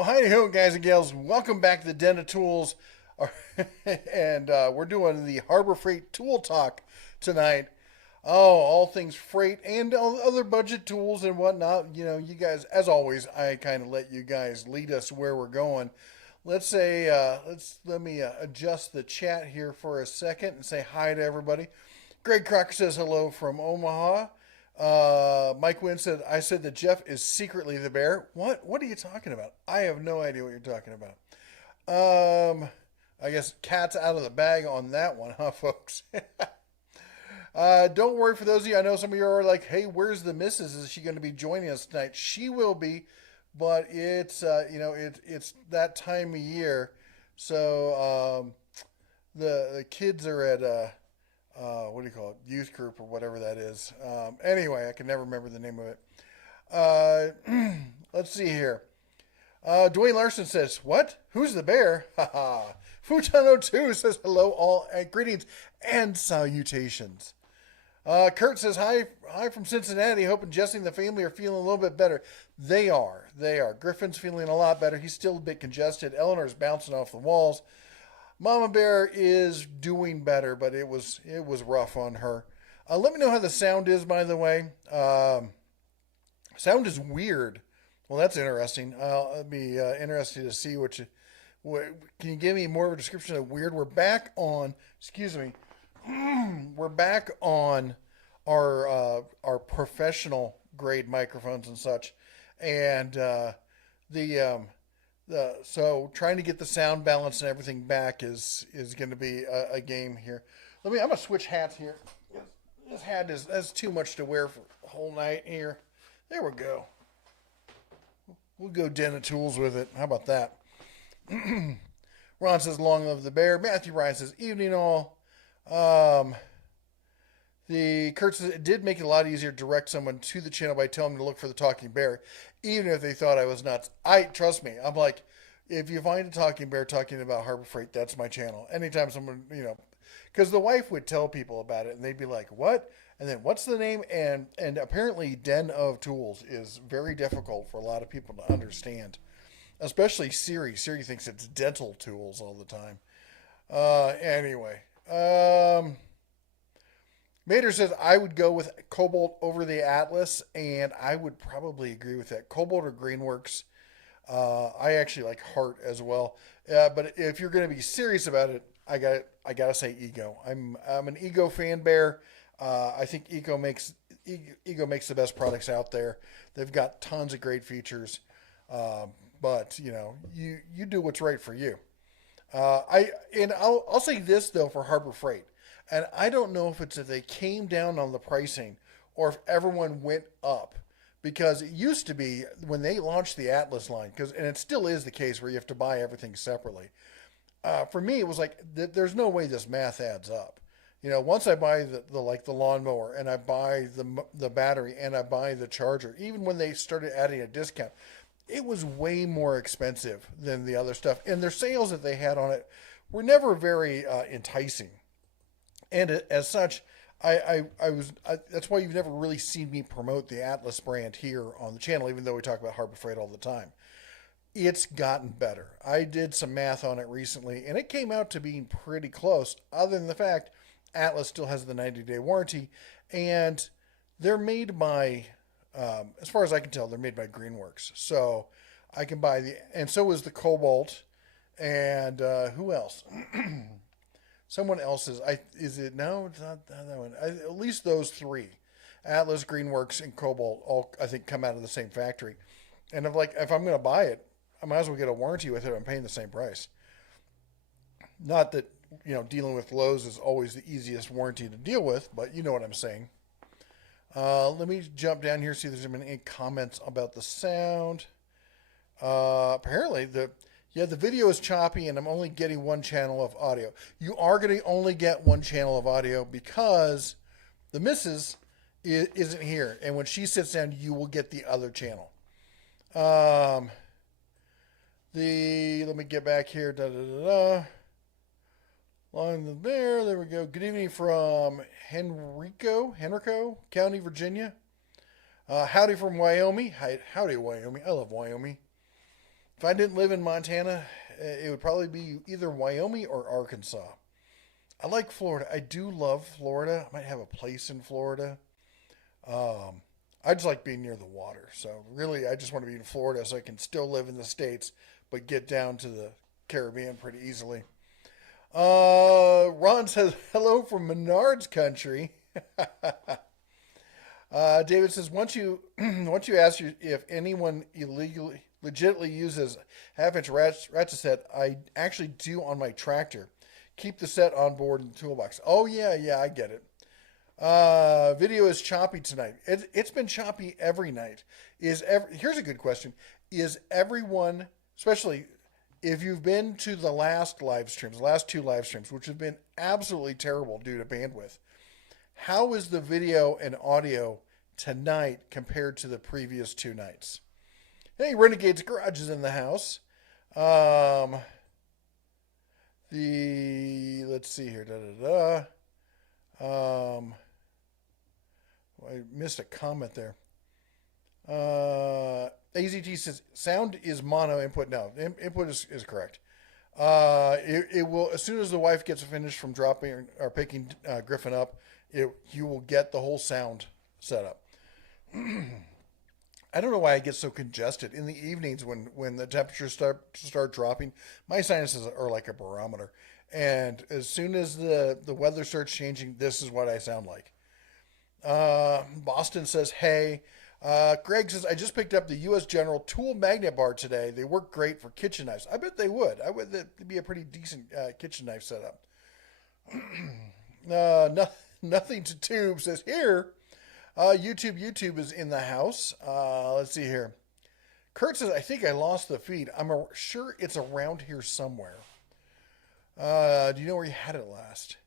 Well, hi ho, guys and gals. Welcome back to the Den of Tools. and we're doing the Harbor Freight Tool Talk tonight. Oh, all things freight and all other budget tools and whatnot. You know, you guys, as always, I kind of let you guys lead us where we're going. Let me adjust the chat here for a second and say hi to everybody. Greg Crocker says hello from Omaha. Mike Wynn said, I said that Jeff is secretly the bear. What? What are you talking about? I have no idea what you're talking about. I guess cat's out of the bag on that one, huh, folks? Don't worry for those of you. I know some of you are like, hey, where's the missus? Is she going to be joining us tonight? She will be, but it's that time of year. So the kids are at what do you call it? Youth group or whatever that is. Anyway, I can never remember the name of it. Let's see here. Dwayne Larson says, "What? Who's the bear?" Haha. Futano2 says, "Hello, all, greetings and salutations." Kurt says, hi from Cincinnati. Hoping Jesse and the family are feeling a little bit better. They are. They are. Griffin's feeling a lot better. He's still a bit congested. Eleanor's bouncing off the walls. Mama Bear is doing better, but it was rough on her. Let me know how the sound is, by the way. Sound is weird. Well, that's interesting. I'll be interested to see what. Can you give me more of a description of weird? We're back on. Excuse me. We're back on our professional grade microphones and such, and so trying to get the sound balance and everything back is going to be a game here. I'm gonna switch hats here. This hat is that's too much to wear for the whole night here. There we go. We'll go Den of Tools with it. How about that? Ron says, "Long live the bear." Matthew Ryan says, "Evening all." The Kurt says it did make it a lot easier to direct someone to the channel by telling them to look for the talking bear, even if they thought I was nuts. I trust me. I'm like, if you find a talking bear talking about Harbor Freight, that's my channel. Anytime someone, because the wife would tell people about it and they'd be like, "What?" And then what's the name? And apparently, Den of Tools is very difficult for a lot of people to understand, especially Siri. Siri thinks it's dental tools all the time. Anyway. Mater says I would go with Cobalt over the Atlas, and I would probably agree with that. Cobalt or Greenworks. I actually like Heart as well, but if you're going to be serious about it, I gotta say Ego. I'm an Ego fan bear. I think Ego makes the best products out there. They've got tons of great features, but you do what's right for you. I'll say this though for Harbor Freight. And I don't know if it's if they came down on the pricing or if everyone went up. Because it used to be when they launched the Atlas line, and it still is the case where you have to buy everything separately. For me, it was like there's no way this math adds up. Once I buy the lawnmower and I buy the battery and I buy the charger, even when they started adding a discount, it was way more expensive than the other stuff. And their sales that they had on it were never very enticing. And as such, that's why you've never really seen me promote the Atlas brand here on the channel, even though we talk about Harbor Freight all the time. It's gotten better. I did some math on it recently, and it came out to being pretty close, other than the fact Atlas still has the 90-day warranty, and they're made by, as far as I can tell, they're made by Greenworks. So I can buy and so is the Cobalt, and who else? Someone else's. Is it? No, it's not that one. At least those three, Atlas, Greenworks, and Cobalt, all I think come out of the same factory. And if I'm going to buy it, I might as well get a warranty with it. I'm paying the same price. Not that dealing with Lowe's is always the easiest warranty to deal with, but you know what I'm saying. Let me jump down here see if there's been any comments about the sound. Apparently the video is choppy and I'm only getting one channel of audio. You are going to only get one channel of audio because the missus isn't here. And when she sits down, you will get the other channel. Let me get back here. Along the there we go. Good evening from Henrico County, Virginia. Howdy from Wyoming. Howdy, Wyoming. I love Wyoming. If I didn't live in Montana, it would probably be either Wyoming or Arkansas. I like Florida. I do love Florida. I might have a place in Florida. Um, I just like being near the water. So really, I just want to be in Florida so I can still live in the States, but get down to the Caribbean pretty easily. Ron says hello from Menards country. David says once you ask you if anyone illegally legitimately uses half-inch ratchet set, I actually do on my tractor. Keep the set on board in the toolbox. Oh yeah, I get it. Video is choppy tonight. It's been choppy every night. Here's a good question: is everyone, especially if you've been to the last live streams, the last two live streams, which have been absolutely terrible due to bandwidth, how is the video and audio tonight compared to the previous two nights? Hey, Renegade's Garage is in the house. Let's see here. I missed a comment there. AZT says sound is mono input. No, input is correct. It will, as soon as the wife gets finished from dropping or picking Griffin up, you will get the whole sound set up. I don't know why I get so congested in the evenings when the temperatures start dropping. My sinuses are like a barometer, and as soon as the weather starts changing, this is what I sound like. Boston says, hey. Greg says, I just picked up the U.S. General tool magnet bar today. They work great for kitchen knives. I bet they would. It'd be a pretty decent kitchen knife setup. Nothing to tube says here. YouTube is in the house. Let's see here. Kurt says, I think I lost the feed. I'm sure it's around here somewhere. Do you know where you had it last?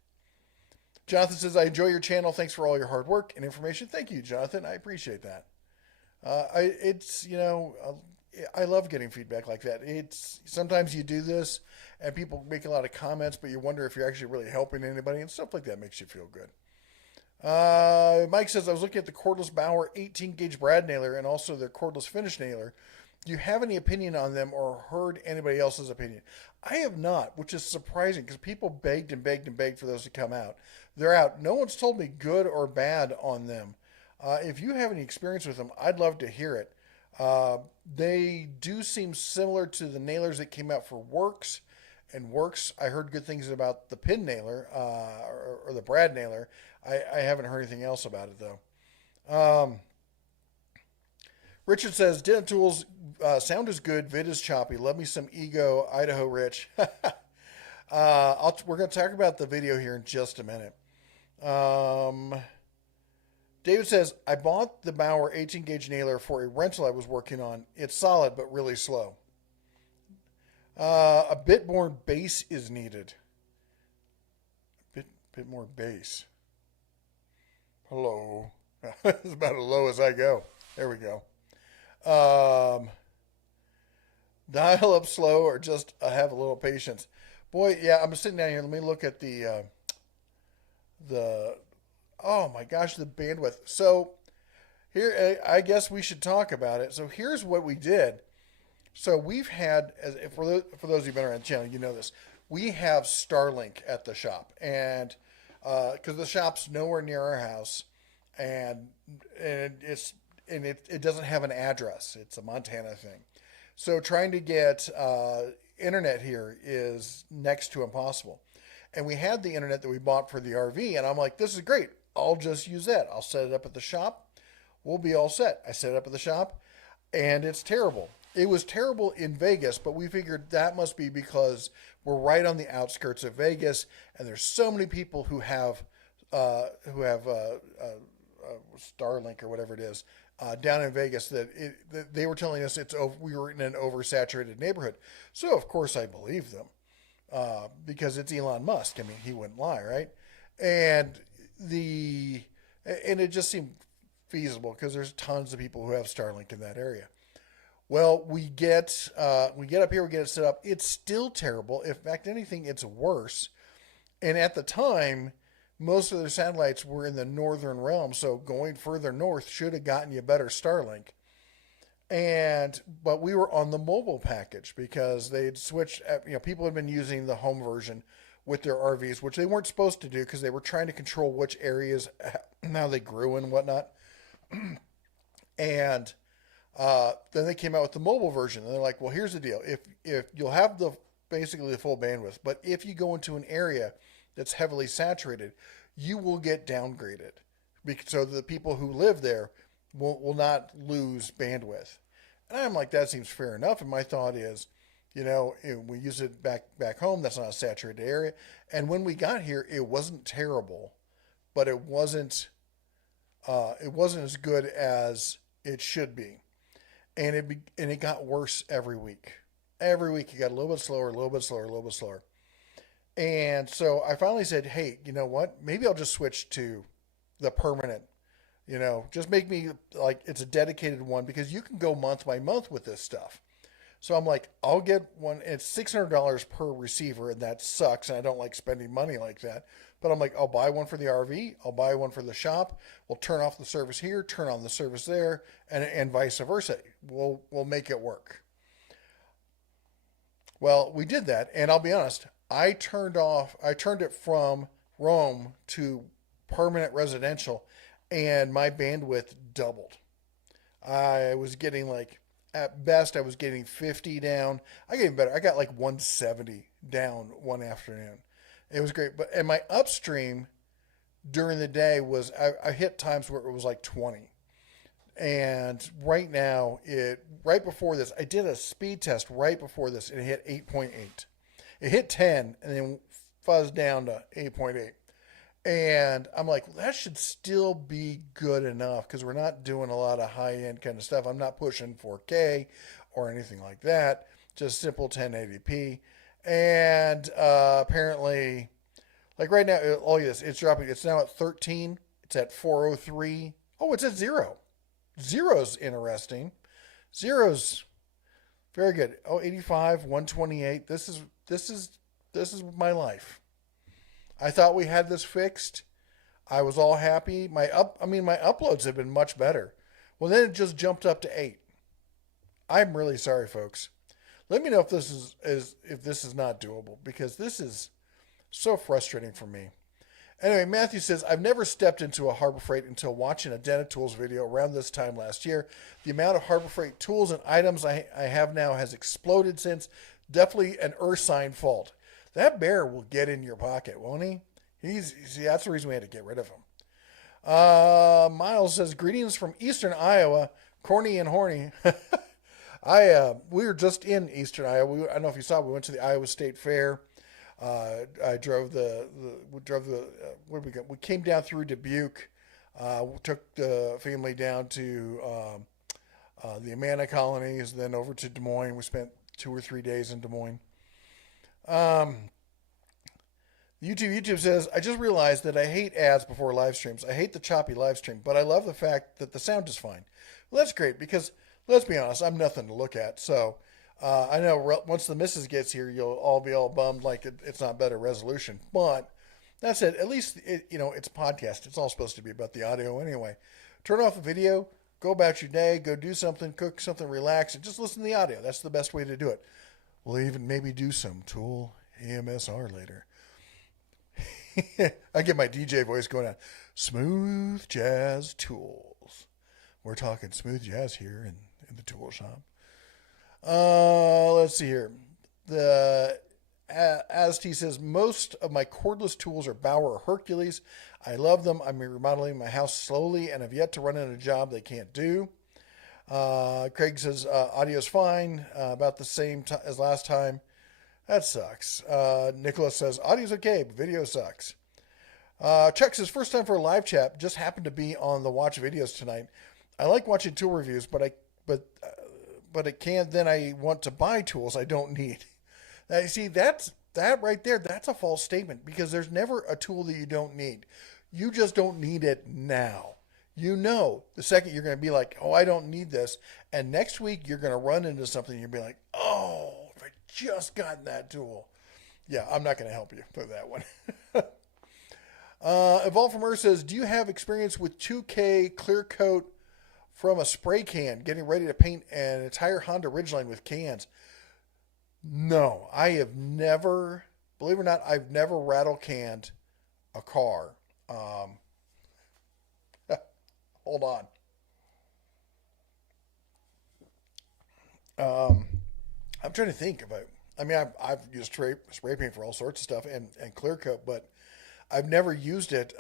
Jonathan says, I enjoy your channel. Thanks for all your hard work and information. Thank you, Jonathan. I appreciate that. I love getting feedback like that. Sometimes you do this and people make a lot of comments, but you wonder if you're actually really helping anybody, and stuff like that makes you feel good. Mike says, I was looking at the cordless Bauer 18 gauge brad nailer and also the cordless finish nailer. Do you have any opinion on them or heard anybody else's opinion? I have not, which is surprising because people begged and begged and begged for those to come out. They're out. No one's told me good or bad on them. If you have any experience with them, I'd love to hear it. They do seem similar to the nailers that came out for Works. And Works, I heard good things about the pin nailer or the brad nailer. I haven't heard anything else about it, though. Richard says, Den Tools, sound is good, vid is choppy. Love me some ego, Idaho Rich. We're going to talk about the video here in just a minute. David says, I bought the Bauer 18 gauge nailer for a rental I was working on. It's solid, but really slow. A bit more bass is needed. Bit more bass. Hello. It's about as low as I go. There we go. Dial up slow or just have a little patience. Boy, yeah, I'm sitting down here. Let me look at the oh my gosh, the bandwidth. So here, I guess we should talk about it. So here's what we did. So we've had, for those who've been around the channel, you know this. We have Starlink at the shop, and because the shop's nowhere near our house, and it doesn't have an address. It's a Montana thing. So trying to get internet here is next to impossible. And we had the internet that we bought for the RV, and I'm like, this is great. I'll just use that. I'll set it up at the shop. We'll be all set. I set it up at the shop, and it's terrible. It was terrible in Vegas, but we figured that must be because we're right on the outskirts of Vegas, and there's so many people who have Starlink or whatever it is down in Vegas that they were telling us we were in an oversaturated neighborhood. So of course I believe them because it's Elon Musk. I mean, he wouldn't lie, right? And it just seemed feasible because there's tons of people who have Starlink in that area. Well, we get up here, we get it set up. It's still terrible. In fact, anything, it's worse. And at the time, most of their satellites were in the northern realm, so going further north should have gotten you better Starlink. But we were on the mobile package because they'd switched. People had been using the home version with their RVs, which they weren't supposed to do because they were trying to control which areas how they grew and whatnot. And then they came out with the mobile version, and they're like, "Well, here's the deal: if you'll have the basically the full bandwidth, but if you go into an area that's heavily saturated, you will get downgraded, so the people who live there will not lose bandwidth." And I'm like, that seems fair enough. And my thought is, we use it back home. That's not a saturated area. And when we got here, it wasn't terrible, but it wasn't as good as it should be. And it got worse every week. Every week it got a little bit slower, a little bit slower, a little bit slower. And so I finally said, hey, you know what? Maybe I'll just switch to the permanent. Just make me like it's a dedicated one because you can go month by month with this stuff. So I'm like, I'll get one. It's $600 per receiver, and that sucks. And I don't like spending money like that. But I'm like, I'll buy one for the RV. I'll buy one for the shop. We'll turn off the service here, turn on the service there, and vice versa. We'll make it work. Well, we did that, and I'll be honest. I turned it from Rome to permanent residential, and my bandwidth doubled. I was getting like, at best, I was getting 50 down. I got even better. I got like 170 down one afternoon. It was great. And my upstream during the day I hit times where it was like 20. And right now, right before this, I did a speed test right before this, and it hit 8.8. It hit 10 and then fuzzed down to 8.8. And I'm like, well, that should still be good enough because we're not doing a lot of high end kind of stuff. I'm not pushing 4K or anything like that, just simple 1080p. And apparently, like right now, oh yes, it's dropping. It's now at 13. It's at 403. Oh, it's at 0. Zero's interesting. Zero's very good. Oh, 85, 128. This is my life. I thought we had this fixed. I was all happy. My uploads have been much better. Well, then it just jumped up to 8. I'm really sorry, folks. Let me know if this is not doable because this is so frustrating for me. Anyway, Matthew says, I've never stepped into a Harbor Freight until watching a Denta Tools video around this time last year. The amount of Harbor Freight tools and items I have now has exploded since. Definitely an Ursine fault. That bear will get in your pocket, won't he? See, that's the reason we had to get rid of him. Miles says, greetings from Eastern Iowa, corny and horny. We were just in Eastern Iowa. I don't know if you saw, we went to the Iowa State Fair. I drove where did we go? We came down through Dubuque. Took the family down to the Amana colonies, then over to Des Moines. We spent 2 or 3 days in Des Moines. YouTube says, I just realized that I hate ads before live streams. I hate the choppy live stream, but I love the fact that the sound is fine. Well, that's great because, let's be honest, I'm nothing to look at. So I know once the missus gets here, you'll all be all bummed like it's not better resolution. But that said, at least, it's a podcast. It's all supposed to be about the audio anyway. Turn off the video, go about your day, go do something, cook something, relax, and just listen to the audio. That's the best way to do it. We'll even maybe do some Tool AMSR later. I get my DJ voice going on. Smooth Jazz Tools. We're talking smooth jazz here in the tool shop. Let's see here. The Ast says, most of my cordless tools are Bauer or Hercules. I love them. I'm remodeling my house slowly and have yet to run into a job they can't do. Craig says, audio's fine, about the same as last time. That sucks. Nicholas says, audio's okay, but video sucks. Chuck says, first time for a live chat, just happened to be on the watch videos tonight. I like watching tool reviews, but it can't, then I want to buy tools I don't need. Now, see, that right there, that's a false statement because there's never a tool that you don't need. You just don't need it now. The second you're going to be like, oh, I don't need this. And next week you're going to run into something and you'll be like, oh, if I just gotten that tool. Yeah, I'm not going to help you with that one. Evolve from Earth says, do you have experience with 2K clear coat from a spray can, getting ready to paint an entire Honda Ridgeline with cans. No, I have never, believe it or not, I've never rattle canned a car. Um, hold on. Um, I'm trying to think about. I mean, I've used spray paint for all sorts of stuff and clear coat, but I've never used it.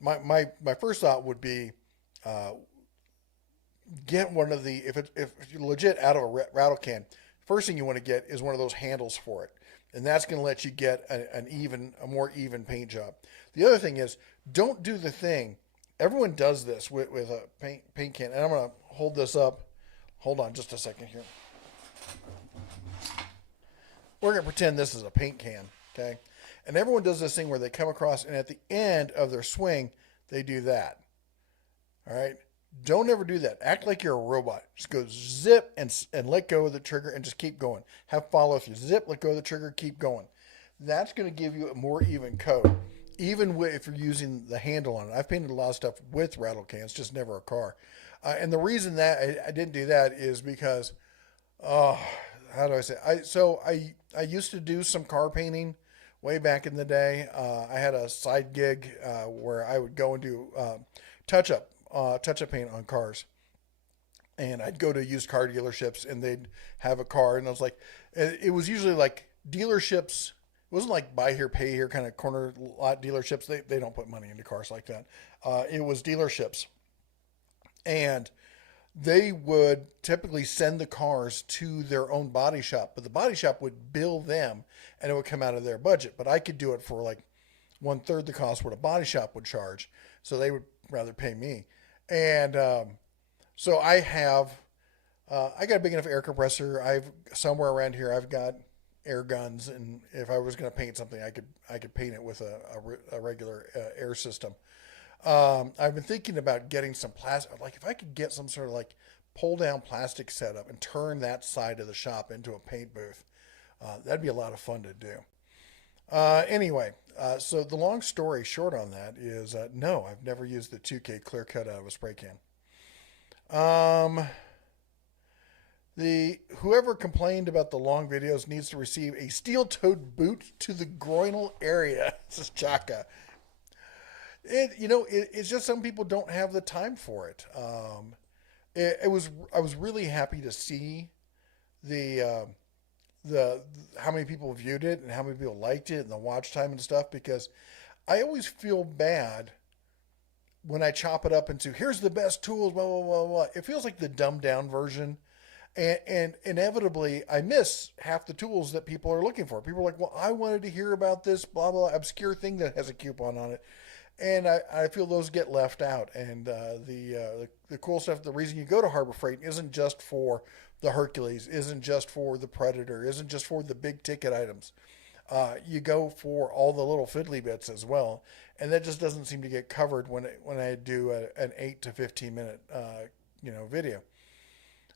My first thought would be uh, get one of the if you're legit out of a rattle can. First thing you want to get is one of those handles for it, and that's going to let you get a more even paint job. The other thing is, don't do the thing. Everyone does this with a paint can, and I'm going to hold this up. Hold on just a second here. We're going to pretend this is a paint can, okay? And everyone does this thing where they come across, and at the end of their swing, they do that. All right? Don't ever do that. Act like you're a robot. Just go zip and let go of the trigger and just keep going. Have follow through. Zip, let go of the trigger, keep going. That's going to give you a more even coat, even if you're using the handle on it. I've painted a lot of stuff with rattle cans, just never a car. And the reason that I didn't do that is because, how do I say? I used to do some car painting way back in the day. I had a side gig where I would go and do touch up paint on cars, and I'd go to used car dealerships and they'd have a car, and I was like, it was usually like dealerships. It wasn't like buy here, pay here kind of corner lot dealerships. They don't put money into cars like that. It was dealerships, and they would typically send the cars to their own body shop, but the body shop would bill them and it would come out of their budget. But I could do it for like 1/3 the cost what a body shop would charge. So they would rather pay me. And so I got a big enough air compressor. Somewhere around here, I've got air guns. And if I was going to paint something, I could paint it with a regular air system. I've been thinking about getting some plastic, like if I could get some sort of like pull down plastic setup and turn that side of the shop into a paint booth. That'd be a lot of fun to do. Anyway, so the long story short on that is, no, I've never used the 2K clear cut out of a spray can. Whoever complained about the long videos needs to receive a steel-toed boot to the groinal area. This is Chaka. It's just some people don't have the time for it. I was really happy to see the how many people viewed it and how many people liked it and the watch time and stuff, because I always feel bad when I chop it up into here's the best tools, blah blah blah blah. It feels like the dumbed down version, and inevitably I miss half the tools that people are looking for. People are like, well, I wanted to hear about this blah blah obscure thing that has a coupon on it. And I feel those get left out. And the cool stuff, the reason you go to Harbor Freight isn't just for the Hercules, isn't just for the Predator, isn't just for the big ticket items. You go for all the little fiddly bits as well. And that just doesn't seem to get covered when I do an 8 to 15 minute video.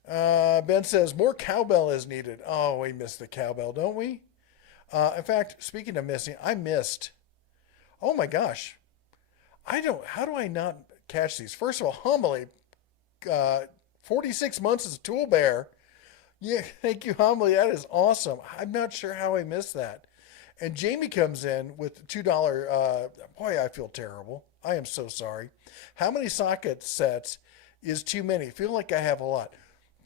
Ben says more cowbell is needed. Oh, we miss the cowbell, don't we? In fact, speaking of missing, I missed. Oh my gosh. How do I not catch these? First of all, Homily, 46 months as a tool bear. Yeah, thank you, Homily. That is awesome. I'm not sure how I missed that. And Jamie comes in with $2. Boy, I feel terrible. I am so sorry. How many socket sets is too many? Feel like I have a lot.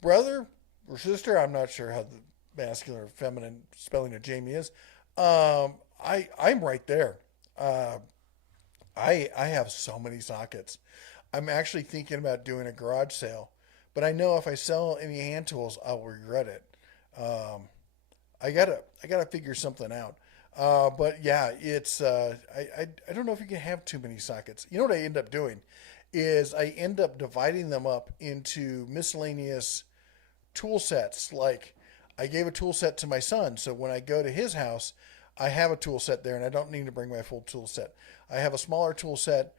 Brother or sister, I'm not sure how the masculine or feminine spelling of Jamie is. I'm right there. I have so many sockets. I'm actually thinking about doing a garage sale, but I know if I sell any hand tools, I'll regret it. I gotta figure something out. But yeah, it's I don't know if you can have too many sockets. You know what I end up doing is I end up dividing them up into miscellaneous tool sets. Like I gave a tool set to my son, so when I go to his house, I have a tool set there, and I don't need to bring my full tool set. I have a smaller tool set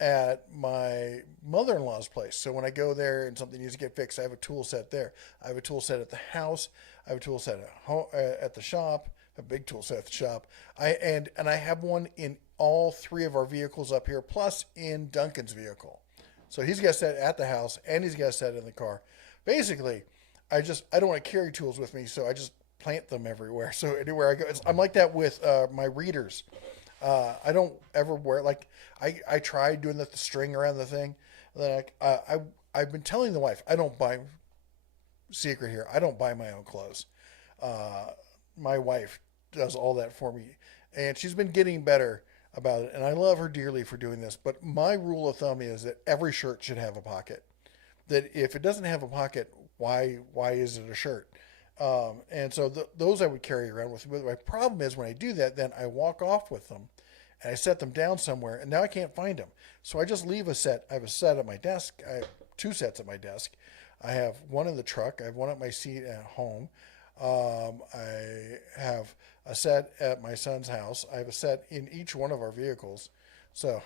at my mother-in-law's place. So when I go there and something needs to get fixed, I have a tool set there. I have a tool set at the house. I have a tool set at home, at the shop. A big tool set at the shop. And I have one in all three of our vehicles up here, plus in Duncan's vehicle. So he's got a set at the house and he's got a set in the car. Basically, I don't want to carry tools with me, so I just plant them everywhere. So anywhere I go, I'm like that with my readers. I don't ever wear like I tried doing the string around the thing. Then I've been telling the wife I don't buy secret here. I don't buy my own clothes. My wife does all that for me, and she's been getting better about it. And I love her dearly for doing this. But my rule of thumb is that every shirt should have a pocket. That if it doesn't have a pocket, why is it a shirt? And so those I would carry around with me. But my problem is when I do that, then I walk off with them and I set them down somewhere, and now I can't find them. So I just leave a set. I have a set at my desk. I have two sets at my desk. I have one in the truck. I have one at my seat at home. I have a set at my son's house. I have a set in each one of our vehicles. So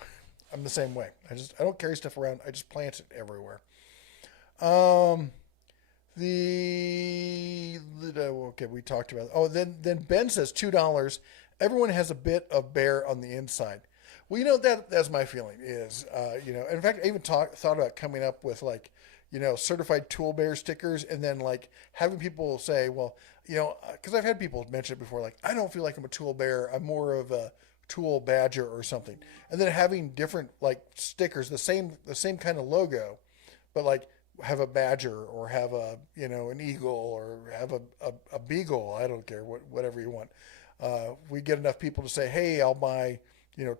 I'm the same way. I don't carry stuff around. I just plant it everywhere. Um, okay, we talked about. Oh, then Ben says $2. Everyone has a bit of bear on the inside. Well, that's my feeling is, in fact, I even thought about coming up with like, certified tool bear stickers, and then like having people say, well, because I've had people mention it before, like, I don't feel like I'm a tool bear. I'm more of a tool badger or something. And then having different like stickers, the same kind of logo, but like have a badger or have an eagle or have a beagle. I don't care, whatever you want. We get enough people to say, hey, I'll buy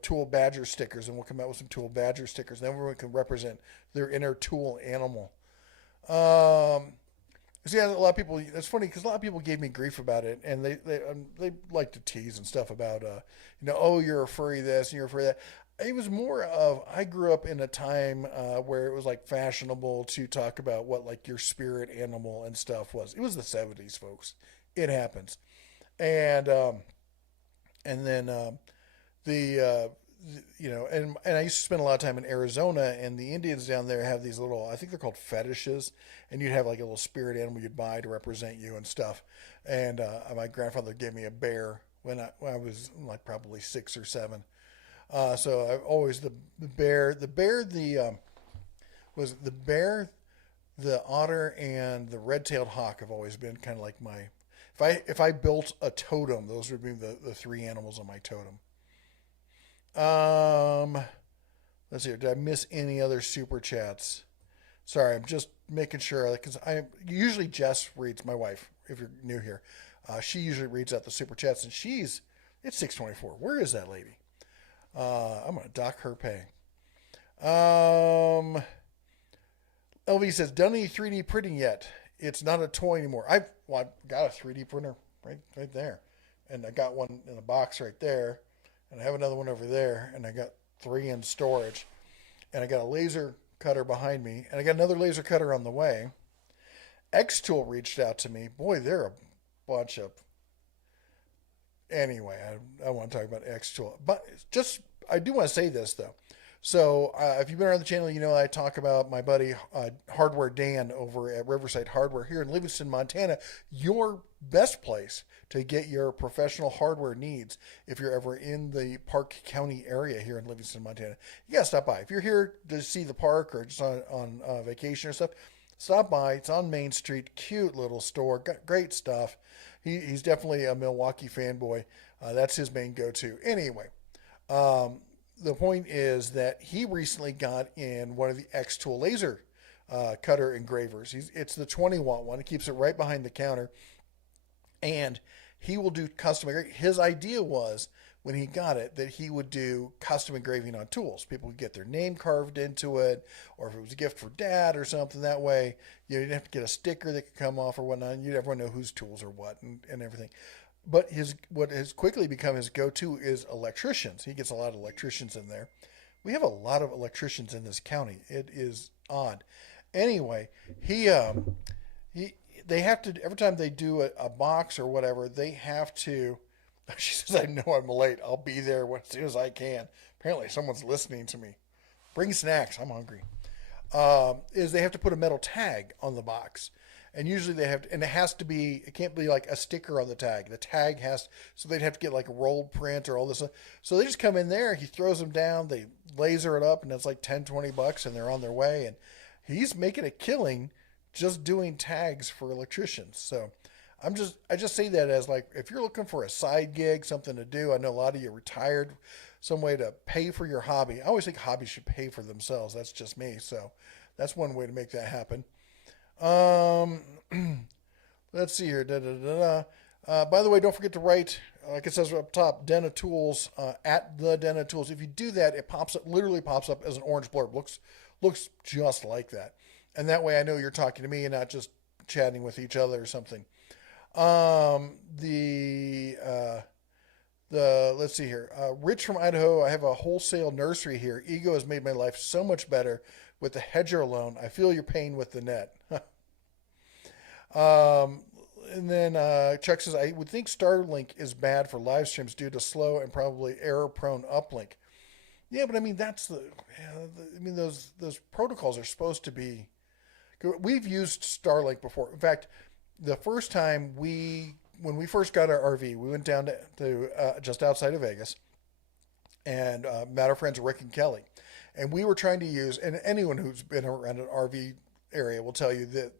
tool badger stickers, and we'll come out with some tool badger stickers. And everyone can represent their inner tool animal. See, a lot of people. It's funny because a lot of people gave me grief about it, and they like to tease and stuff about oh, you're a furry this and you're a furry that. It was more of I grew up in a time where it was like fashionable to talk about what like your spirit animal and stuff was. It was the '70s, folks. It happens, and then the and I used to spend a lot of time in Arizona, and the Indians down there have these little, I think they're called fetishes, and you'd have like a little spirit animal you'd buy to represent you and stuff. And my grandfather gave me a bear when I was like probably 6 or 7. So I've always the bear, was the bear, the otter, and the red-tailed hawk have always been kind of like my. If I built a totem, those would be the three animals on my totem. Let's see. Did I miss any other super chats? Sorry, I'm just making sure because usually Jess reads, my wife. If you're new here, she usually reads out the super chats, and it's 6:24. Where is that lady? I'm gonna dock her pay. LV says, done any 3D printing yet? It's not a toy anymore. I've got a 3D printer right there, and I got one in a box right there. And I have another one over there, and I got 3 in storage. And I got a laser cutter behind me, and I got another laser cutter on the way. X-Tool reached out to me. Boy, they're a bunch of... Anyway, I want to talk about X-Tool. But I do want to say this, though. So if you've been around the channel, I talk about my buddy Hardware Dan over at Riverside Hardware here in Livingston, Montana. Your best place to get your professional hardware needs if you're ever in the Park County area here in Livingston, Montana. You got to stop by. If you're here to see the park or just on vacation or stuff, stop by. It's on Main Street. Cute little store. Got great stuff. He's definitely a Milwaukee fanboy. That's his main go-to. Anyway, the point is that he recently got in one of the X-Tool laser cutter engravers. It's the 20-watt one. It keeps it right behind the counter. And he will do custom engraving. His idea was, when he got it, that he would do custom engraving on tools. People would get their name carved into it, or if it was a gift for dad or something that way, you didn't have to get a sticker that could come off or whatnot, and everyone know whose tools are what and everything. But what has quickly become his go-to is electricians. He gets a lot of electricians in there. We have a lot of electricians in this county. It is odd. Anyway, they have to, every time they do a box or whatever, they have to, she says, I know I'm late. I'll be there as soon as I can. Apparently someone's listening to me. Bring snacks. I'm hungry. Is they have to put a metal tag on the box. And usually they have, and it has to be, it can't be like a sticker on the tag. The tag has, so they'd have to get like a rolled print or all this. So they just come in there, he throws them down, they laser it up, and it's like 10, $20, and they're on their way. And he's making a killing just doing tags for electricians. So I just say that as like, if you're looking for a side gig, something to do, I know a lot of you are retired, some way to pay for your hobby. I always think hobbies should pay for themselves. That's just me. So that's one way to make that happen. Um, let's see here. Da, da, da, da. By the way, don't forget to write, like it says up top, Den of Tools, at the Den of Tools. If you do that, it pops up, literally pops up as an orange blurb. Looks just like that. And that way I know you're talking to me and not just chatting with each other or something. Let's see here. Rich from Idaho. I have a wholesale nursery here. Ego has made my life so much better with the hedger alone. I feel your pain with the net. And then Chuck says, I would think Starlink is bad for live streams due to slow and probably error-prone uplink. Yeah, but I mean those protocols are supposed to be. We've used Starlink before. In fact, the first time when we first got our RV, we went down to just outside of Vegas, and met our friends Rick and Kelly, and we were trying to use. And anyone who's been around an RV area will tell you that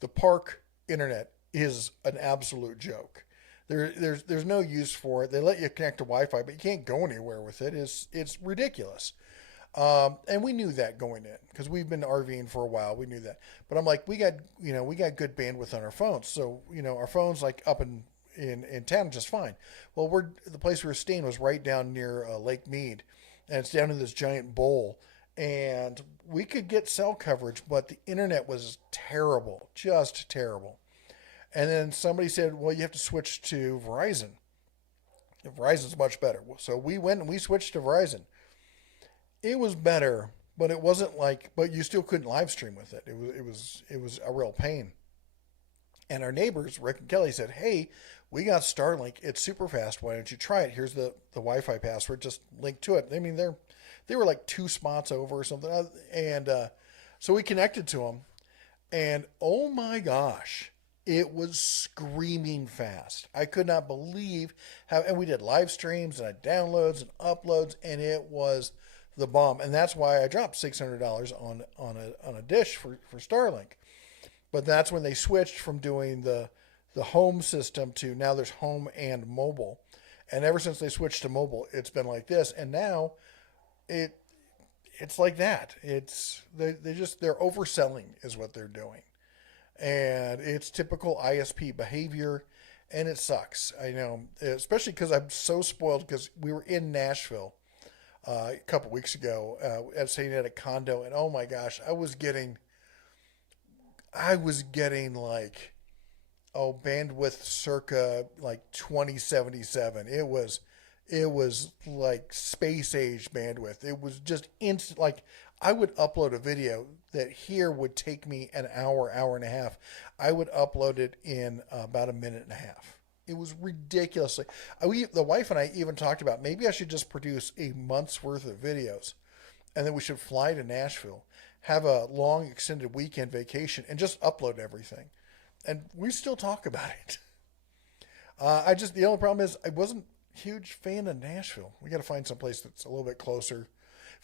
the park internet is an absolute joke. There's no use for it. They let you connect to Wi-Fi, but you can't go anywhere with it. It's ridiculous. And we knew that going in because we've been RVing for a while. We knew that, but I'm like, we got good bandwidth on our phones. So, our phones like up in town just fine. Well, the place we were staying was right down near Lake Mead, and it's down in this giant bowl, and we could get cell coverage, but the internet was terrible, just terrible. And then somebody said, well, you have to switch to Verizon. Verizon's much better. So we went and we switched to Verizon. It was better, but it wasn't but you still couldn't live stream with it. It was a real pain. And our neighbors, Rick and Kelly, said, hey, we got Starlink. It's super fast. Why don't you try it? Here's the Wi-Fi password. Just link to it. I mean, they were like 2 spots over or something. And so we connected to them. And oh my gosh, it was screaming fast. I could not believe and we did live streams and downloads and uploads, and it was the bomb. And that's why I dropped $600 on a dish for Starlink. But that's when they switched from doing the home system to now there's home and mobile. And ever since they switched to mobile, it's been like this. And now it's like that. They're overselling is what they're doing. And it's typical ISP behavior, and it sucks. I know, especially because I'm so spoiled because we were in Nashville a couple weeks ago staying at a condo, and oh my gosh, I was getting like bandwidth circa like 2077. It was like space age bandwidth. It was just instant. Like I would upload a video that here would take me an hour and a half. I would upload it in about a minute and a half. It was ridiculously. The wife and I even talked about maybe I should just produce a month's worth of videos, and then we should fly to Nashville, have a long extended weekend vacation, and just upload everything. And we still talk about it. The only problem is I wasn't a huge fan of Nashville. We got to find some place that's a little bit closer.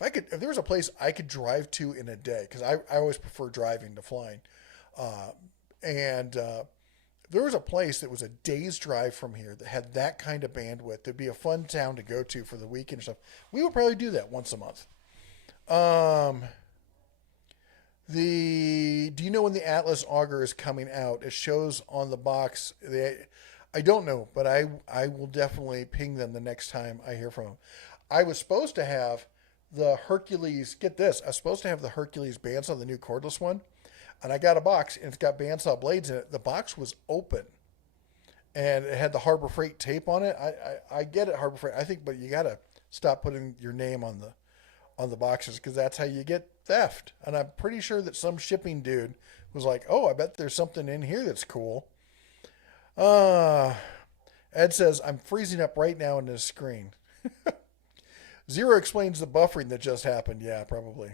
If there was a place I could drive to in a day, because I always prefer driving to flying, if there was a place that was a day's drive from here that had that kind of bandwidth, it'd be a fun town to go to for the weekend and stuff. We would probably do that once a month. Do you know when the Atlas auger is coming out? It shows on the box. I don't know, but I will definitely ping them the next time I hear from them. I was supposed to have the Hercules, get this, I was supposed to have the Hercules bandsaw, the new cordless one, and I got a box, and it's got bandsaw blades in it. The box was open, and it had the Harbor Freight tape on it. I get it, Harbor Freight, I think, but you got to stop putting your name on the boxes, because that's how you get theft. And I'm pretty sure that some shipping dude was like, oh, I bet there's something in here that's cool. Ed says, I'm freezing up right now in this screen. Zero explains the buffering that just happened. Yeah, probably.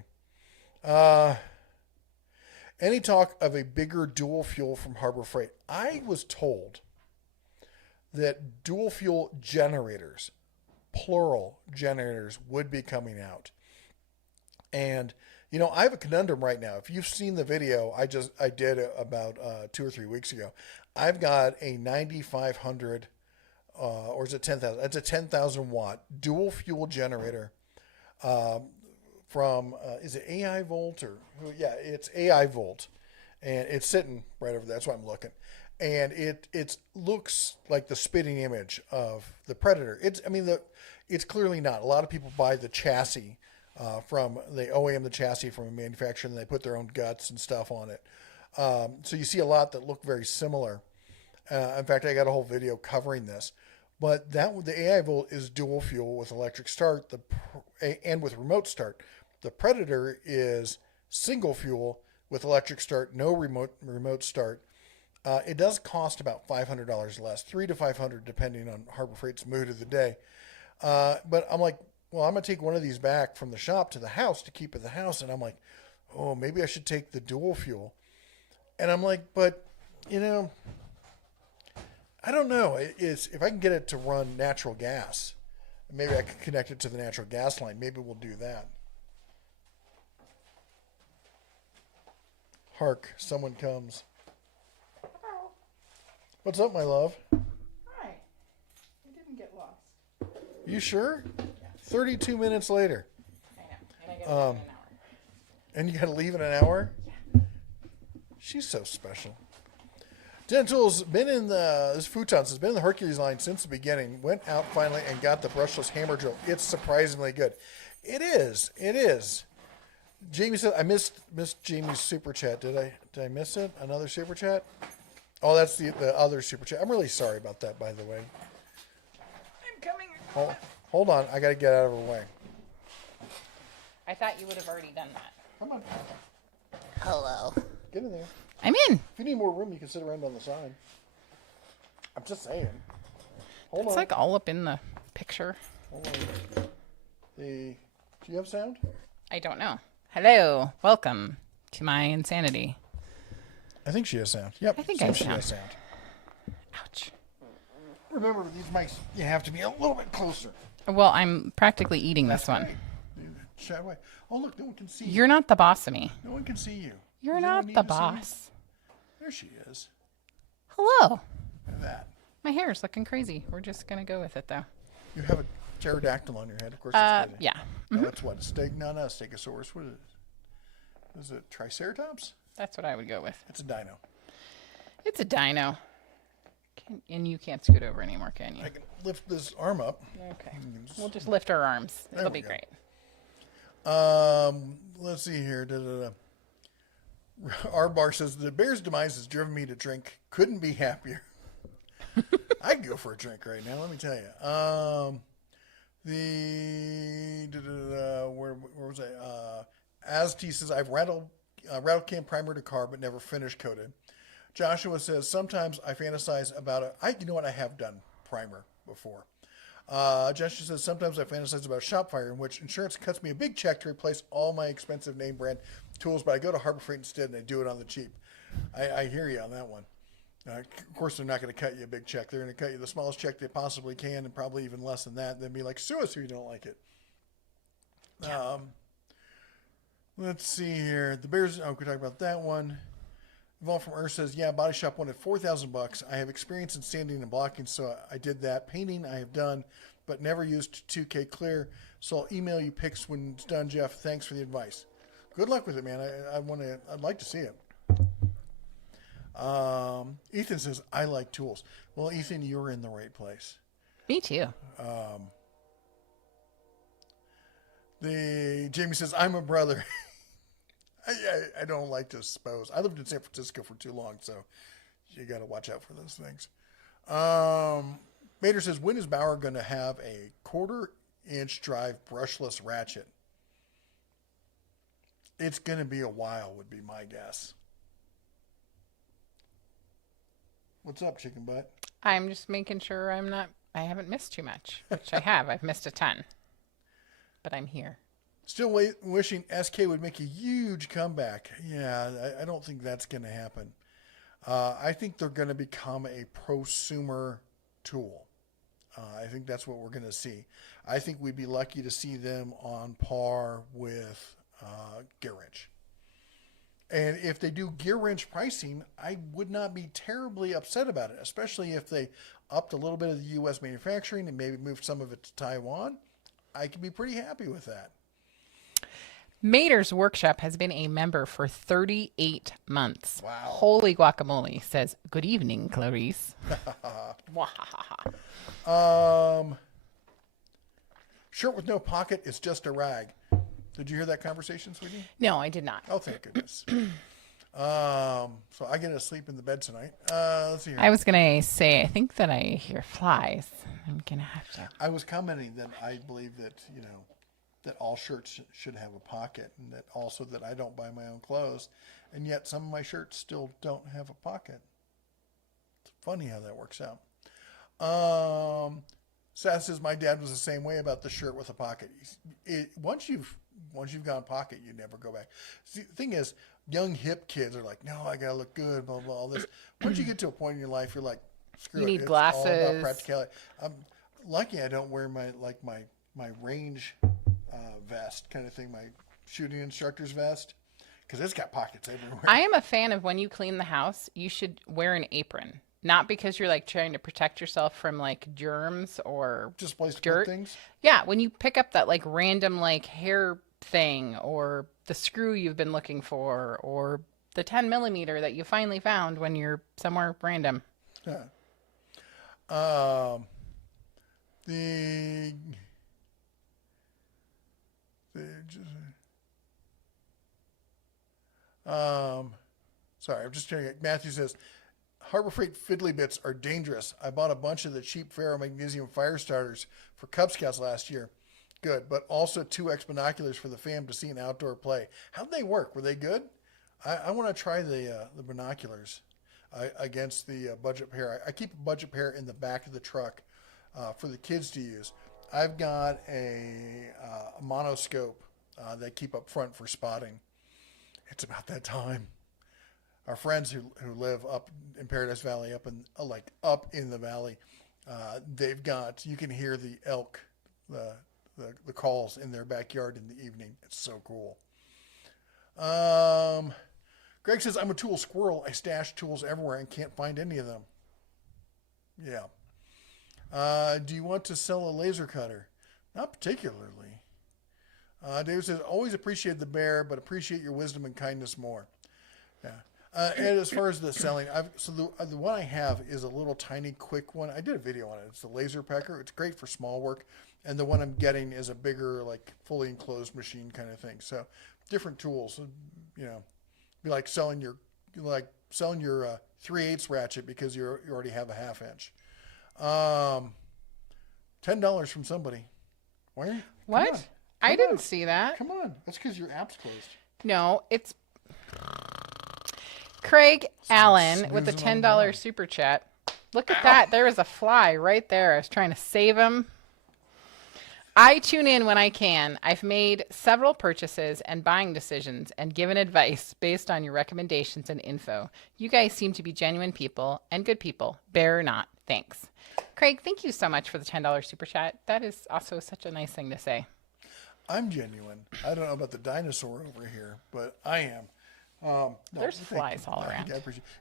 Any talk of a bigger dual fuel from Harbor Freight? I was told that dual fuel generators, plural generators, would be coming out. And I have a conundrum right now. If you've seen the video I did about 2 or 3 weeks ago, I've got a 9500 or is it 10,000? It's a 10,000 watt dual fuel generator from is it AI Volt or yeah, it's AI Volt, and it's sitting right over there. That's why I'm looking, and it looks like the spitting image of the Predator. It's clearly not. A lot of people buy the chassis from they OEM the chassis from a manufacturer, and they put their own guts and stuff on it. So you see a lot that look very similar. In fact, I got a whole video covering this. But the AI Volt is dual fuel with electric start and with remote start. The Predator is single fuel with electric start, no remote start. It does cost about $500 less, $300 to $500 depending on Harbor Freight's mood of the day. But I'm like, well, I'm gonna take one of these back from the shop to the house to keep at the house, and I'm like, oh, maybe I should take the dual fuel. And I'm like, but I don't know. If I can get it to run natural gas, maybe I can connect it to the natural gas line. Maybe we'll do that. Hark, someone comes. Hello. What's up, my love? Hi. I didn't get lost. You sure? Yeah. 32 minutes later. I know. And I gotta leave in an hour. And you got to leave in an hour? Yeah. She's so special. Dental's been in this Futons has been in the Hercules line since the beginning. Went out finally and got the brushless hammer drill. It's surprisingly good. It is. It is. Jamie said I missed Jamie's super chat. Did I miss it? Another super chat? Oh, that's the other super chat. I'm really sorry about that, by the way. I'm coming. Hold on. I got to get out of her way. I thought you would have already done that. Come on. Hello. Get in there. I'm in. If you need more room, you can sit around on the side. I'm just saying. Hold on. It's like all up in the picture. Hold on. Do you have sound? I don't know. Hello. Welcome to my insanity. I think she has sound. Yep. I think I have she sound. has sound. Ouch. Remember, these mics, you have to be a little bit closer. Well, I'm practically eating this one. Right. Shy away. Oh, look, no one can see you. You're not the boss of me. No one can see you. You're Does not anyone need the to see you? boss. There she is. Hello. Look at that. My hair is looking crazy. We're just going to go with it, though. You have a pterodactyl on your head. Of course, it's crazy. Yeah. No, that's what? No, stegosaurus. What is it? Is it Triceratops? That's what I would go with. It's a dino. It's a dino. And you can't scoot over anymore, can you? I can lift this arm up. Okay. We'll just lift our arms. It'll be go. great. Let's see here. R Bar says the Bears' demise has driven me to drink. Couldn't be happier. I'd go for a drink right now. Let me tell you. Where was I? Asti says I've rattle can primer to car but never finish coated. Joshua says sometimes I fantasize about it. You know what? I have done primer before. Joshua says sometimes I fantasize about shop fire in which insurance cuts me a big check to replace all my expensive name brand tools, but I go to Harbor Freight instead and I do it on the cheap. I hear you on that one. Of course, they're not going to cut you a big check. They're going to cut you the smallest check they possibly can, and probably even less than that. Then be like, sue us if you don't like it. Yeah. Let's see here. The Bears. Oh, we can talk about that one. Yvonne from Earth says, yeah, body shop wanted $4,000. I have experience in sanding and blocking, so I did that. Painting I have done, but never used 2K clear. So I'll email you pics when it's done, Jeff. Thanks for the advice. Good luck with it, man. I'd like to see it. Ethan says, I like tools. Well, Ethan, you're in the right place. Me too. Jamie says, I'm a brother. I don't like to expose. I lived in San Francisco for too long, so you got to watch out for those things. Mater says, when is Bauer going to have a 1/4-inch drive brushless ratchet? It's going to be a while, would be my guess. What's up, chicken butt? I'm just making sure I haven't missed too much, which I have. I've missed a ton. But I'm here. Still wishing SK would make a huge comeback. Yeah, I don't think that's going to happen. I think they're going to become a prosumer tool. I think that's what we're going to see. I think we'd be lucky to see them on par with Gear Wrench. And if they do Gear Wrench pricing, I would not be terribly upset about it, especially if they upped a little bit of the U.S. manufacturing and maybe moved some of it to Taiwan. I could be pretty happy with that. Mater's Workshop has been a member for 38 months. Wow. Holy guacamole, says, good evening, Clarice. Shirt with no pocket is just a rag. Did you hear that conversation, sweetie? No, I did not. Oh, thank goodness. So I get to sleep in the bed tonight. Let's see here. I was going to say, I think that I hear flies. I'm going to have to. I was commenting that I believe that, that all shirts should have a pocket, and that also that I don't buy my own clothes, and yet some of my shirts still don't have a pocket. It's funny how that works out. Seth says my dad was the same way about the shirt with a pocket. Once you've gone pocket, you never go back. See, the thing is, young hip kids are like, no, I gotta look good, blah blah all this. Once you get to a point in your life, you're like, screw you it. need It's glasses. all about practicality. I'm lucky I don't wear my range vest kind of thing, my shooting instructor's vest, because it's got pockets everywhere. I am a fan of when you clean the house, you should wear an apron. Not because you're like trying to protect yourself from like germs or Just place to dirt. put things. Yeah, when you pick up that like random like hair thing or the screw you've been looking for or the 10 millimeter that you finally found when you're somewhere random. Yeah. Sorry, I'm just trying to. Matthew says, Harbor Freight fiddly bits are dangerous. I bought a bunch of the cheap ferromagnesium fire starters for Cub Scouts last year. Good, but also 2X binoculars for the fam to see an outdoor play. How'd they work? Were they good? I want to try the binoculars against the budget pair. I keep a budget pair in the back of the truck for the kids to use. I've got a monoscope that I keep up front for spotting. It's about that time. Our friends who live up in Paradise Valley, up in the valley, they've got, you can hear the elk, the calls in their backyard in the evening. It's so cool. Greg says, I'm a tool squirrel. I stash tools everywhere and can't find any of them. Yeah. Do you want to sell a laser cutter? Not particularly. David says, always appreciate the bear, but appreciate your wisdom and kindness more. Yeah. And as far as the selling, the one I have is a little tiny quick one. I did a video on it. It's the laser pecker. It's great for small work. And the one I'm getting is a bigger, like fully enclosed machine kind of thing. So different tools, be like selling your 3/8 ratchet because you already have a 1/2 inch. $10 from somebody. Why? What? I didn't see that. Come on. That's because your app's closed. No, it's Craig Allen with a snoozing $10 on super chat. Look at that. There was a fly right there. I was trying to save him. I tune in when I can. I've made several purchases and buying decisions and given advice based on your recommendations and info. You guys seem to be genuine people and good people. Bear or not. Thanks. Craig, thank you so much for the $10 super chat. That is also such a nice thing to say. I'm genuine. I don't know about the dinosaur over here, but I am. No, There's flies all around.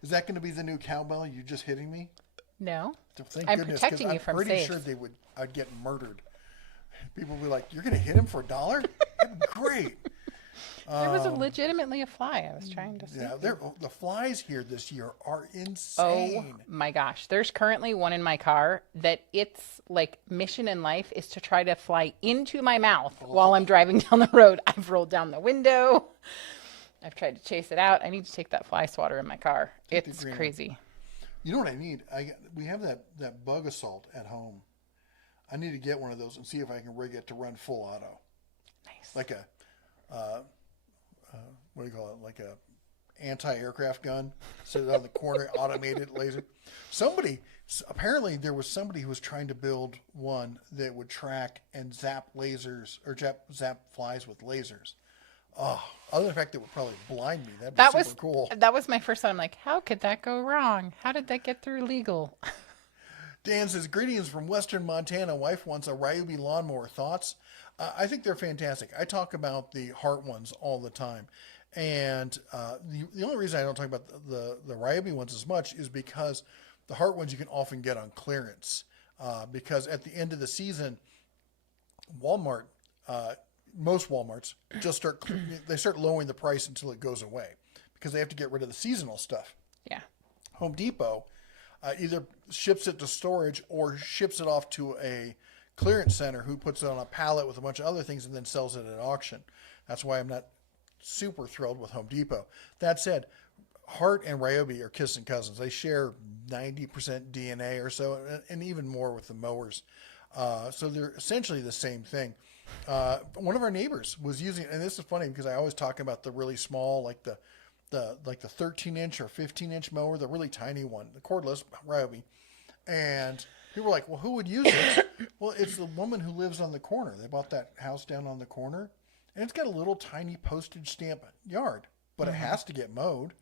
Is that going to be the new cowbell? You just hitting me? No. Thank I'm goodness, protecting 'cause you from I'm pretty safe. sure I'd get murdered. People would be like, "You're going to hit him for $1? That'd be great." There was legitimately a fly. I was trying to see. Yeah, the flies here this year are Oh insane. my gosh. There's currently one in my car that its like mission in life is to try to fly into my mouth while I'm driving down the road. I've rolled down the window. I've tried to chase it out. I need to take that fly swatter in my car. It's crazy. You know what I need? We have that bug assault at home. I need to get one of those and see if I can rig it to run full auto. Nice. Like a, what do you call it? Like a anti-aircraft gun, sit on the corner, automated laser. Apparently there was somebody who was trying to build one that would track and zap lasers or zap flies with lasers. Oh, other than the fact that it would probably blind me. That'd be super cool. That was my first thought. I'm like, how could that go wrong? How did that get through legal? Dan says, greetings from Western Montana. Wife wants a Ryobi lawnmower. Thoughts? I think they're fantastic. I talk about the Hart ones all the time. And the only reason I don't talk about the Ryobi ones as much is because the Hart ones you can often get on clearance. Because at the end of the season, Walmart, most Walmarts just start lowering the price until it goes away because they have to get rid of the seasonal stuff. Yeah. Home Depot either ships it to storage or ships it off to a clearance center who puts it on a pallet with a bunch of other things and then sells it at auction. That's why I'm not super thrilled with Home Depot. That said, Hart and Ryobi are kissing cousins. They share 90% DNA or so, and even more with the mowers. So they're essentially the same thing. One of our neighbors was using, and this is funny because I always talk about the really small, like the 13-inch or 15-inch mower, the really tiny one, the cordless Ryobi. And people were like, well, who would use it? Well, it's the woman who lives on the corner. They bought that house down on the corner, and it's got a little tiny postage stamp yard, but it has to get mowed.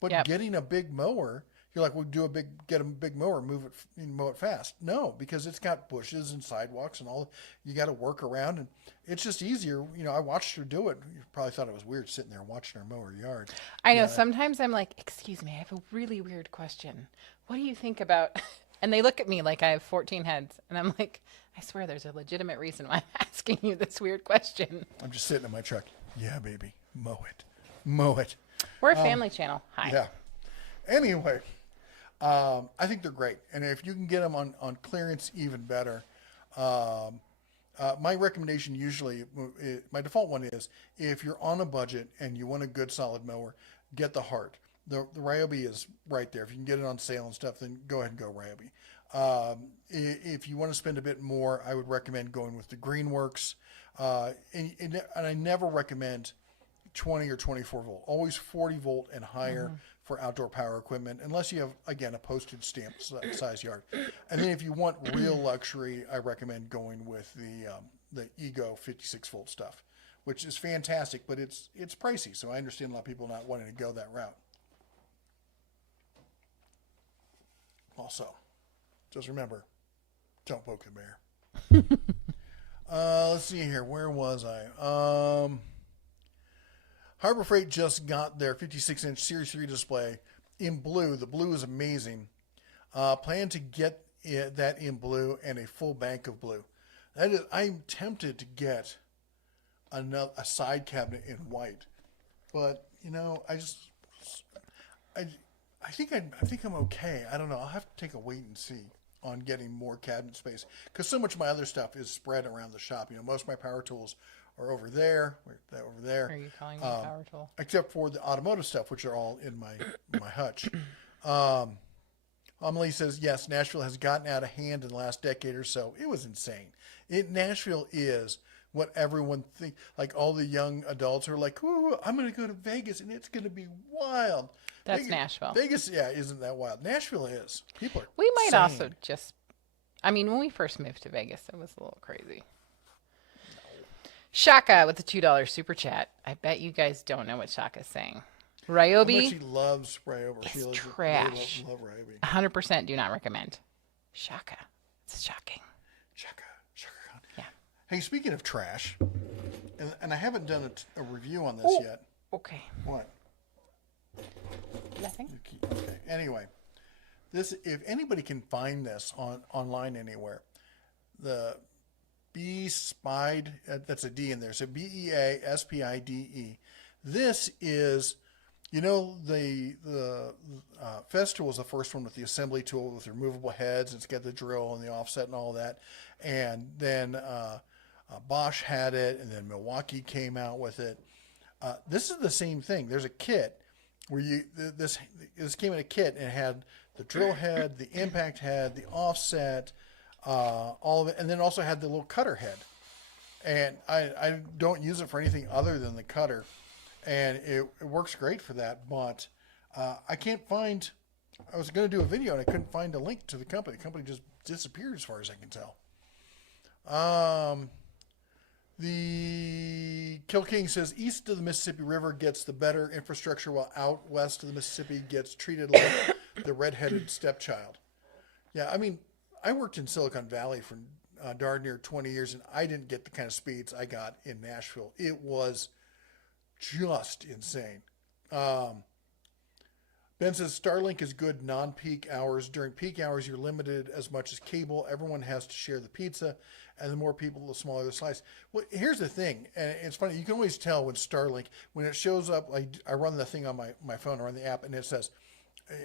But getting a big mower, you're like, well, get a big mower, mow it fast. No, because it's got bushes and sidewalks and all. You got to work around, and it's just easier. You know, I watched her do it. You probably thought it was weird sitting there watching her mow her yard. I know. Sometimes I'm like, excuse me, I have a really weird question. What do you think about? And they look at me like I have 14 heads, and I'm like, I swear there's a legitimate reason why I'm asking you this weird question. I'm just sitting in my truck. Yeah, baby, mow it. We're a family channel. Hi. Yeah. Anyway, I think they're great. And if you can get them on clearance, even better. My recommendation usually, my default one is, if you're on a budget and you want a good solid mower, get the Hart. The Ryobi is right there. If you can get it on sale and stuff, then go ahead and go Ryobi. If you want to spend a bit more, I would recommend going with the Greenworks. And I never recommend 20 or 24 volt, always 40 volt and higher for outdoor power equipment, unless you have, again, a postage stamp size yard. And then if you want real luxury, I recommend going with the Ego 56 volt stuff, which is fantastic, but it's pricey. So I understand a lot of people not wanting to go that route. Also, just remember, don't poke the bear. Let's see here. Where was I? Harbor Freight just got their 56-inch Series 3 display in blue. The blue is amazing. Plan to get that in blue and a full bank of blue. I'm tempted to get a side cabinet in white, but I think I'm okay. I don't know. I'll have to take a wait and see on getting more cabinet space because so much of my other stuff is spread around the shop. Most of my power tools are over there. Over there. Are you calling me a power tool? Except for the automotive stuff, which are all in my hutch. Amelie says, yes, Nashville has gotten out of hand in the last decade or so. It was insane. Nashville is what everyone thinks. Like all the young adults are like, ooh, I'm going to go to Vegas and it's going to be wild. That's Nashville. Vegas, isn't that wild. Nashville is. People are We might insane. also just, when we first moved to Vegas, it was a little crazy. Shaka with the $2 super chat. I bet you guys don't know what Shaka's saying. Ryobi. She loves Ryobi. It's trash. Love Ryobi. 100% do not recommend. Shaka. It's shocking. Shaka. Yeah. Hey, speaking of trash, and I haven't done a review on this yet. Okay. What? Nothing. Okay. Anyway, if anybody can find this online anywhere, the B-Spide, that's a D in there, so BEASPIDE. This is, the Festool was the first one with the assembly tool with removable heads. It's got the drill and the offset and all that. And then Bosch had it, and then Milwaukee came out with it. This is the same thing. There's a kit where this came in a kit and it had the drill head, the impact head, the offset, all of it, and then also had the little cutter head. And I don't use it for anything other than the cutter. and it works great for that. But I can't find. I was going to do a video and I couldn't find a link to the company. The company just disappeared, as far as I can tell. The Kill King says east of the Mississippi River gets the better infrastructure, while out west of the Mississippi gets treated like the redheaded stepchild. Yeah, I mean, I worked in Silicon Valley for darn near 20 years, and I didn't get the kind of speeds I got in Nashville. It was just insane. Ben says Starlink is good non-peak hours. During peak hours, you're limited as much as cable. Everyone has to share the pizza, and the more people, the smaller the slice. Well, here's the thing, and it's funny. You can always tell when Starlink, when it shows up, like I run the thing on my phone, I run the app, and it says,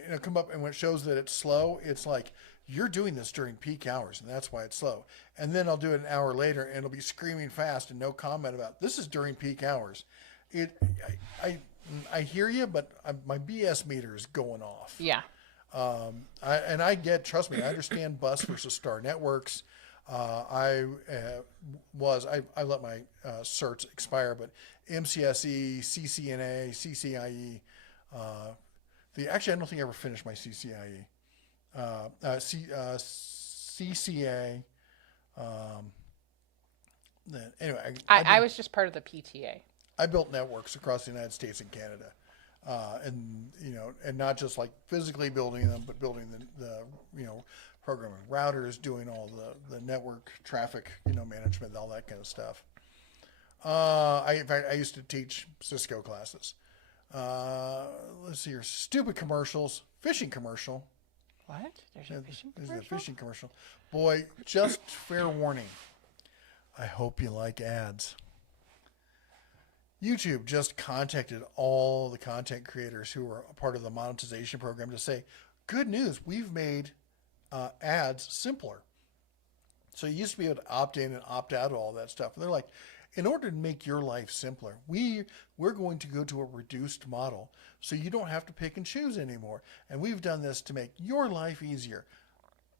it'll come up, and when it shows that it's slow, it's like, you're doing this during peak hours, and that's why it's slow. And then I'll do it an hour later, and it'll be screaming fast and no comment about, this is during peak hours. I hear you, but my BS meter is going off. Yeah. Trust me, I understand bus versus star networks. I let my certs expire, but MCSE, CCNA, CCIE, actually, I don't think I ever finished my CCIE. CCA. Anyway, I was just part of the PTA. I built networks across the United States and Canada, and not just like physically building them, but building the programming routers, doing all the network traffic, management, all that kind of stuff. In fact, I used to teach Cisco classes. Let's see here, stupid commercials, fishing commercial. What? There's a fishing commercial? There's a fishing commercial. Boy, just fair warning. I hope you like ads. YouTube just contacted all the content creators who were a part of the monetization program to say, good news, we've made ads simpler. So you used to be able to opt in and opt out of all that stuff. And they're like, in order to make your life simpler, we're going to go to a reduced model so you don't have to pick and choose anymore. And we've done this to make your life easier.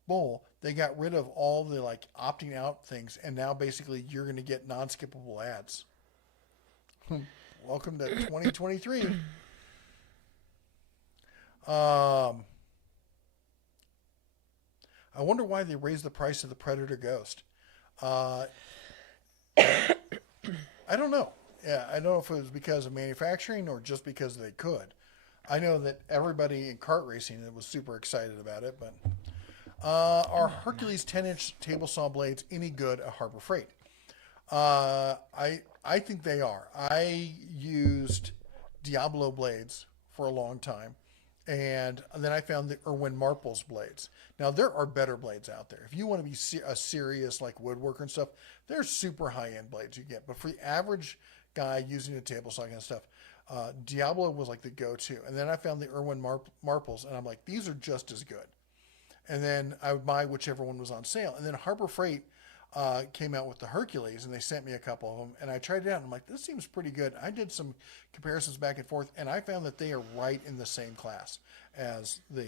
Bull, they got rid of all the opting out things, and now basically you're going to get non-skippable ads. Welcome to 2023. I wonder why they raised the price of the Predator Ghost. I don't know. Yeah, I don't know if it was because of manufacturing or just because they could. I know that everybody in kart racing was super excited about it, but are Hercules 10-inch table saw blades any good at Harbor Freight? I think they are. I used Diablo blades for a long time, and then I found the Irwin Marples blades. Now, there are better blades out there. If you want to be a serious woodworker and stuff, there's super high-end blades you get. But for the average guy using a table saw kind of stuff, Diablo was the go-to. And then I found the Irwin Marples, and I'm like, these are just as good. And then I would buy whichever one was on sale. And then Harbor Freight came out with the Hercules, and they sent me a couple of them, and I tried it out, and I'm like, this seems pretty good. I did some comparisons back and forth, and I found that they are right in the same class as the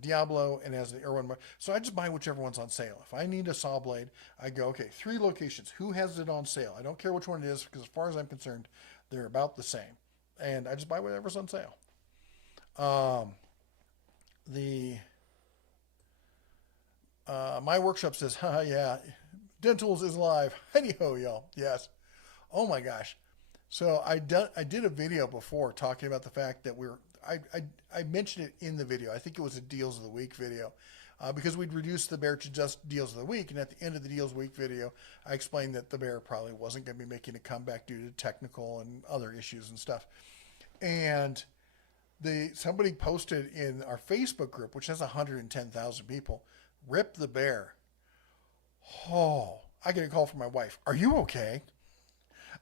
Diablo and as the Irwin. So I just buy whichever one's on sale. If I need a saw blade, I go, okay, 3 locations. Who has it on sale? I don't care which one it is, because as far as I'm concerned, they're about the same. And I just buy whatever's on sale. My workshop says, yeah, Dentools is live. Hey-ho, y'all. Yes. Oh my gosh. So I did a video before talking about the fact that I mentioned it in the video. I think it was a Deals of the Week video, because we'd reduced the bear to just Deals of the Week. And at the end of the Deals of the Week video, I explained that the bear probably wasn't going to be making a comeback due to technical and other issues and stuff. And somebody posted in our Facebook group, which has 110,000 people, rip the bear. Oh, I get a call from my wife. Are you okay?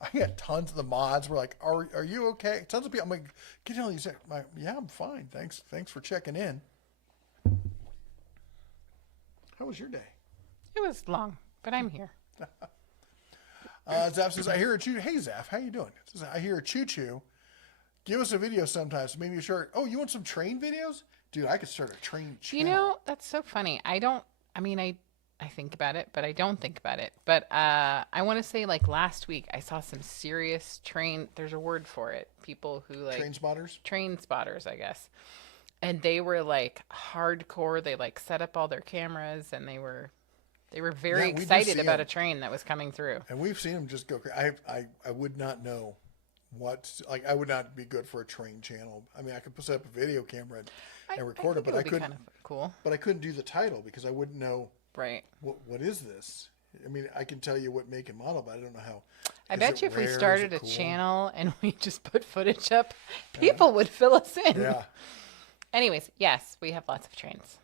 I got tons of the mods were like, are you okay? Tons of people. I'm like, get all these. Yeah, I'm fine. Thanks for checking in. How was your day? It was long, but I'm here. Zaf says, I hear a choo. Hey, Zaf, how you doing? Says, I hear a choo-choo. Give us a video sometimes. Maybe a short. Oh, you want some train videos? Dude, I could start a train channel. That's so funny. I I think about it, but I don't think about it. But I want to say like last week I saw some serious train. There's a word for it. People who like Train spotters. train spotters, I guess. And they were like hardcore. They like set up all their cameras, and they were very Yeah, we do excited see about them, a train that was coming through. and we've seen them just go crazy. I would not know what, like, I would not be good for a train channel. I mean, I could set up a video camera and I record it, think but it I would be couldn't. kind of cool, But I couldn't do the title because I wouldn't know right? what is this. I mean, I can tell you what make and model, but I don't know how. I Is bet it you if we rare? Is started it a cool? channel and we just put footage up, people would fill us in. Yeah. Anyways, yes, we have lots of trains.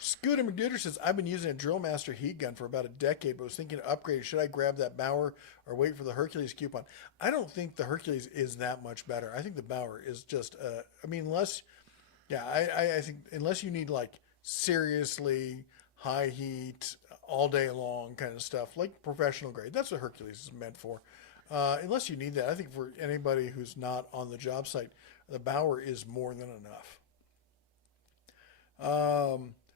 Scooter McDuder says, I've been using a Drill Master heat gun for about a decade, but was thinking of upgrading. Should I grab that Bauer or wait for the Hercules coupon? I don't think the Hercules is that much better. I think the Bauer is just, I mean, unless, yeah, I think unless you need like seriously high heat all day long kind of stuff, like professional grade, that's what Hercules is meant for. Unless you need that, I think for anybody who's not on the job site, the Bauer is more than enough.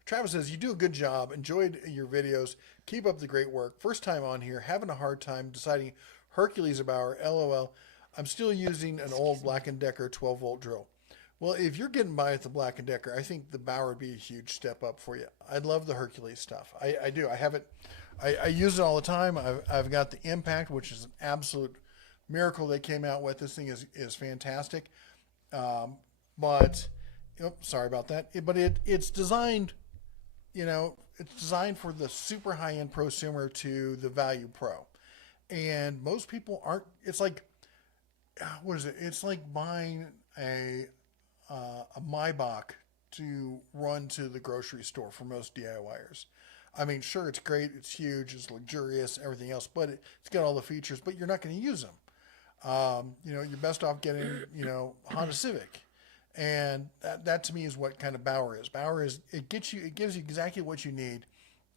Travis says, you do a good job. Enjoyed your videos. Keep up the great work. First time on here. Having a hard time deciding Hercules or Bauer. LOL. I'm still using an old Black & Decker 12-volt drill. Well, if you're getting by with the Black & Decker, I think the Bauer would be a huge step up for you. I love the Hercules stuff. I do. I have it. I use it all the time. I've got the Impact, which is an absolute miracle they came out with. This thing is fantastic. But sorry about that. But it's designed, it's designed for the super high-end prosumer to the value pro. And most people aren't, it's like, what is it? It's like buying a Maybach to run to the grocery store for most DIYers. I mean, sure, it's great, it's huge, it's luxurious, everything else, but it's got all the features, but you're not going to use them. You're best off getting, Honda Civic. And that to me is what kind of Bauer is. Bauer is, it gives you exactly what you need.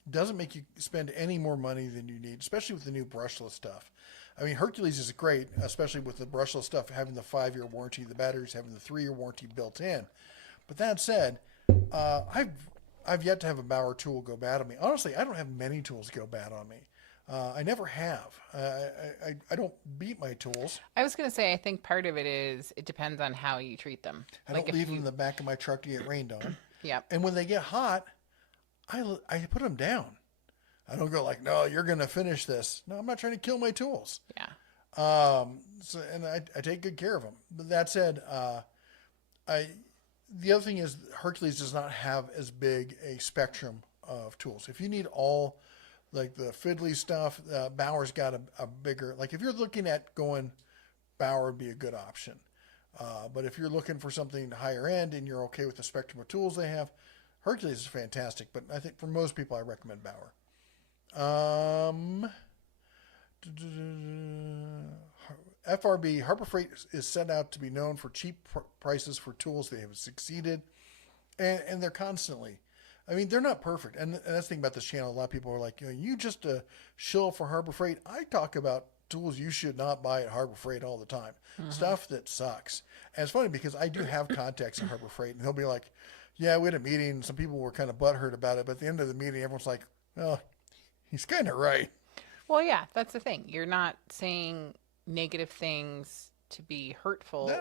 Doesn't make you spend any more money than you need, especially with the new brushless stuff. I mean, Hercules is great, especially with the brushless stuff, having the 5-year warranty, the batteries having the 3-year warranty built in. But that said, I've yet to have a Bauer tool go bad on me. Honestly, I don't have many tools go bad on me. I never have. I don't beat my tools. I was going to say, I think part of it is it depends on how you treat them. I don't leave them in the back of my truck to get rained on. Yeah. And when they get hot, I put them down. I don't go like, no, you're going to finish this. No, I'm not trying to kill my tools. Yeah. And I take good care of them. But that said, the other thing is Hercules does not have as big a spectrum of tools. If you need all like the fiddly stuff, Bauer's got a bigger, like if you're looking at going, Bauer would be a good option. But if you're looking for something higher end and you're okay with the spectrum of tools they have, Hercules is fantastic. But I think for most people, I recommend Bauer. FRB, Harbor Freight is set out to be known for cheap prices for tools. They have succeeded, and they're constantly. I mean, they're not perfect. And that's the thing about this channel. A lot of people are like, you just a shill for Harbor Freight. I talk about tools you should not buy at Harbor Freight all the time. Mm-hmm. Stuff that sucks. And it's funny because I do have contacts at Harbor Freight, and they'll be like, yeah, we had a meeting. Some people were kind of butthurt about it. But at the end of the meeting, everyone's like, well, he's kind of right. Well, yeah, that's the thing. You're not saying negative things to be hurtful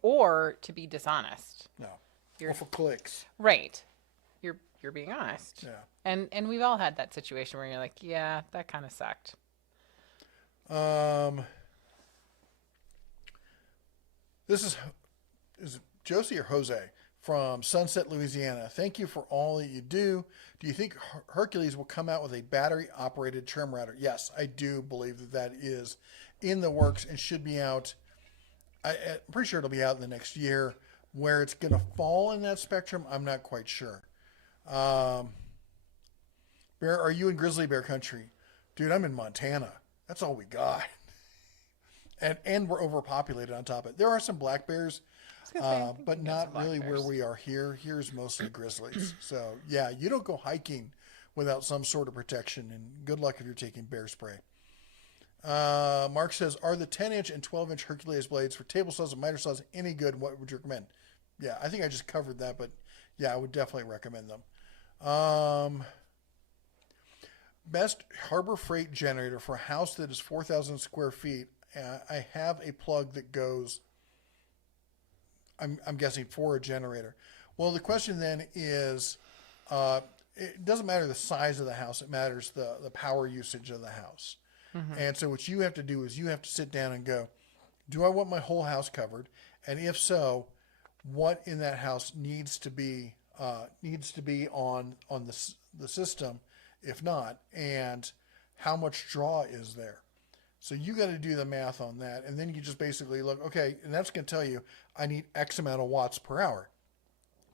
or to be dishonest. No. Or for clicks. Right. You're being honest. Yeah. And we've all had that situation where you're like, yeah, that kind of sucked. This is it Josie or Jose from Sunset, Louisiana. Thank you for all that you do. Do you think Hercules will come out with a battery-operated trim router? Yes, I do believe that is in the works and should be out. I'm pretty sure it'll be out in the next year. Where it's going to fall in that spectrum, I'm not quite sure. Bear, are you in grizzly bear country? Dude, I'm in Montana. That's all we got. And we're overpopulated on top of it. There are some black bears, but not really where we are here. Here's mostly grizzlies. So, yeah, you don't go hiking without some sort of protection, and good luck if you're taking bear spray. Mark says, are the 10-inch and 12-inch Hercules blades for table saws and miter saws any good? What would you recommend? Yeah, I think I just covered that, but yeah, I would definitely recommend them. best Harbor Freight generator for a house that is 4,000 square feet. I have a plug that goes, I'm guessing, for a generator. Well, the question then is, it doesn't matter the size of the house. It matters the power usage of the house. And so what you have to do is you have to sit down and go, do I want my whole house covered? And if so, what in that house needs to be on the system, if not, and how much draw is there? So you got to do the math on that, and then you just basically look, okay, and that's going to tell you I need X amount of watts per hour.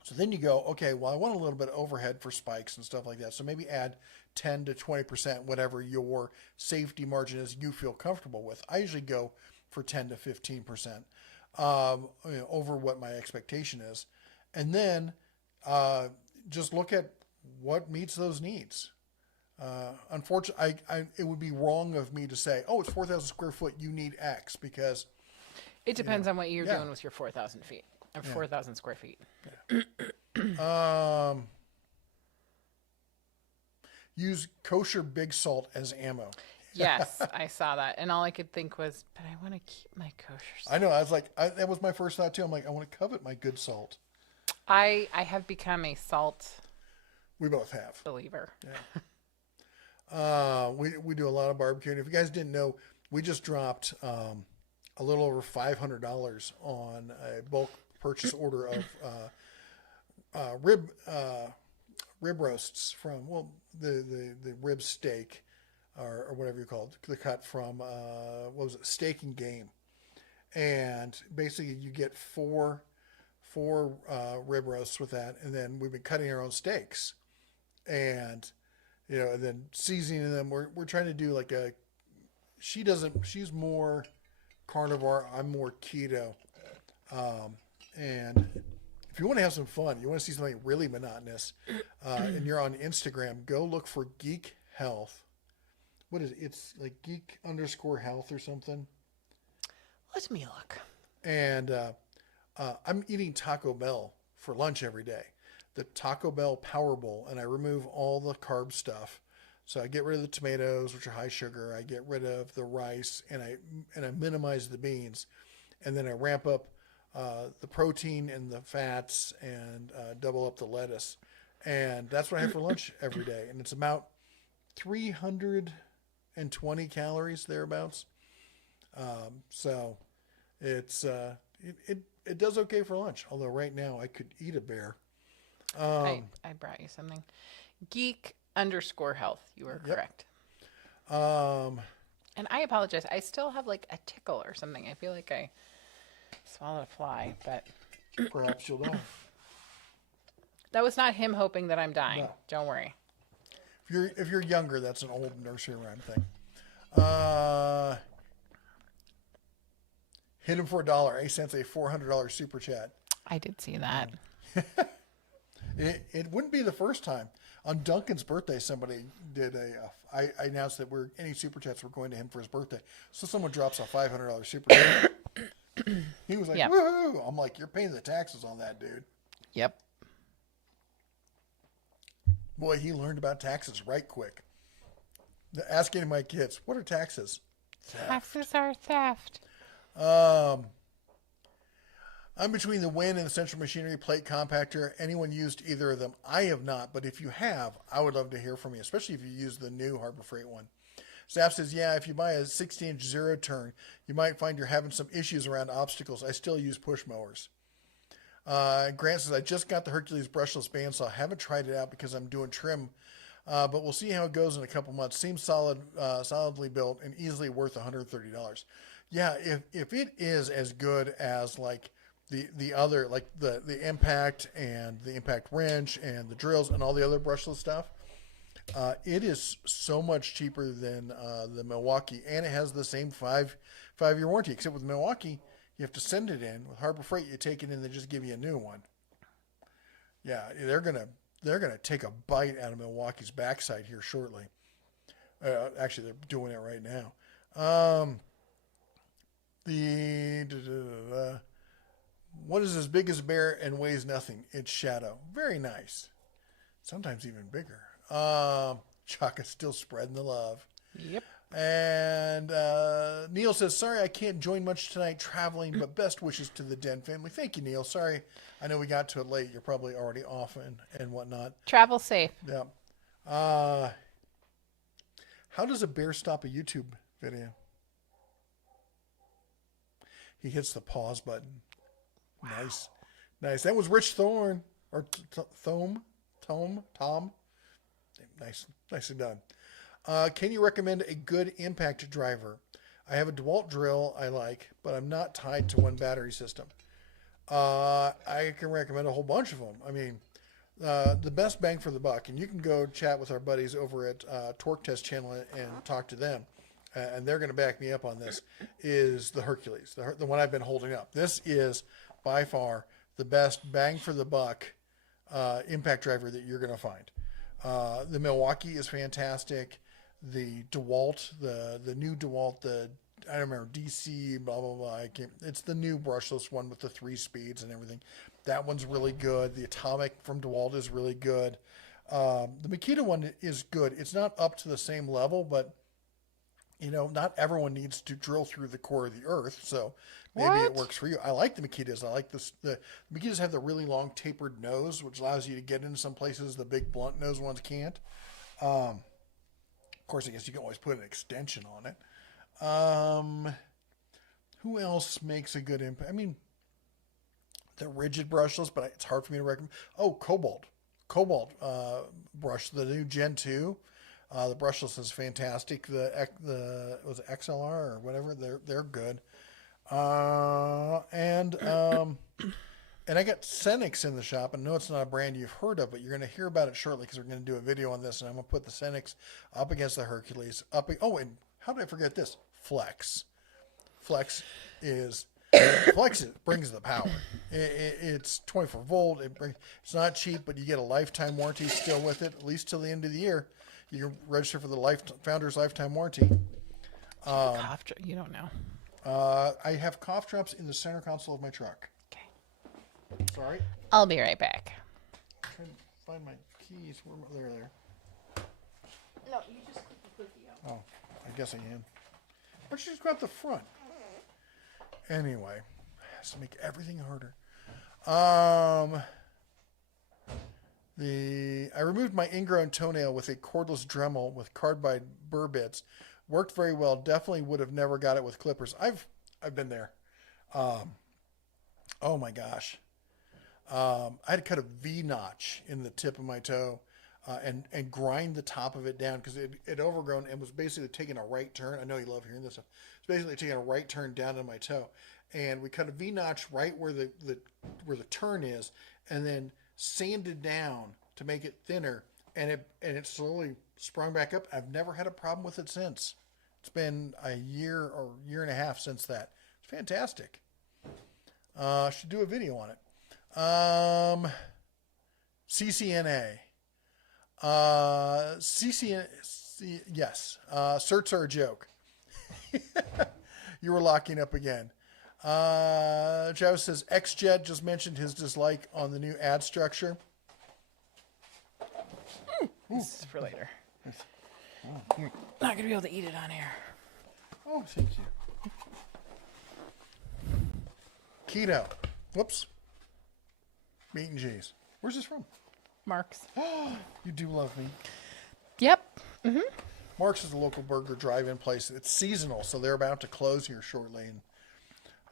So then you go, okay, well, I want a little bit of overhead for spikes and stuff like that. So maybe add 10 to 20%, whatever your safety margin is you feel comfortable with. I usually go for 10 to 15% over what my expectation is. And then just look at what meets those needs. Unfortunately, it would be wrong of me to say, oh, it's 4,000 square foot, you need X, because It depends on what you're doing with your 4,000 feet or 4,000 square feet. Use kosher big salt as ammo. Yes, I saw that. And all I could think was, but I want to keep my kosher salt. I know. I was like, that was my first thought too. I'm like, I want to covet my good salt. I have become a salt We both have. believer. Yeah. We do a lot of barbecuing. If you guys didn't know, we just dropped a little over $500 on a bulk purchase order of rib roasts from the rib steak or whatever you call it, the cut from what was it, Steak and Game, and basically you get four rib roasts with that, and then we've been cutting our own steaks, and and then seasoning them. We're trying to do like a. She's more carnivore. I'm more keto, and if you want to have some fun, you want to see something really monotonous, and you're on Instagram, go look for Geek Health. What is it? It's like geek_health or something. Let me look. And I'm eating Taco Bell for lunch every day. The Taco Bell Power Bowl, and I remove all the carb stuff. So I get rid of the tomatoes, which are high sugar. I get rid of the rice, and I minimize the beans, and then I ramp up the protein and the fats, and double up the lettuce, and that's what I have for lunch every day. And it's about 320 calories thereabouts. So it's it does okay for lunch. Although right now I could eat a bear. I brought you something. Geek_health. You were correct. And I apologize. I still have like a tickle or something. I feel like I swallowed a fly, but Perhaps you'll die. that was not him hoping that I'm dying. No. Don't worry. If you're younger, that's an old nursery rhyme thing. Hit him for $1. A sent a $400 super chat. I did see that. It wouldn't be the first time. On Duncan's birthday, somebody did I announced that any super chats were going to him for his birthday. So someone drops a $500 super chat. He was like, woohoo! I'm like, you're paying the taxes on that, dude. Yep. Boy, he learned about taxes right quick. Asking my kids, what are taxes? Taxes are theft. I'm between the Win and the Central Machinery Plate Compactor. Anyone used either of them? I have not, but if you have, I would love to hear from you, especially if you use the new Harbor Freight one. Staff says, yeah, if you buy a 60-inch zero turn, you might find you're having some issues around obstacles. I still use push mowers. Grant says, I just got the Hercules brushless bandsaw. I haven't tried it out because I'm doing trim, but we'll see how it goes in a couple months. Seems solidly built and easily worth $130. Yeah, if it is as good as like the other, like the impact and the impact wrench and the drills and all the other brushless stuff, it is so much cheaper than the Milwaukee, and it has the same five-year warranty. Except with Milwaukee, you have to send it in. With Harbor Freight, you take it in, they just give you a new one. Yeah, they're gonna take a bite out of Milwaukee's backside here shortly. Actually, they're doing it right now. What is as big as a bear and weighs nothing? It's Shadow. Very nice. Sometimes even bigger. Chaka's still spreading the love. Yep. And Neil says, sorry I can't join much tonight traveling, but best wishes to the Den family. Thank you, Neil. Sorry. I know we got to it late. You're probably already off and whatnot. Travel safe. Yeah. How does a bear stop a YouTube video? He hits the pause button. Wow. Nice. That was Rich Thorne. Or Tom. Nicely done. Can you recommend a good impact driver? I have a DeWalt drill I like, but I'm not tied to one battery system. I can recommend a whole bunch of them. I mean, the best bang for the buck, and you can go chat with our buddies over at Torque Test Channel and talk to them, and they're going to back me up on this, is the Hercules, the one I've been holding up. This is by far the best bang for the buck impact driver that you're going to find. The Milwaukee is fantastic. The DeWalt, the new DeWalt, I don't remember, DC, blah, blah, blah. It's the new brushless one with the 3 speeds and everything. That one's really good. The Atomic from DeWalt is really good. The Makita one is good. It's not up to the same level, but, not everyone needs to drill through the core of the earth, so maybe it works for you. I like the Makitas. I like this. The Makitas have the really long tapered nose, which allows you to get into some places the big blunt nose ones can't. Of course, I guess you can always put an extension on it. Who else makes a good impact? I mean, the rigid brushless, but it's hard for me to recommend. Oh, Cobalt brush, the new Gen 2. The brushless is fantastic. Was it XLR or whatever? They're good. And I got Senix in the shop. And I know it's not a brand you've heard of, but you're going to hear about it shortly because we're going to do a video on this. And I'm going to put the Senix up against the Hercules. And how did I forget this? Flex brings the power. It's 24 volt. It's not cheap, but you get a lifetime warranty still with it, at least till the end of the year. You can register for the Founder's Lifetime Warranty. You don't know. I have cough drops in the center console of my truck. Okay. Sorry. I'll be right back. I'm trying to find my keys. There. No, you just click the cookie out. Oh, I guess I am. Why don't you just grab the front? Anyway, has to make everything harder. I removed my ingrown toenail with a cordless Dremel with carbide burr bits. Worked very well. Definitely would have never got it with clippers. I've been there. Oh my gosh. I had to cut a V notch in the tip of my toe and grind the top of it down because it overgrown and was basically taking a right turn. I know you love hearing this stuff. It's basically taking a right turn down to my toe. And we cut a V notch right where the turn is, and then sanded down to make it thinner, and it slowly sprung back up. I've never had a problem with it since. It's been a year or year and a half since that. It's fantastic. Should do a video on it. CCNA. Yes. Certs are a joke. You were locking up again. Travis says XJet just mentioned his dislike on the new ad structure. This is for later. Not gonna be able to eat it on air. Oh, thank you. Keto. Whoops. Meat and cheese. Where's this from? Mark's. You do love me. Yep. Mm-hmm. Mark's is a local burger drive-in place. It's seasonal, so they're about to close here shortly. And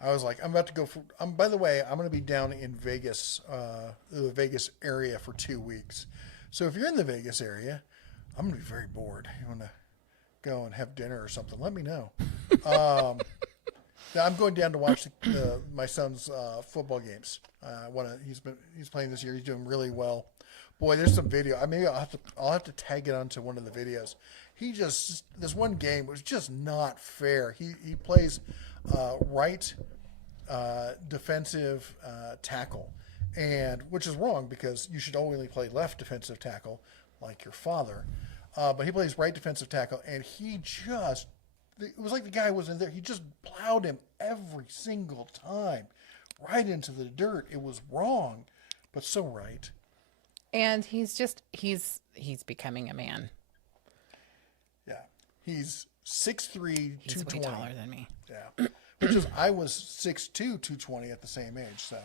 I was like, I'm about to go for. By the way, I'm going to be down in Vegas, the Vegas area for 2 weeks. So if you're in the Vegas area, I'm going to be very bored. You want to go and have dinner or something? Let me know. I'm going down to watch my son's football games. He's playing this year. He's doing really well. Boy, there's some video. I'll have to tag it onto one of the videos. This one game was just not fair. He plays right defensive tackle, and which is wrong because you should only play left defensive tackle like your father. But he plays right defensive tackle, and it was like the guy wasn't there. He just plowed him every single time right into the dirt. It was wrong, but so right. And he's becoming a man. He's 6'3", He's way 220. taller than me. Yeah, which is I was 6'2", 220 at the same age. So,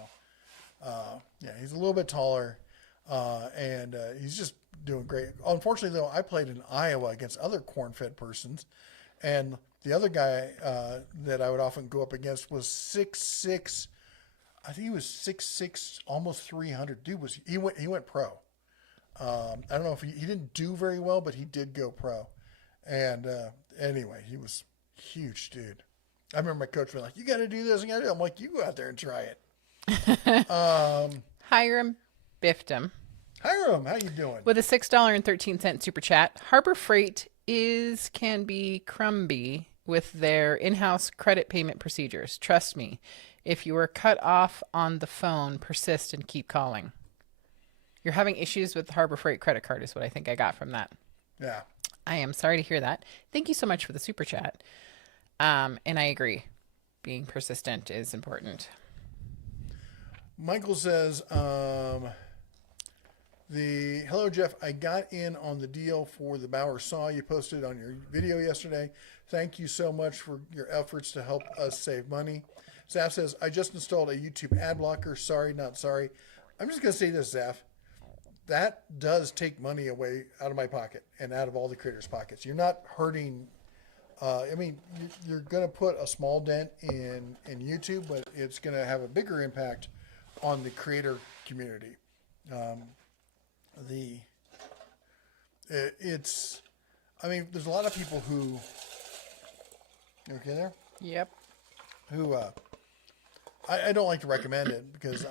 yeah, he's a little bit taller, and he's just doing great. Unfortunately, though, I played in Iowa against other corn-fed persons, and the other guy that I would often go up against was 6'6". I think he was 6'6", almost 300. Dude he went pro. I don't know if he didn't do very well, but he did go pro. And anyway, he was huge, dude. I remember my coach being like, "You got to do this, you got to do it." I'm like, "You go out there and try it." Hiram Bifton Hiram, how you doing? with a $6.13 super chat. Harbor Freight can be crumby with their in-house credit payment procedures. Trust me, if you are cut off on the phone, persist and keep calling. You're having issues with the Harbor Freight credit card is what I think I got from that. Yeah. I am sorry to hear that. Thank you so much for the super chat. And I agree. Being persistent is important. Michael says, hello, Jeff. I got in on the deal for the Bauer saw you posted on your video yesterday. Thank you so much for your efforts to help us save money. Zaf says, I just installed a YouTube ad blocker. Sorry, not sorry. I'm just going to say this, Zaf. That does take money away out of my pocket and out of all the creators' pockets. You're not hurting. You're going to put a small dent in YouTube, but it's going to have a bigger impact on the creator community. There's a lot of people who. You okay there? Yep. Who I don't like to recommend it because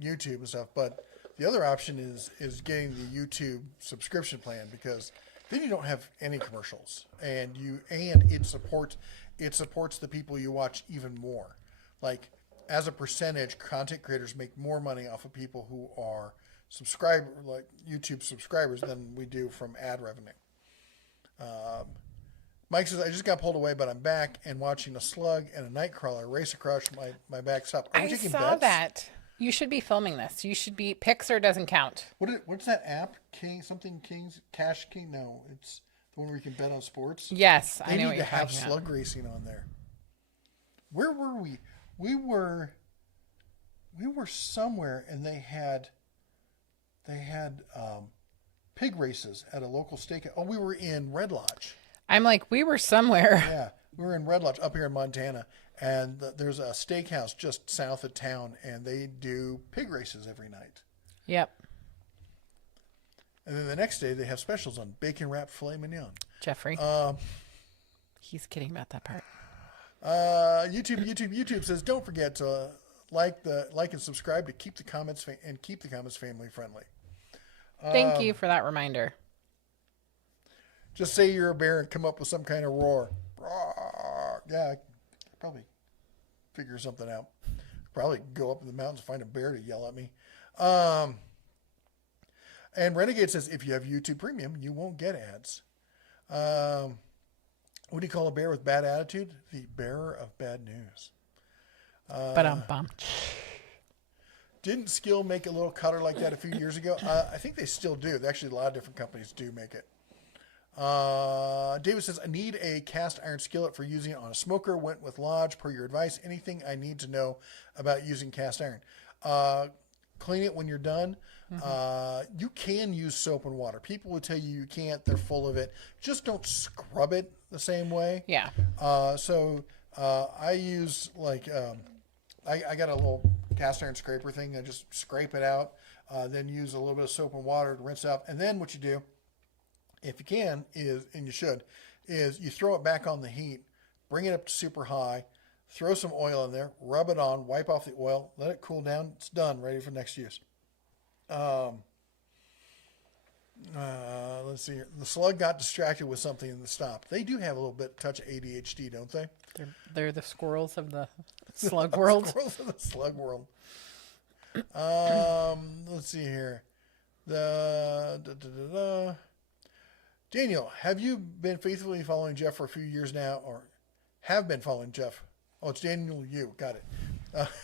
YouTube and stuff, but the other option is getting the YouTube subscription plan, because then you don't have any commercials, and it supports the people you watch even more. Like, as a percentage, content creators make more money off of people who are YouTube subscribers than we do from ad revenue. Mike says, I just got pulled away, but I'm back and watching a slug and a night crawler race across my backstop. Are we I taking saw bets? that. You should be filming this. You should be. Pixar doesn't count. What's that app? Cash King? No, it's the one where you can bet on sports. Yes, They I know need what to you're have talking slug about. racing on there. Where were we? We were somewhere, and they had pig races at a local stake. Oh, we were in Red Lodge. I'm like, we were somewhere. Yeah, we were in Red Lodge up here in Montana, and there's a steakhouse just south of town, and they do pig races every night. Yep. And then the next day, they have specials on bacon wrapped filet mignon. Jeffrey. He's kidding about that part. YouTube says, don't forget to like and subscribe to keep the comments family friendly. Thank you for that reminder. Just say you're a bear and come up with some kind of roar. Roar. Yeah, I could probably figure something out. Probably go up in the mountains and find a bear to yell at me. And Renegade says, if you have YouTube Premium, you won't get ads. What do you call a bear with bad attitude? The bearer of bad news. Ba-dum-bum. Didn't Skill make a little cutter like that a few years ago? I think they still do. Actually, a lot of different companies do make it. David says, I need a cast iron skillet for using it on a smoker. Went with Lodge per your advice. Anything I need to know about using cast iron? Clean it when you're done. Mm-hmm. You can use soap and water. People would tell you can't. They're full of it. Just don't scrub it the same way. Yeah. I use I got a little cast iron scraper thing. I just scrape it out, then use a little bit of soap and water to rinse it out. And then what you do, if you can, is you throw it back on the heat, bring it up to super high, throw some oil in there, rub it on, wipe off the oil, let it cool down. It's done, ready for next use. Let's see here. The slug got distracted with something in the stop. They do have a little bit touch of ADHD, don't they? They're the squirrels of the slug world. Squirrels of the slug world. Let's see here. Daniel, have you been faithfully following Jeff for a few years now, or have been following Jeff? Oh, it's Daniel Yu. Got it.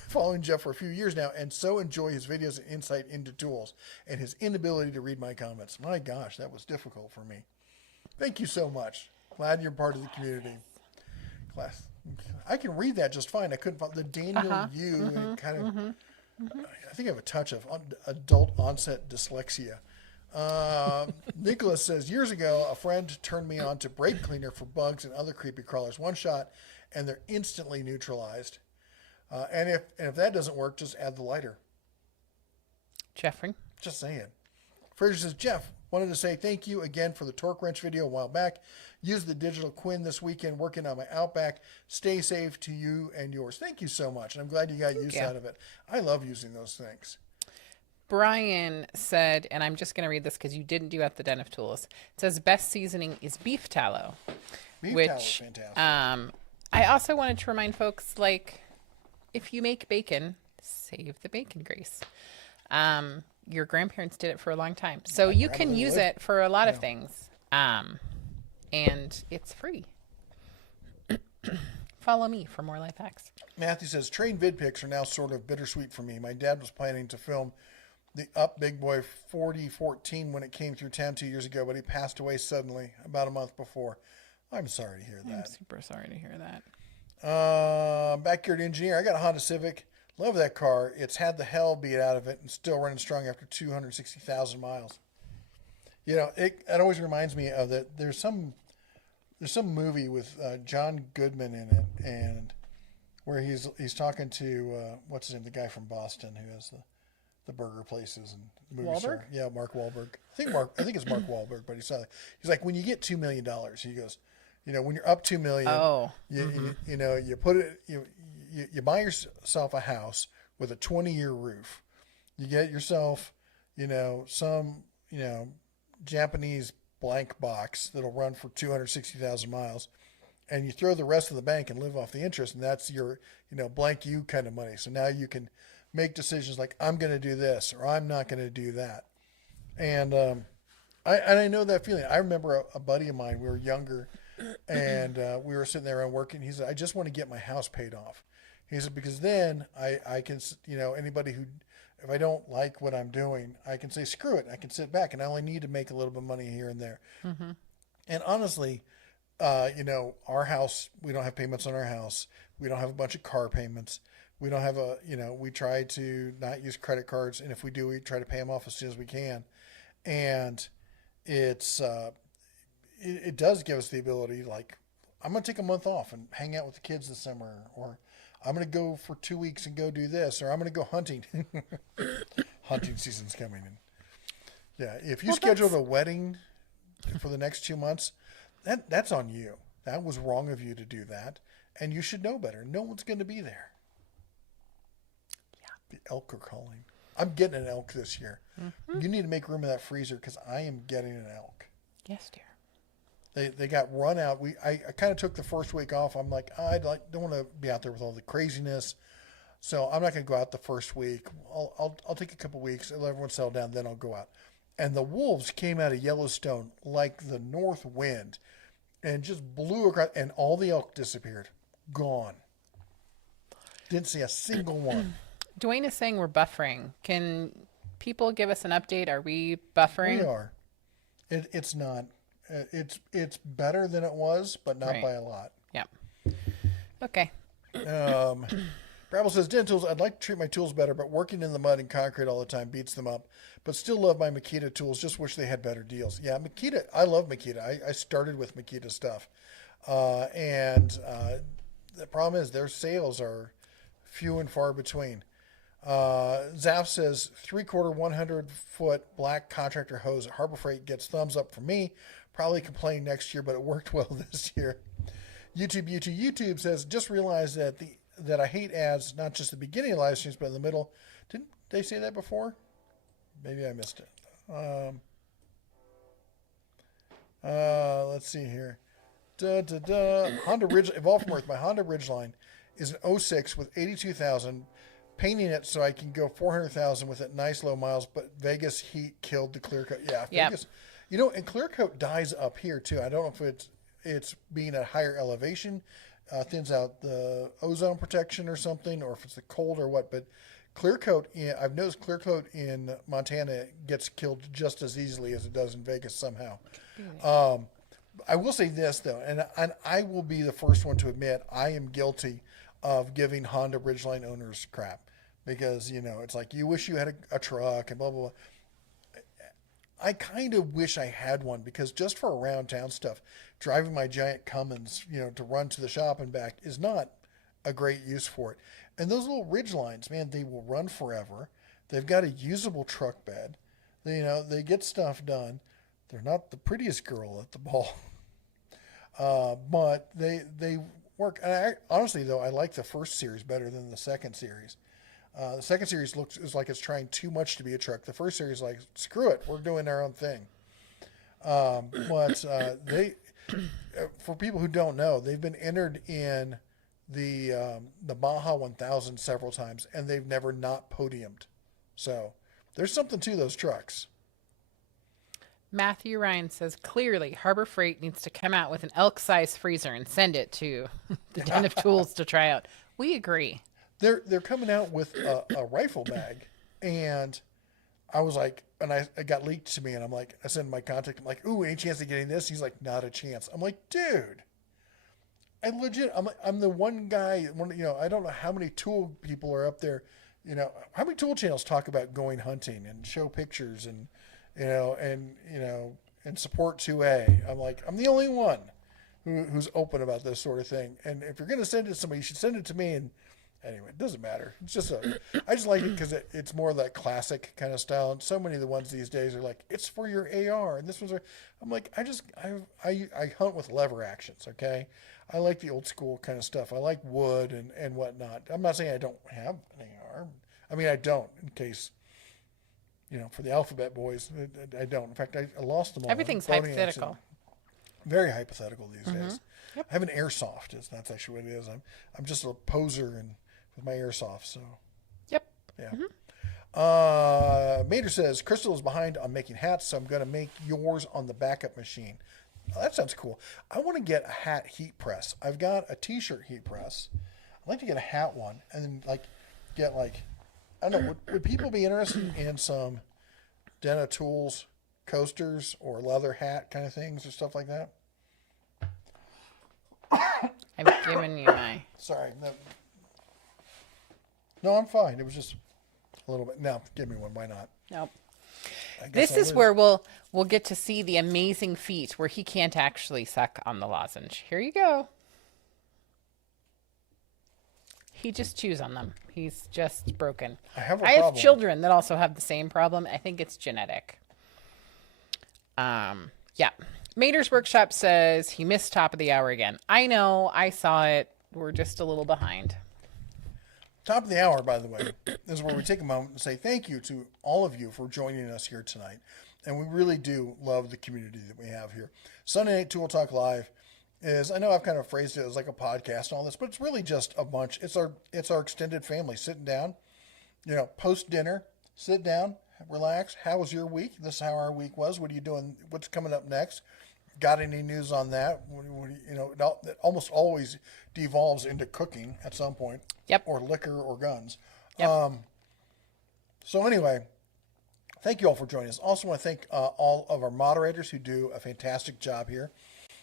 Following Jeff for a few years now, and so enjoy his videos and insight into tools and his inability to read my comments. My gosh, that was difficult for me. Thank you so much. Glad you're part of the community. Class. I can read that just fine. I couldn't find the Daniel U. And kind of. I think I have a touch of adult onset dyslexia. Nicholas says, years ago, a friend turned me on to brake cleaner for bugs and other creepy crawlers. One shot, and they're instantly neutralized. And if that doesn't work, just add the lighter. Jeffrey. Just saying. Fraser says, Jeff, wanted to say thank you again for the torque wrench video a while back. Use the digital Quinn this weekend working on my Outback. Stay safe to you and yours. Thank you so much. And I'm glad you got use out of it. I love using those things. Brian said, and I'm just going to read this because you didn't do at the Den of Tools. It says best seasoning is beef tallow. Beef tallow is fantastic. I also wanted to remind folks, like, if you make bacon, save the bacon grease. Your grandparents did it for a long time. So you can use it for a lot of things. And it's free. Follow me for more life hacks. Matthew says, train vid pics are now sort of bittersweet for me. My dad was planning to film the Up Big Boy 4014 when it came through town 2 years ago, but he passed away suddenly about a month before. I'm sorry to hear that. I'm super sorry to hear that. Backyard engineer. I got a Honda Civic. Love that car. It's had the hell beat out of it and still running strong after 260,000 miles. You know, it always reminds me of that. There's some movie with John Goodman in it, and where he's talking to what's his name, the guy from Boston who has the burger places and movie star. Yeah, Mark Wahlberg. I think it's Mark Wahlberg, but he's like, when you get $2 million, he goes, you know, when you're up $2 million, you know, you put it, you buy yourself a house with a 20-year roof. You get yourself, you know, some, you know, Japanese blank box that'll run for 260,000 miles, and you throw the rest of the bank and live off the interest, and that's your, you know, blank you kind of money. So now you can make decisions like, I'm going to do this or I'm not going to do that. And I know that feeling. I remember a buddy of mine, we were younger, and we were sitting there and working. He said, I just want to get my house paid off. He said, because then I can, you know, anybody who, if I don't like what I'm doing, I can say, screw it. I can sit back and I only need to make a little bit of money here and there. Mm-hmm. And honestly, you know, our house, we don't have payments on our house. We don't have a bunch of car payments. We don't have we try to not use credit cards. And if we do, we try to pay them off as soon as we can. And it does give us the ability, like, I'm going to take a month off and hang out with the kids this summer, or I'm going to go for 2 weeks and go do this, or I'm going to go hunting. Hunting season's coming in. Yeah, if you scheduled a wedding for the next 2 months, that's on you. That was wrong of you to do that, and you should know better. No one's going to be there. Yeah, the elk are calling. I'm getting an elk this year. Mm-hmm. You need to make room in that freezer because I am getting an elk. Yes, dear. They got run out. I kind of took the first week off. I'm like, don't want to be out there with all the craziness, so I'm not going to go out the first week. I'll take a couple weeks, let everyone settle down, then I'll go out. And the wolves came out of Yellowstone like the north wind, and just blew across, and all the elk disappeared, gone. Didn't see a single one. Dwayne is saying we're buffering. Can people give us an update? Are we buffering? We are. It's not. It's better than it was, but not by a lot. Yeah. Okay. Brabble says, Den Tools, I'd like to treat my tools better, but working in the mud and concrete all the time beats them up. But still love my Makita tools. Just wish they had better deals. Yeah, Makita. I love Makita. I started with Makita stuff. And the problem is their sales are few and far between. Zaf says 3/4 100-foot black contractor hose at Harbor Freight gets thumbs up from me. Probably complain next year, but it worked well this year. YouTube says, just realized that I hate ads, not just the beginning of live streams, but in the middle. Didn't they say that before? Maybe I missed it. Let's see here. Honda Ridge, Evolved from Earth. My Honda Ridgeline is an 06 with 82,000. Painting it so I can go 400,000 with it. Nice low miles, but Vegas heat killed the clear coat. Yeah, Vegas. You know, and clear coat dies up here too. I don't know if it's being at higher elevation, thins out the ozone protection or something, or if it's the cold or what. But clear coat, I've noticed clear coat in Montana gets killed just as easily as it does in Vegas somehow. I will say this though, and I will be the first one to admit I am guilty of giving Honda Ridgeline owners crap because it's like you wish you had a truck and blah blah blah. I kind of wish I had one because just for around town stuff, driving my giant Cummins, to run to the shop and back is not a great use for it. And those little ridge lines, man, they will run forever. They've got a usable truck bed. They get stuff done. They're not the prettiest girl at the ball, but they work. And honestly, though, I like the first series better than the second series. The second series is like it's trying too much to be a truck. The first series is like, screw it, we're doing our own thing. But for people who don't know, they've been entered in the Baja 1000 several times, and they've never not podiumed. So there's something to those trucks. Matthew Ryan says, clearly, Harbor Freight needs to come out with an elk-sized freezer and send it to the Den of Tools to try out. We agree. They're coming out with a rifle bag, and I was like, and it got leaked to me, and I'm like, I sent my contact, I'm like, ooh, any chance of getting this? He's like, not a chance. I'm like, dude, I'm the one guy, I don't know how many tool people are up there, how many tool channels talk about going hunting and show pictures and support 2A. I'm like, I'm the only one who's open about this sort of thing. And if you're going to send it to somebody, you should send it to me. And anyway, it doesn't matter. It's just I just like it because it's more of that classic kind of style. And so many of the ones these days are like, it's for your AR. And this one's, I'm like, I hunt with lever actions. Okay. I like the old school kind of stuff. I like wood and whatnot. I'm not saying I don't have an AR. I mean, I don't in case, for the alphabet boys, I don't. In fact, I lost them all. Everything's hypothetical. Very hypothetical these days. Yep. I have an airsoft. That's actually what it is. I'm just a poser with my airsoft. So. Yep. Yeah. Mater says Crystal is behind on making hats, so I'm going to make yours on the backup machine. Oh, that sounds cool. I want to get a hat heat press. I've got a T-shirt heat press. I'd like to get a hat one, and then get I don't know. Would people be interested in some Den of Tools coasters or leather hat kind of things or stuff like that? I've given you my. Sorry. No, I'm fine. It was just a little bit. No, give me one. Why not? Nope. This is where we'll get to see the amazing feat where he can't actually suck on the lozenge. Here you go. He just chews on them. He's just broken. I have children that also have the same problem. I think it's genetic. Yeah. Mater's Workshop says he missed top of the hour again. I know. I saw it. We're just a little behind. Top of the hour, by the way, is where we take a moment and say thank you to all of you for joining us here tonight. And we really do love the community that we have here. Sunday Night Tool Talk Live is, I know I've kind of phrased it as like a podcast and all this, but it's really just a bunch. It's our extended family sitting down, post dinner, sit down, relax. How was your week? This is how our week was. What are you doing? What's coming up next? Got any news on that? It almost always devolves into cooking at some point. Yep. Or liquor or guns. Yep. So anyway, thank you all for joining us. Also want to thank all of our moderators who do a fantastic job here.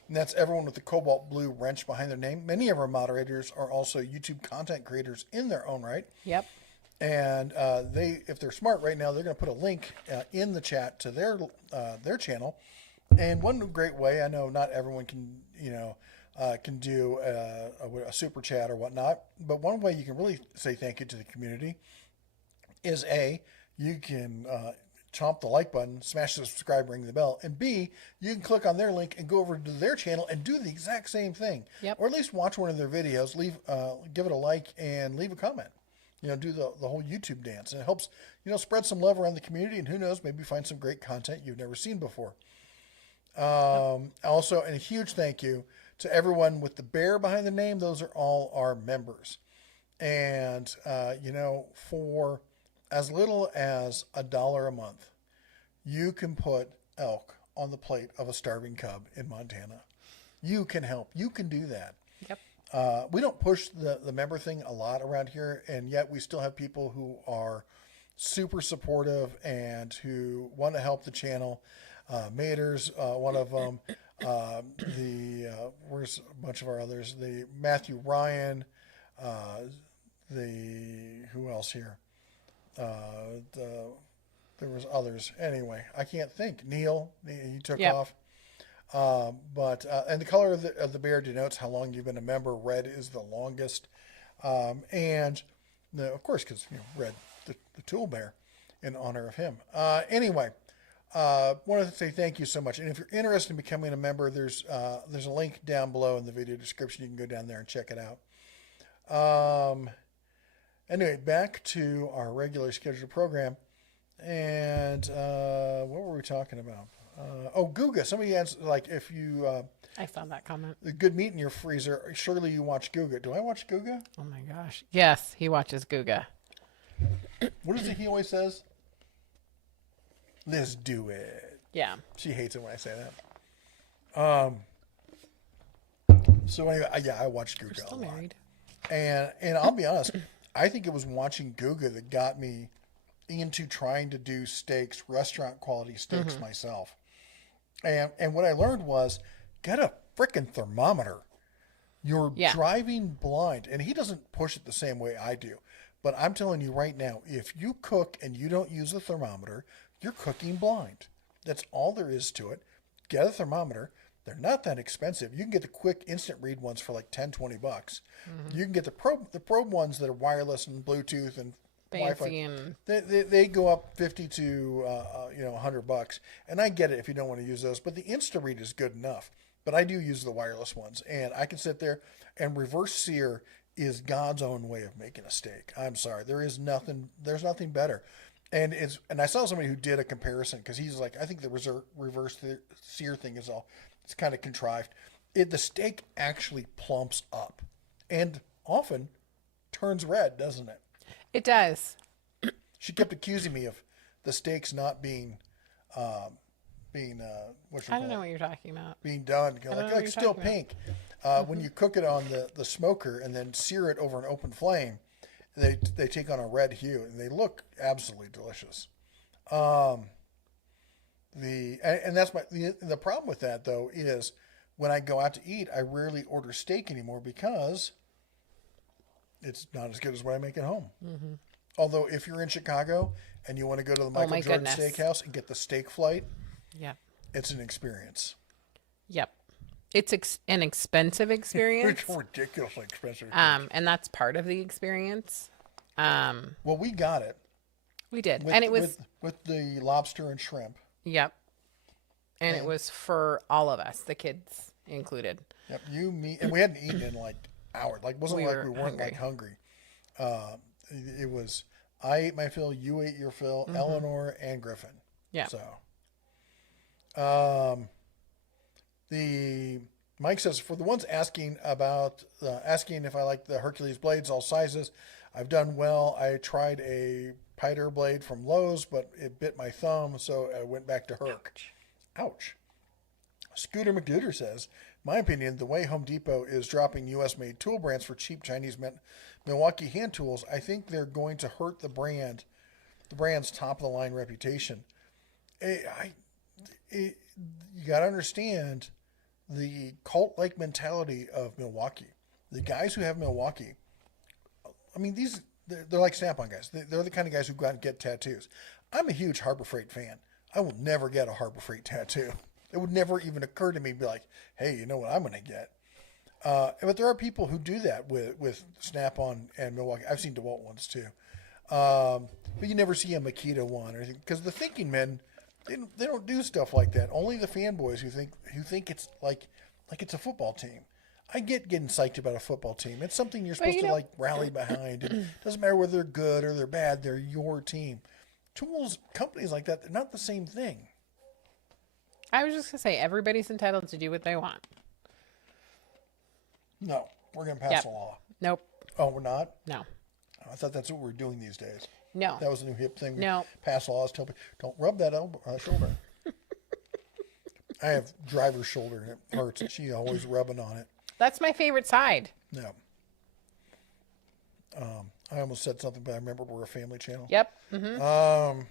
And that's everyone with the cobalt blue wrench behind their name. Many of our moderators are also YouTube content creators in their own right. Yep. And if they're smart right now, they're going to put a link in the chat to their channel. And one great way, I know not everyone can do a super chat or whatnot, but one way you can really say thank you to the community is you can chomp the like button, smash the subscribe, ring the bell, and B, you can click on their link and go over to their channel and do the exact same thing. Yep. Or at least watch one of their videos, give it a like and leave a comment. Do the whole YouTube dance, and it helps spread some love around the community, and who knows, maybe find some great content you've never seen before. Also, and a huge thank you to everyone with the bear behind the name. Those are all our members. And, for as little as $1 a month, you can put elk on the plate of a starving cub in Montana. You can help. You can do that. Yep. We don't push the member thing a lot around here, and yet we still have people who are super supportive and who want to help the channel. Mater's one of them. Where's a bunch of our others? The Matthew Ryan, who else here? There was others. Anyway, I can't think. Neil, he took Yep. off. And the color of the bear denotes how long you've been a member. Red is the longest. Of course, because red, the tool bear, in honor of him. Anyway, wanted to say thank you so much. And if you're interested in becoming a member, there's a link down below in the video description. You can go down there and check it out. Anyway, back to our regular scheduled program. And what were we talking about? Guga. Somebody asked, like, if you I saw that comment. the good meat in your freezer, surely you watch Guga. Do I watch Guga? Oh my gosh. Yes, he watches Guga. What is it he always says? Let's do it. Yeah. She hates it when I say that. So anyway, I watched Guga Still a lot. married. And I'll be honest, I think it was watching Guga that got me into trying to do steaks, restaurant quality steaks myself. And what I learned was, get a freaking thermometer. You're driving blind. And he doesn't push it the same way I do. But I'm telling you right now, if you cook and you don't use the thermometer, you're cooking blind. That's all there is to it. Get a thermometer. They're not that expensive. You can get the quick instant read ones for like $10-20. You can get the probe ones that are wireless and Bluetooth and Fancy Wi-Fi. They go up 50 to $100. And I get it if you don't want to use those, but the InstaRead is good enough. But I do use the wireless ones, and I can sit there and reverse sear is God's own way of making a steak. I'm sorry, there's nothing better. And I saw somebody who did a comparison because he's like, I think the reverse sear thing it's kind of contrived. The steak actually plumps up, and often turns red, doesn't it? It does. She kept accusing me of the steaks not being I don't know what you're talking about. being done. know what Like you're still talking pink. When you cook it on the smoker and then sear it over an open flame, they take on a red hue and they look absolutely delicious. And that's the problem with that though is when I go out to eat, I rarely order steak anymore because it's not as good as what I make at home. Mm-hmm. Although if you're in Chicago and you want to go to the Michael Jordan Steakhouse and get the steak flight, Yep. it's an experience. Yep. It's an expensive experience. It's ridiculously expensive. And that's part of the experience. Well, we got it. We did. With, And it was with the lobster and shrimp. Yep. And it was for all of us, the kids included. Yep, you, me, and we hadn't eaten in like hours. Like, wasn't We like were we weren't like hungry. It was, I ate my fill, you ate your fill, Eleanor and Griffin. Yeah. So, the Mike says, for the ones asking if I like the Hercules blades, all sizes, I've done well. I tried a Piter blade from Lowe's, but it bit my thumb, so I went back to Herc. Ouch. Scooter McDooter says, my opinion, the way Home Depot is dropping U.S.-made tool brands for cheap Chinese Milwaukee hand tools, I think they're going to hurt the brand's top-of-the-line reputation. You got to understand the cult-like mentality of Milwaukee. The guys who have Milwaukee, I mean, they're like Snap-on guys. They're the kind of guys who go out and get tattoos. I'm a huge Harbor Freight fan. I will never get a Harbor Freight tattoo. It would never even occur to me to be like, hey, you know what I'm going to get? But there are people who do that with Snap-on and Milwaukee. I've seen DeWalt ones too. But you never see a Makita one or anything because the thinking men, they don't do stuff like that. Only the fanboys who think it's like it's a football team. I get getting psyched about a football team. It's something you're supposed to like rally behind. It doesn't matter whether they're good or they're bad. They're your team. Tools, companies like that, they're not the same thing. I was just going to say, everybody's entitled to do what they want. No, we're going to pass a law. Nope. Oh, we're not? No. I thought that's what we're doing these days. No. That was a new hip thing. No. Pass laws. Tell people, don't rub that shoulder. I have driver's shoulder and it hurts. And she's always rubbing on it. That's my favorite side. No. I almost said something, but I remember we're a family channel. Yep. Mm-hmm.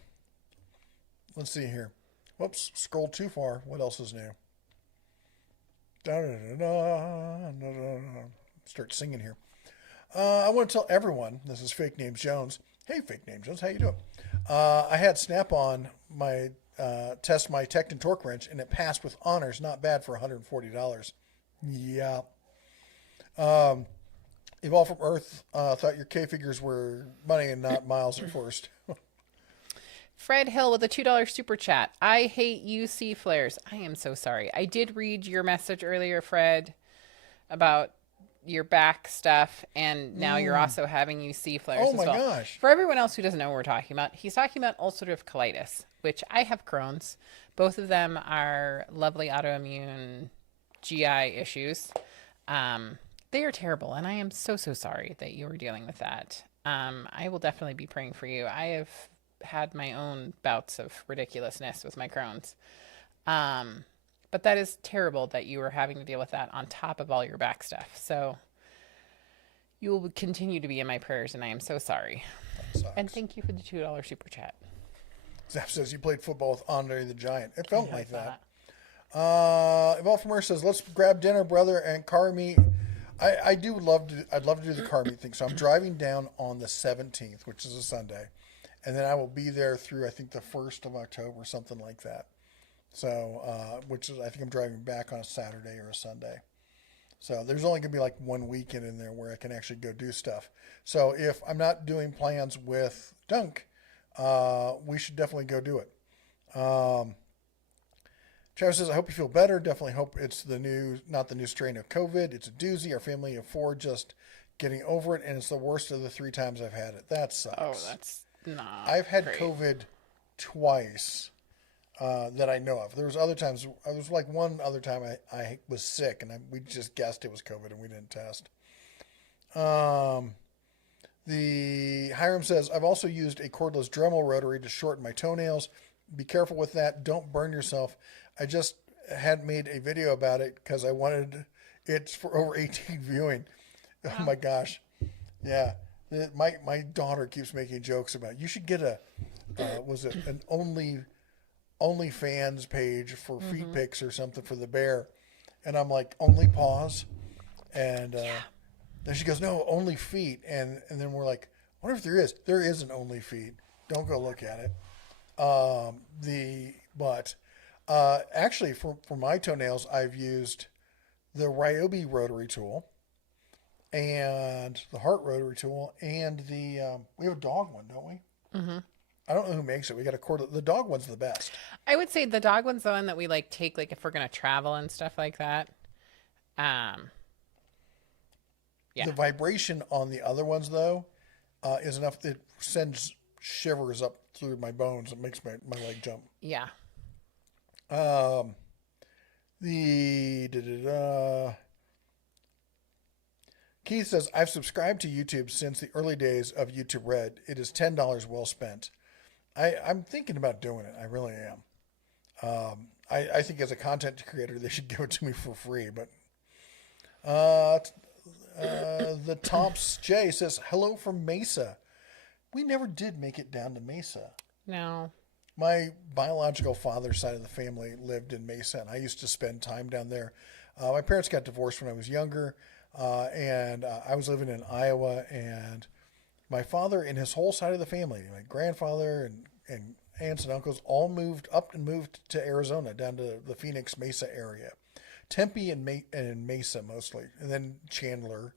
Let's see here. Whoops, scrolled too far. What else is new? Start singing here. I want to tell everyone, this is Fake Names Jones. Hey, Fake Name Jones, how you doing? I had Snap-on my test my Tecton torque wrench, and it passed with honors. Not bad for $140. Yeah. Evolve from Earth thought your K figures were money and not miles at first. Fred Hill with a $2 super chat. I hate UC flares. I am so sorry. I did read your message earlier, Fred, about your back stuff, and now you're also having UC flares Oh as my well. gosh. For everyone else who doesn't know what we're talking about, he's talking about ulcerative colitis, which I have Crohn's. Both of them are lovely autoimmune GI issues. They are terrible, and I am so, so sorry that you were dealing with that. I will definitely be praying for you. I have had my own bouts of ridiculousness with my Crohn's. But that is terrible that you were having to deal with that on top of all your back stuff. So you will continue to be in my prayers, and I am so sorry. And thank you for the $2 super chat. Zap says you played football with Andre the Giant. It felt like that. Evolve from Earth says, let's grab dinner, brother, and car meet. I'd love to do the car meet thing. So I'm driving down on the 17th, which is a Sunday. And then I will be there through, I think, the 1st of October, something like that. So, which is, I think I'm driving back on a Saturday or a Sunday. So there's only going to be like one weekend in there where I can actually go do stuff. So if I'm not doing plans with Dunk, we should definitely go do it. Travis says, I hope you feel better. Definitely hope it's not the new strain of COVID. It's a doozy. Our family of 4 just getting over it, and it's the worst of the 3 times I've had it. That sucks. Oh, that's not I've had great. COVID twice that I know of. There was other times. There was like one other time I was sick, and we just guessed it was COVID, and we didn't test. The Hiram says, I've also used a cordless Dremel rotary to shorten my toenails. Be careful with that. Don't burn yourself. I just had made a video about it because I wanted it for over 18 viewing. Wow. Oh my gosh. Yeah. My daughter keeps making jokes about, you should get an OnlyFans page for feet pics or something for the bear. And I'm like, only paws? And then she goes, no, only feet. And then we're like, I wonder if there is. There is an only feet. Don't go look at it. Actually, for my toenails, I've used the Ryobi rotary tool and the Heart rotary tool, and we have a dog one, don't we? Mm-hmm. I don't know who makes it. We got a cord. The dog one's the best. I would say the dog one's the one that we take if we're gonna travel and stuff like that. Yeah. The vibration on the other ones though is enough. It sends shivers up through my bones. It makes my leg jump. Yeah. Keith says, I've subscribed to YouTube since the early days of YouTube Red. It is $10 well spent. I'm thinking about doing it. I really am. I think as a content creator, they should give it to me for free. But the Tomps J says, hello from Mesa. We never did make it down to Mesa. No. My biological father's side of the family lived in Mesa, and I used to spend time down there. My parents got divorced when I was younger, and I was living in Iowa, and my father and his whole side of the family, my grandfather and aunts and uncles, all moved to Arizona, down to the Phoenix Mesa area. Tempe and Mesa mostly, and then Chandler,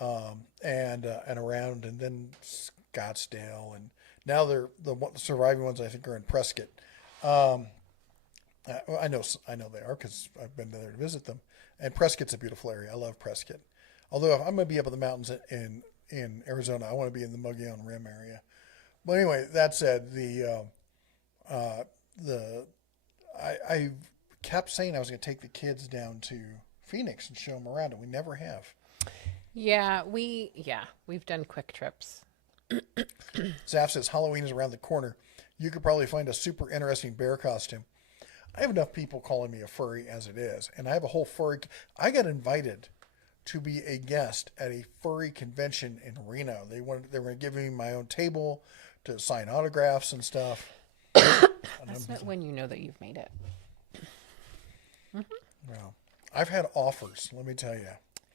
and around, and then Scottsdale, and now the surviving ones I think are in Prescott. I know they are because I've been there to visit them. And Prescott's a beautiful area. I love Prescott. Although if I'm going to be up in the mountains in Arizona, I want to be in the Mogollon Rim area. But anyway, that said, I kept saying I was going to take the kids down to Phoenix and show them around, and we never have. Yeah, we've done quick trips. Zaf says Halloween is around the corner. You could probably find a super interesting bear costume. I have enough people calling me a furry as it is, and I have a whole furry. I got invited to be a guest at a furry convention in Reno. They were going to give me my own table to sign autographs and stuff. That's not when you know that you've made it. Well, I've had offers. Let me tell you.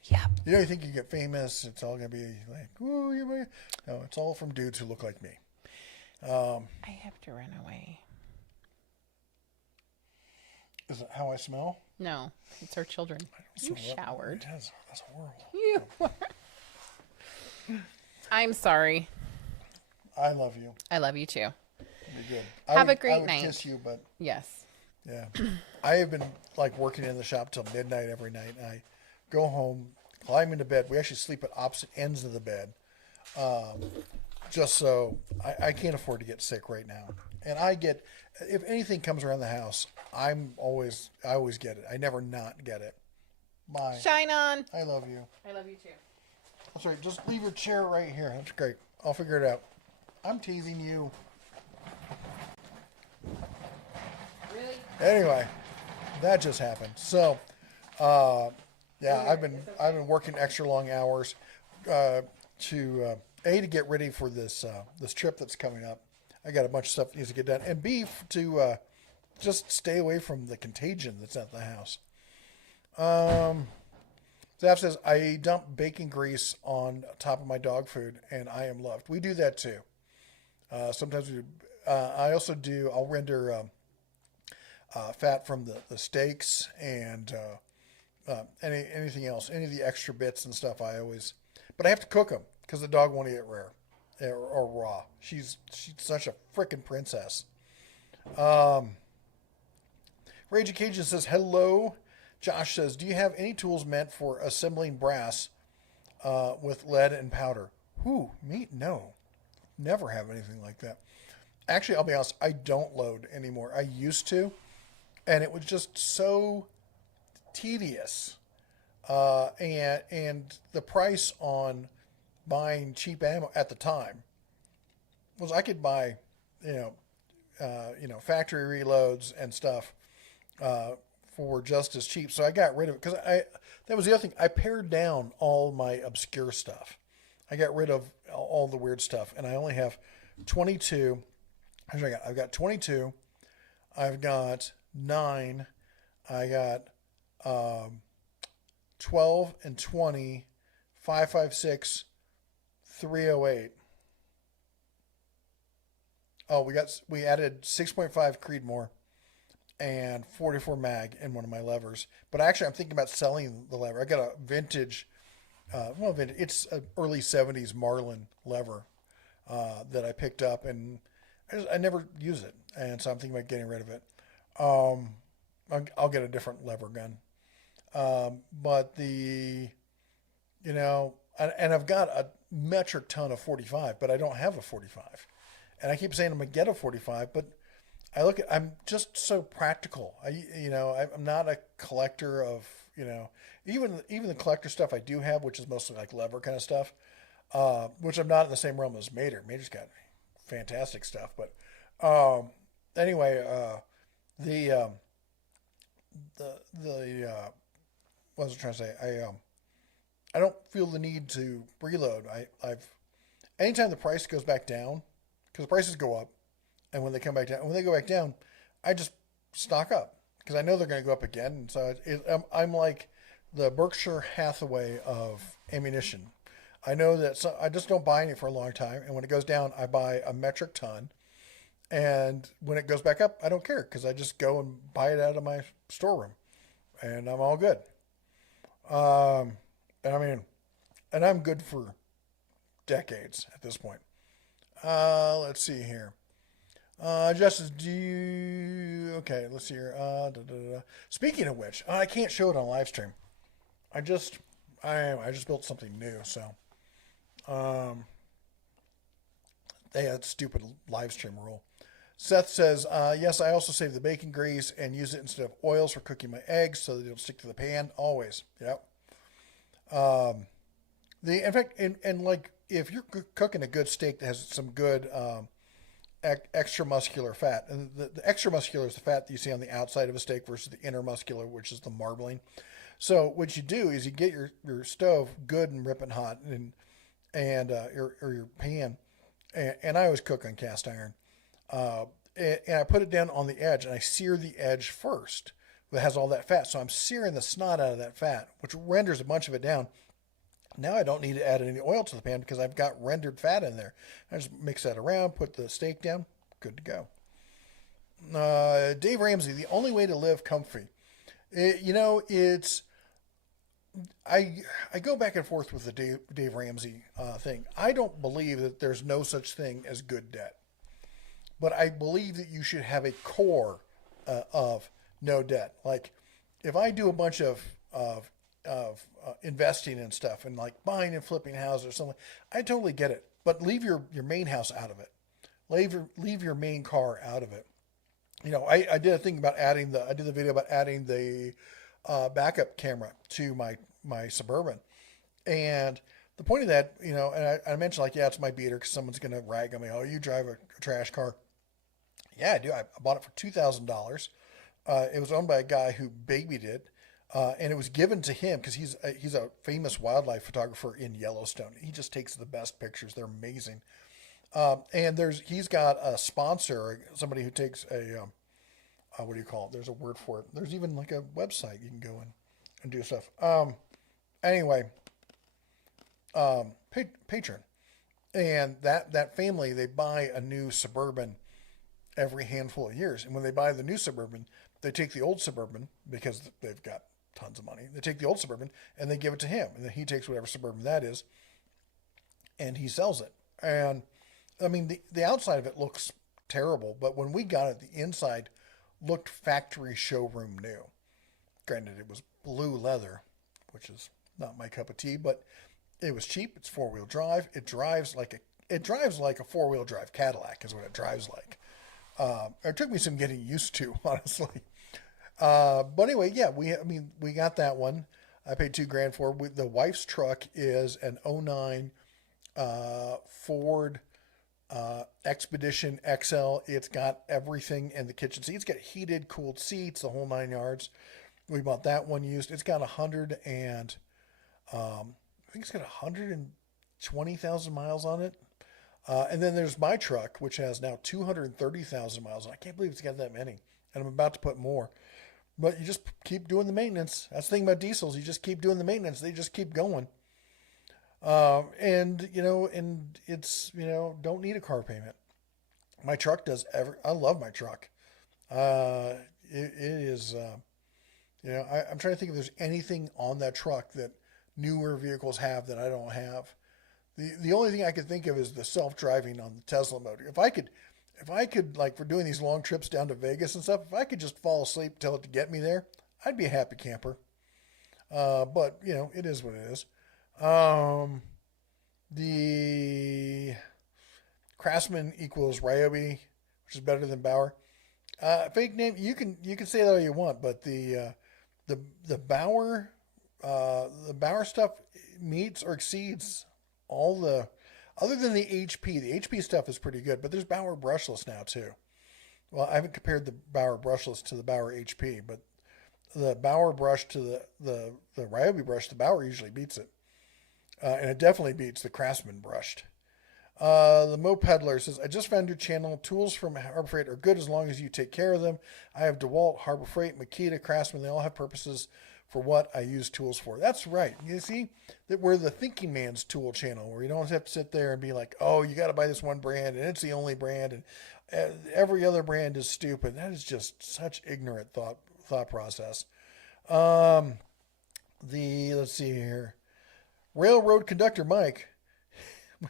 Yep. You think you get famous? It's all gonna be like, ooh, no, it's all from dudes who look like me. I have to run away. Is it how I smell? No, it's our children. You showered. That's horrible. You. I'm sorry. I love you. I love you too. Be good. Have a I great would night. Kiss you, but Yes. yeah, I have been like working in the shop till midnight every night. And I go home, climb into bed. We actually sleep at opposite ends of the bed, just so I can't afford to get sick right now. And I get, if anything comes around the house, I always get it. I never not get it. Bye. Shine on. I love you. I love you too. That's right. Just leave your chair right here. That's great. I'll figure it out. I'm teasing you. Really? Anyway, that just happened. So, yeah, I've been working extra long hours to get ready for this trip that's coming up. I got a bunch of stuff that needs to get done, and B, to just stay away from the contagion that's at the house. Zap says, I dump bacon grease on top of my dog food, and I am loved. We do that too. Sometimes we do. I also do, I'll render fat from the steaks and anything else, any of the extra bits and stuff. But I have to cook them because the dog won't eat it rare or raw. She's such a freaking princess. Rage Occasion says, hello. Josh says, do you have any tools meant for assembling brass with lead and powder? Me? No. Never have anything like that. Actually, I'll be honest, I don't load anymore. I used to, and it was just so tedious. And the price on buying cheap ammo at the time was I could buy, factory reloads and stuff for just as cheap. So I got rid of it because that was the other thing. I pared down all my obscure stuff. I got rid of all the weird stuff, and I only have 22. I've got 22. I've got 9. I got 12 and 20, 5.56, 308. Oh, we added 6.5 Creedmoor and 44 mag in one of my levers. But actually, I'm thinking about selling the lever. I got a vintage, it's an early 70s Marlin lever that I picked up, and I never use it. And so I'm thinking about getting rid of it. I'll get a different lever gun. But and I've got a metric ton of 45, but I don't have a 45. And I keep saying I'm going to get a 45, but I'm just so practical. I'm not a collector of, even the collector stuff I do have, which is mostly like lever kind of stuff, which I'm not in the same realm as Mater. Mater's got fantastic stuff. But anyway, what was I trying to say? I don't feel the need to reload. Anytime the price goes back down, because the prices go up, and when they come back down, when they go back down, I just stock up because I know they're going to go up again. And so I'm like the Berkshire Hathaway of ammunition. I know that I just don't buy any for a long time, and when it goes down, I buy a metric ton. And when it goes back up, I don't care because I just go and buy it out of my storeroom, and I'm all good. And I'm good for decades at this point. Let's see here. Justice, okay, let's see here. Speaking of which, I can't show it on live stream. I just built something new, so they had stupid live stream rule. Seth says, yes, I also save the bacon grease and use it instead of oils for cooking my eggs so they don't stick to the pan. Always. Yep. In fact, like if you're cooking a good steak that has some good extramuscular fat, and the extramuscular is the fat that you see on the outside of a steak versus the intermuscular, which is the marbling. So what you do is you get your stove good and ripping hot, and your pan, and I always cook on cast iron. And I put it down on the edge, and I sear the edge first that has all that fat. So I'm searing the snot out of that fat, which renders a bunch of it down. Now I don't need to add any oil to the pan because I've got rendered fat in there. I just mix that around, put the steak down, good to go. Dave Ramsey, the only way to live comfy. It's I go back and forth with the Dave Ramsey thing. I don't believe that there's no such thing as good debt, but I believe that you should have a core of no debt. Like if I do a bunch of investing and stuff and like buying and flipping houses or something, I totally get it. But leave your main house out of it. Leave your main car out of it. I did a thing about I did the video about adding the backup camera to my Suburban. And the point of that, and I mentioned like, yeah, it's my beater because someone's going to rag on me. Oh, you drive a trash car. Yeah, I do. I bought it for $2,000. It was owned by a guy who babied it. And it was given to him because he's a famous wildlife photographer in Yellowstone. He just takes the best pictures. They're amazing. And he's got a sponsor, somebody who takes what do you call it? There's a word for it. There's even like a website you can go in and do stuff. Anyway, patron. And that family, they buy a new Suburban every handful of years. And when they buy the new Suburban, they take the old Suburban because they've got tons of money. They take the old Suburban and they give it to him. And then he takes whatever Suburban that is and he sells it. And I mean, the outside of it looks terrible, but when we got it, the inside looked factory showroom new. Granted, it was blue leather, which is not my cup of tea, but it was cheap. It's 4-wheel drive. It drives like a 4-wheel drive Cadillac is what it drives like. It took me some getting used to, honestly. But anyway, yeah, we got that one. I paid $2,000 for it. The wife's truck is an '09 Ford Expedition XL. It's got everything in the kitchen seat. It's got heated, cooled seats, the whole 9 yards. We bought that one used. It's got I think it's got 120,000 miles on it. And then there's my truck, which has now 230,000 miles. I can't believe it's got that many. And I'm about to put more. But you just keep doing the maintenance. That's the thing about diesels. You just keep doing the maintenance. They just keep going. And it's, don't need a car payment. My truck does I love my truck. It is, I'm trying to think if there's anything on that truck that newer vehicles have that I don't have. The only thing I could think of is the self-driving on the Tesla motor. If I could like for doing these long trips down to Vegas and stuff, if I could just fall asleep, tell it to get me there, I'd be a happy camper. But it is what it is. The Craftsman equals Ryobi, which is better than Bauer. Fake name, you can say that all you want, but the Bauer stuff meets or exceeds all the, other than the HP. The HP stuff is pretty good, but there's Bauer brushless now too. Well, I haven't compared the Bauer brushless to the Bauer HP, but the Bauer brush to the Ryobi brush, the Bauer usually beats it. And it definitely beats the Craftsman brushed. The Mo Peddler says, I just found your channel. Tools from Harbor Freight are good as long as you take care of them. I have DeWalt, Harbor Freight, Makita, Craftsman. They all have purposes for what I use tools for. That's right. You see that we're the thinking man's tool channel where you don't have to sit there and be like, oh, you got to buy this one brand and it's the only brand and every other brand is stupid. That is just such ignorant thought process. Let's see here. Railroad conductor Mike.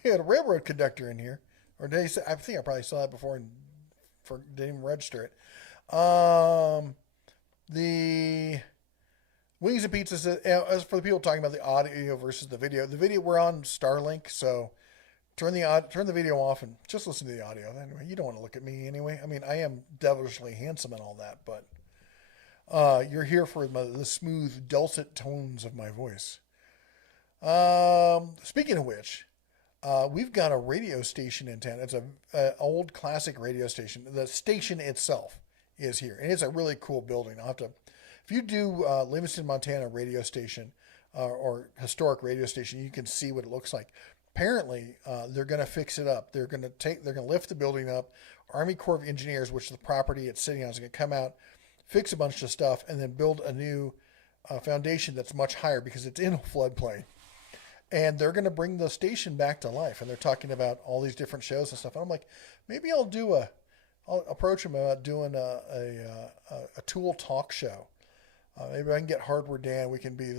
We had a railroad conductor in here. Or did he say, I think I probably saw that before and didn't even register it. The Wings and Pizza says, as for the people talking about the audio versus the video we're on Starlink, so turn the video off and just listen to the audio. Anyway, you don't want to look at me anyway. I mean, I am devilishly handsome and all that, but you're here for the smooth, dulcet tones of my voice. Speaking of which, we've got a radio station in town. It's an old classic radio station. The station itself is here, and it's a really cool building. If you do Livingston, Montana radio station or historic radio station, you can see what it looks like. Apparently, they're going to fix it up. They're going to lift the building up. Army Corps of Engineers, which is the property it's sitting on, is going to come out fix a bunch of stuff, and then build a new foundation that's much higher because it's in a floodplain. And they're going to bring the station back to life. And they're talking about all these different shows and stuff. And I'm like, maybe I'll approach them about doing a tool talk show. Maybe I can get Hardware Dan. We can be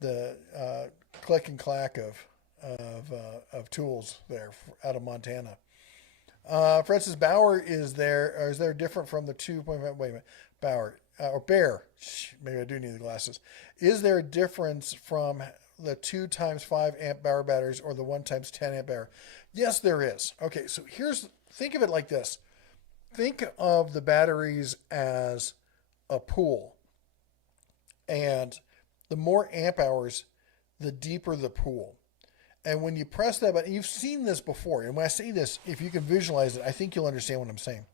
the click and clack of tools there out of Montana. Francis Bauer is there. Or is there different from the 2.5? Wait a minute, Bauer or Bear? Maybe I do need the glasses. Is there a difference from the 2 times 5 amp Bauer batteries or the 1 times 10 amp Bauer? Yes, there is. Okay, so think of it like this. Think of the batteries as a pool, and the more amp hours, the deeper the pool. And when you press that button, you've seen this before. And when I say this, if you can visualize it, I think you'll understand what I'm saying.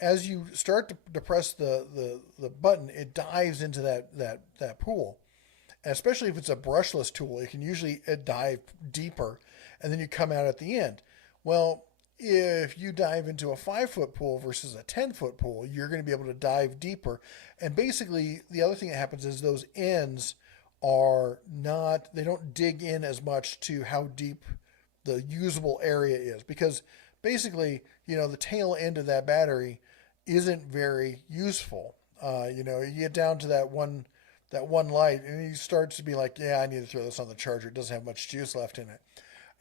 As you start to press the button, it dives into that pool. And especially if it's a brushless tool, it can usually dive deeper, and then you come out at the end. Well, if you dive into a 5-foot pool versus a 10-foot pool, you're going to be able to dive deeper. And basically, the other thing that happens is those ends they don't dig in as much to how deep the usable area is. Because basically, the tail end of that battery isn't very useful. You get down to that one light, and you start to be like, yeah, I need to throw this on the charger. It doesn't have much juice left in it.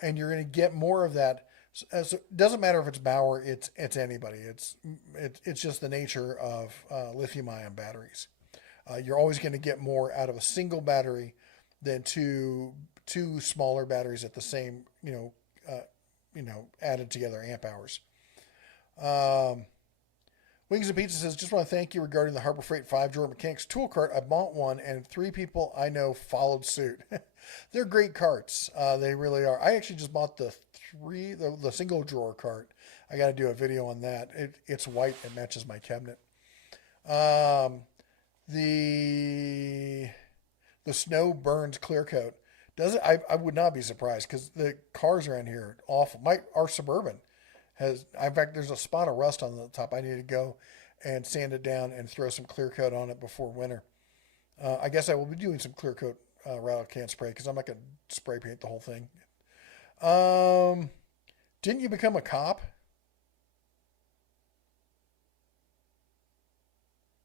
And you're going to get more of that. So it doesn't matter if it's Bauer, it's anybody. It's just the nature of lithium-ion batteries. You're always going to get more out of a single battery than two smaller batteries at the same, added together amp hours. Wings and Pizza says, just want to thank you regarding the Harbor Freight 5-drawer mechanics tool cart. I bought one, and 3 people I know followed suit. They're great carts. They really are. I actually just bought the single drawer cart. I got to do a video on that. It's white. It matches my cabinet. The snow burns clear coat. Does it? I would not be surprised because the cars around here are awful. Our Suburban has, in fact, there's a spot of rust on the top. I need to go and sand it down and throw some clear coat on it before winter. I guess I will be doing some clear coat rattle can spray because I'm not going to spray paint the whole thing. Didn't you become a cop?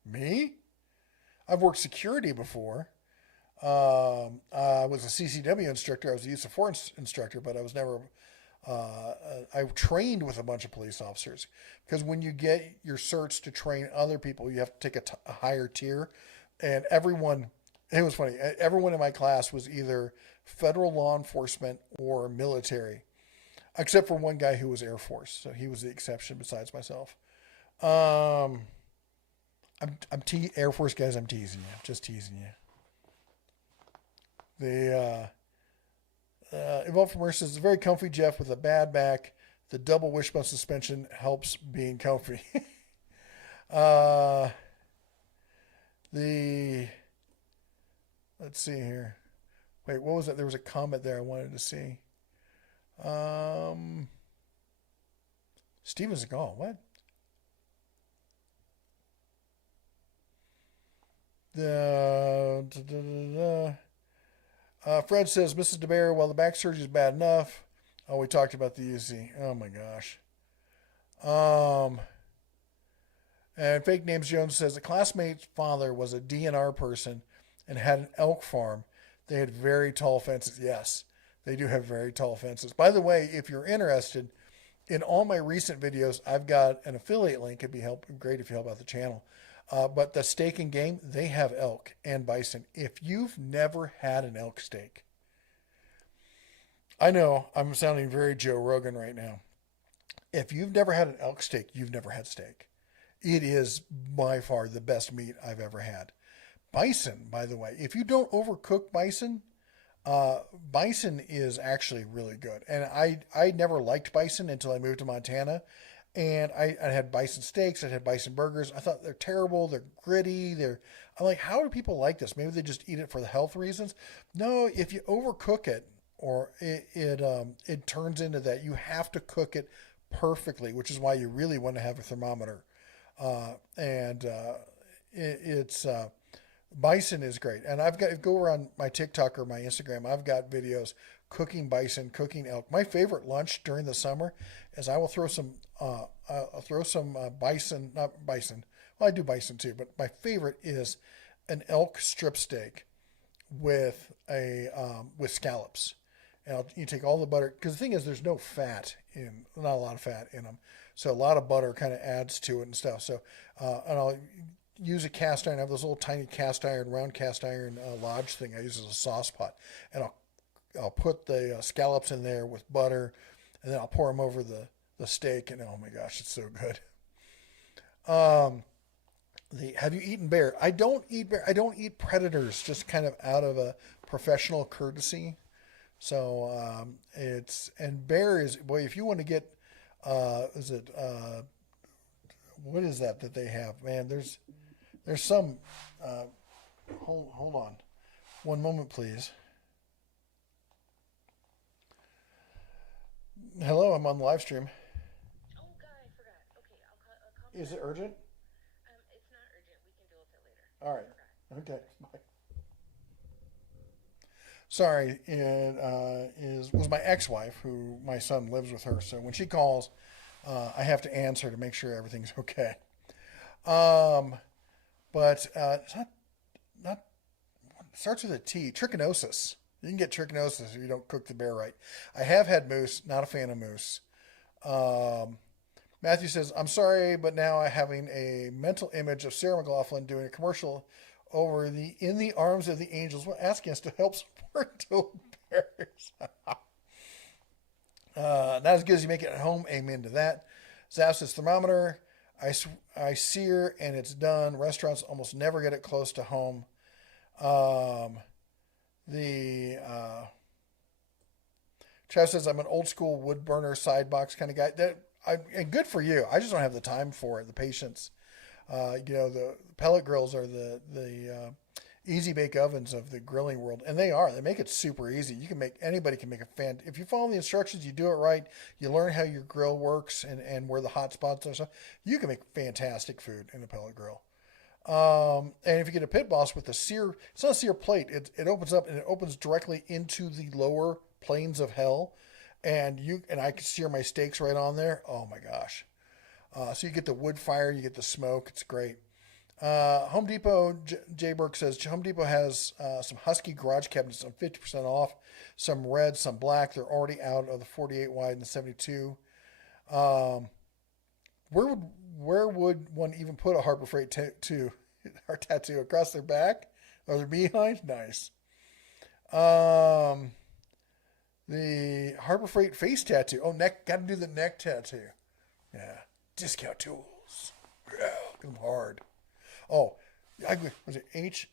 Me? I've worked security before. I was a CCW instructor. I was a use of force instructor, but I was never. I trained with a bunch of police officers because when you get your certs to train other people, you have to take a higher tier. And everyone, it was funny. Everyone in my class was either federal law enforcement or military, except for one guy who was Air Force. So he was the exception besides myself. Air Force guys, I'm teasing you. I'm just teasing you. The Evolve from Earth says, it's very comfy, Jeff, with a bad back. The double wishbone suspension helps being comfy. Let's see here. Wait, what was it? There was a comment there I wanted to see. Steven Seagal, what? Fred says, Mrs. DeBear, well, the back surgery is bad enough. Oh, we talked about the UC. Oh, my gosh. And Fake Names Jones says, a classmate's father was a DNR person and had an elk farm. They had very tall fences. Yes, they do have very tall fences. By the way, if you're interested, in all my recent videos, I've got an affiliate link. It'd be great if you help out the channel. But the steak and game, they have elk and bison. If you've never had an elk steak, I know I'm sounding very Joe Rogan right now. If you've never had an elk steak, you've never had steak. It is by far the best meat I've ever had. Bison, by the way, if you don't overcook bison, bison is actually really good. And I never liked bison until I moved to Montana. And I had bison steaks. I had bison burgers. I thought they're terrible. They're gritty. I'm like, how do people like this? Maybe they just eat it for the health reasons. No, if you overcook it, or it turns into that. You have to cook it perfectly, which is why you really want to have a thermometer. it's bison is great, and I've got go over on my TikTok or my Instagram. I've got videos cooking bison, cooking elk. My favorite lunch during the summer is I will throw some bison, not bison. Well, I do bison too, but my favorite is an elk strip steak with a with scallops. And you take all the butter because the thing is, there's no fat in, not a lot of fat in them, so a lot of butter kind of adds to it and stuff. So, and I'll use a cast iron. I have this little tiny cast iron, round cast iron lodge thing I use as a sauce pot, and I'll put the scallops in there with butter, and then I'll pour them over the steak, and oh my gosh, it's so good. Have you eaten bear? I don't eat bear. I don't eat predators, just kind of out of a professional courtesy. So it's and bear is boy. If you want to get, is it what is that they have? Man, there's some. Hold on, one moment, please. Hello, I'm on the live stream. Oh God, I forgot. Okay, I'll call Is back. it urgent? It's not urgent. We can deal with it later. All I right. forgot. Okay. Bye. Sorry, was my ex-wife who my son lives with her. So when she calls, I have to answer to make sure everything's okay. But it's not it starts with a T. Trichinosis. You can get trichinosis if you don't cook the bear right. I have had moose. Not a fan of moose. Matthew says, "I'm sorry, but now I'm having a mental image of Sarah McLachlan doing a commercial over the In the Arms of the Angels, asking us to help support doe bears." Not as good as you make it at home. Amen to that. Zap says, "Thermometer. I sear and it's done. Restaurants almost never get it close to home." The Trav says, "I'm an old school wood burner side box kind of guy." And good for you. I just don't have the time for it, the patience. The pellet grills are the easy bake ovens of the grilling world, and they make it super easy. Anybody can make a fan. If you follow the instructions, you do it right, you learn how your grill works and where the hot spots are. So you can make fantastic food in a pellet grill. And if you get a pit boss with a sear, it's not a sear plate. It opens up and it opens directly into the lower planes of hell, and I can sear my steaks right on there. Oh my gosh! So you get the wood fire, you get the smoke. It's great. Home Depot, Jay Burke says, Home Depot has some Husky garage cabinets on 50% off. Some red, some black. They're already out of the 48 wide and the 72. Where would one even put a Harbor Freight tattoo across their back or their behind? Nice. The Harbor Freight face tattoo. Oh, neck. Got to do the neck tattoo. Yeah. Discount tools. Yeah, get them hard. Oh, was it HARBORFREIGHT?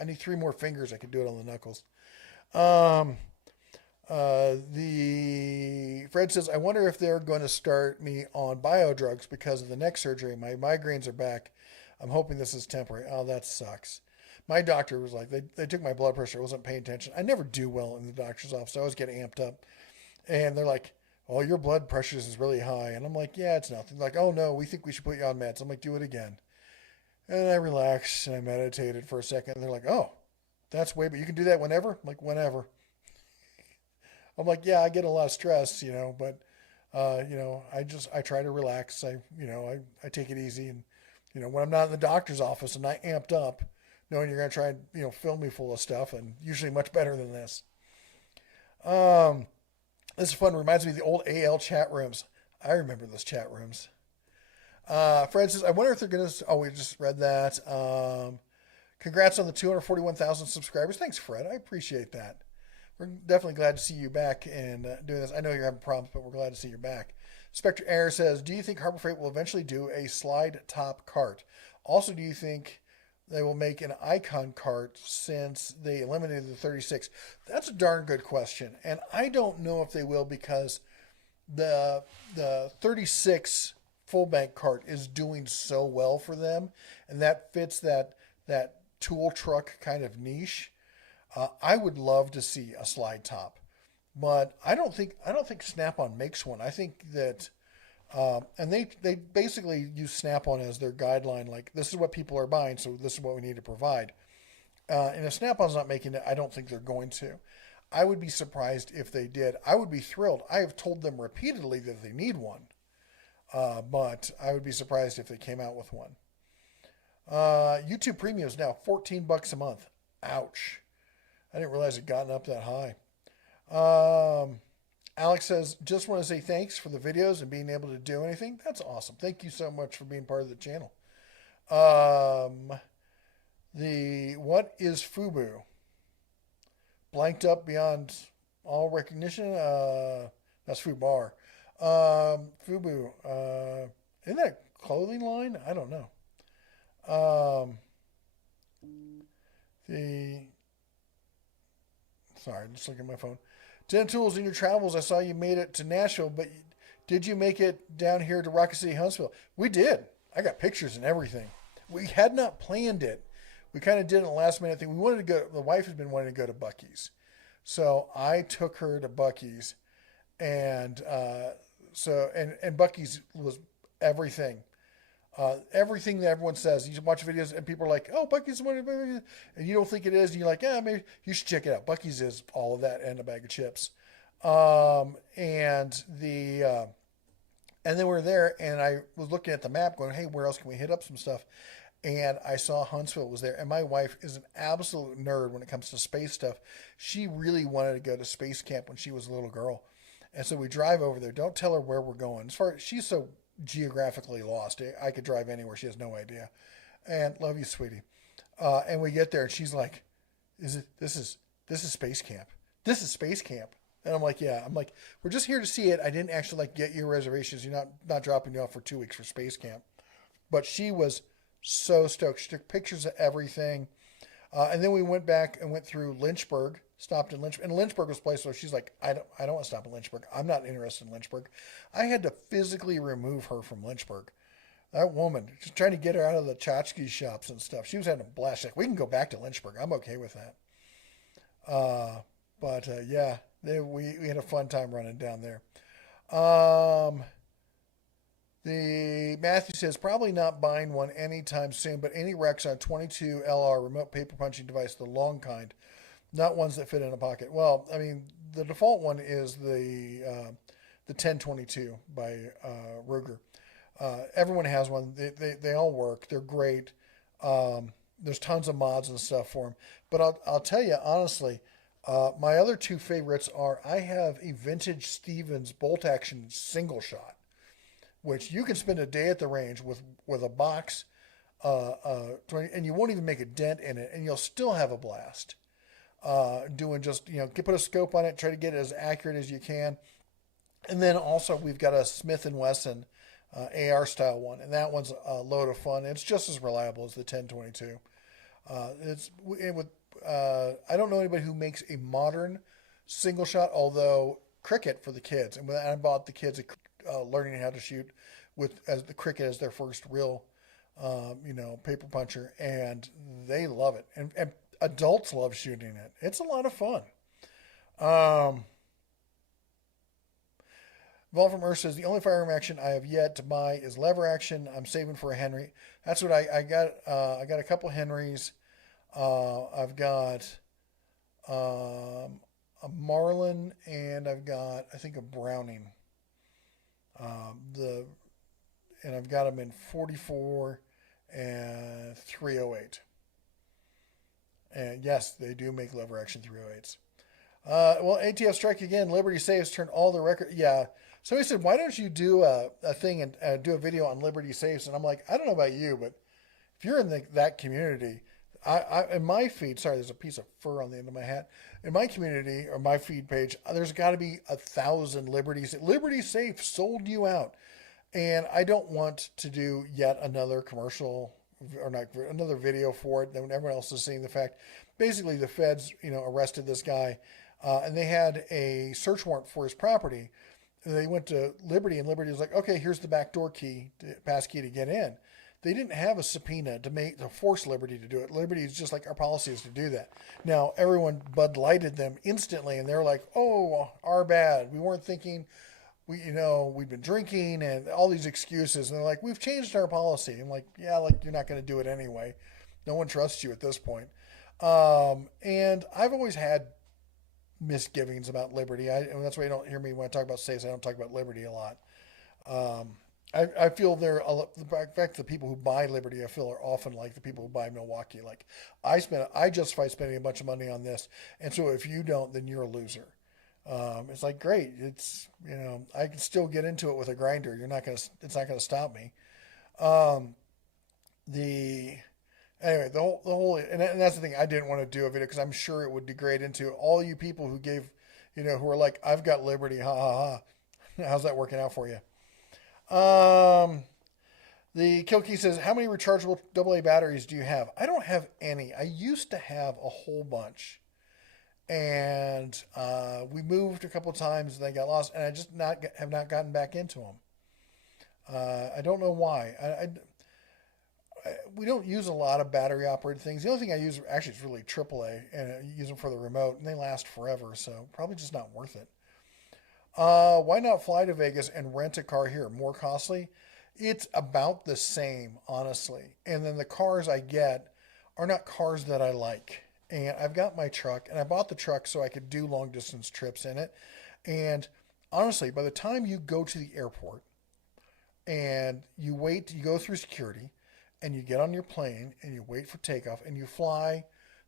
I need 3 more fingers. I could do it on the knuckles. The Fred says, "I wonder if they're going to start me on bio drugs because of the neck surgery. My migraines are back. I'm hoping this is temporary." Oh, that sucks. My doctor was like, they took my blood pressure. I wasn't paying attention. I never do well in the doctor's office. I always get amped up. And they're like, "Oh, your blood pressure is really high." And I'm like, "Yeah, it's nothing." They're like, "Oh, no, we think we should put you on meds." I'm like, "Do it again." And I relaxed and I meditated for a second. And they're like, "Oh, that's way, but you can do that whenever?" I'm like, "Whenever." I'm like, "Yeah, I get a lot of stress, but, I try to relax. I take it easy. And, when I'm not in the doctor's office and I amped up, knowing you're going to try and, fill me full of stuff, and usually much better than this. This is fun. Reminds me of the old AL chat rooms. I remember those chat rooms. Fred says, "I wonder if they're going to," oh, we just read that. Congrats on the 241,000 subscribers. Thanks, Fred. I appreciate that. We're definitely glad to see you back and doing this. I know you're having problems, but we're glad to see you back. Spectre Air says, "Do you think Harbor Freight will eventually do a slide top cart? Also, do you think they will make an icon cart since they eliminated the 36? That's a darn good question. And I don't know if they will, because the 36 full bank cart is doing so well for them. And that fits that tool truck kind of niche. I would love to see a slide top, but I don't think Snap-on makes one. I think that And they basically use Snap-on as their guideline. Like, this is what people are buying, so this is what we need to provide. And if Snap-on's not making it, I don't think they're going to. I would be surprised if they did. I would be thrilled. I have told them repeatedly that they need one. But I would be surprised if they came out with one. YouTube Premium is now $14 a month. Ouch. I didn't realize it gotten up that high. Alex says, just want to say thanks for the videos and being able to do anything. That's awesome. Thank you so much for being part of the channel. What is FUBU? Blanked up beyond all recognition. That's FUBAR. FUBU. Isn't that a clothing line? I don't know. Sorry, just looking at my phone. Den Tools, in your travels, I saw you made it to Nashville, but did you make it down here to Rocket City, Huntsville? We did. I got pictures and everything. We had not planned it. We kind of did it last minute thing. We wanted to go. The wife had been wanting to go to Buc-ee's, so I took her to Buc-ee's, and Buc-ee's was everything. Everything that everyone says. You watch videos and people are like, "Oh, Buc-ee's," and you don't think it is, and you're like, "Yeah, maybe you should check it out." Buc-ee's is all of that and a bag of chips. And then we were there, and I was looking at the map, going, "Hey, where else can we hit up some stuff?" And I saw Huntsville was there. And my wife is an absolute nerd when it comes to space stuff. She really wanted to go to space camp when she was a little girl. And so we drive over there. Don't tell her where we're going. As far as she's so geographically lost, I could drive anywhere. She has no idea. And love you, sweetie. And we get there, and she's like, this is space camp. This is space camp. And I'm like, yeah. I'm like, we're just here to see it. I didn't actually get your reservations. You're not dropping you off for 2 weeks for space camp. But she was so stoked. She took pictures of everything. And then we went back and went through Lynchburg, stopped in Lynchburg. And Lynchburg was a place where she's like, I don't want to stop in Lynchburg. I'm not interested in Lynchburg. I had to physically remove her from Lynchburg. That woman, just trying to get her out of the tchotchke shops and stuff. She was having a blast. Like, we can go back to Lynchburg. I'm okay with that. Yeah, we had a fun time running down there. The Matthew says, probably not buying one anytime soon, but any Rexon 22 LR remote paper punching device, the long kind, not ones that fit in a pocket. Well, I mean, the default one is the 1022 by Ruger. Everyone has one. They all work. They're great. There's tons of mods and stuff for them. But I'll tell you honestly, my other two favorites are, I have a vintage Stevens bolt action single shot, which you can spend a day at the range with a box, and you won't even make a dent in it, and you'll still have a blast. Doing just, put a scope on it, try to get it as accurate as you can. And then also we've got a Smith & Wesson AR style one, and that one's a load of fun. It's just as reliable as the 1022. I don't know anybody who makes a modern single shot, although Cricket for the kids, and I bought the kids learning how to shoot as the Cricket as their first real, paper puncher, and they love it. And adults love shooting it. It's a lot of fun. Vol from Earth says, the only firearm action I have yet to buy is lever action. I'm saving for a Henry. That's what I got. I got a couple Henrys. I've got a Marlin, and I've got, I think, a Browning. And I've got them in 44 and 308. And yes, they do make lever action 308s. Well, ATF strike again. Liberty Safes turned all the record. Yeah. Somebody said, why don't you do a thing and do a video on Liberty Safes? And I'm like, I don't know about you, but if you're in that community, in my feed, sorry, there's a piece of fur on the end of my hat. In my community or my feed page, there's got to be 1,000 Liberty Safe sold you out. And I don't want to do yet another commercial or not another video for it. When everyone else is seeing the fact, basically the feds, arrested this guy, and they had a search warrant for his property. And they went to Liberty, and Liberty was like, okay, here's the backdoor key, pass key to get in. They didn't have a subpoena to force Liberty to do it. Liberty is just like, our policy is to do that. Now, everyone Bud Lighted them instantly, and they're like, oh, our bad. We weren't thinking. we've been drinking and all these excuses. And they're like, we've changed our policy. I'm like, yeah, like you're not going to do it anyway. No one trusts you at this point. And I've always had misgivings about liberty. And that's why you don't hear me when I talk about states. I don't talk about liberty a lot. Um, I feel in fact, the people who buy Liberty, I feel are often like the people who buy Milwaukee. Like I justify spending a bunch of money on this. And so if you don't, then you're a loser. It's like, great. I can still get into it with a grinder. It's not going to stop me. Um, the, anyway, and that's the thing. I didn't want to do a video because I'm sure it would degrade into all you people who who are like, I've got Liberty. Ha ha ha. How's that working out for you? The Kilkey says, how many rechargeable AA batteries do you have? I don't have any. I used to have a whole bunch. And we moved a couple times and they got lost. And I just have not gotten back into them. I don't know why. We don't use a lot of battery operated things. The only thing I use actually is really AAA. And I use them for the remote. And they last forever. So probably just not worth it. Why not fly to Vegas and rent a car here? More costly? It's about the same, honestly. And then the cars I get are not cars that I like. And I've got my truck, and I bought the truck so I could do long distance trips in it. And honestly, by the time you go to the airport and you go through security and you get on your plane and you wait for takeoff and you fly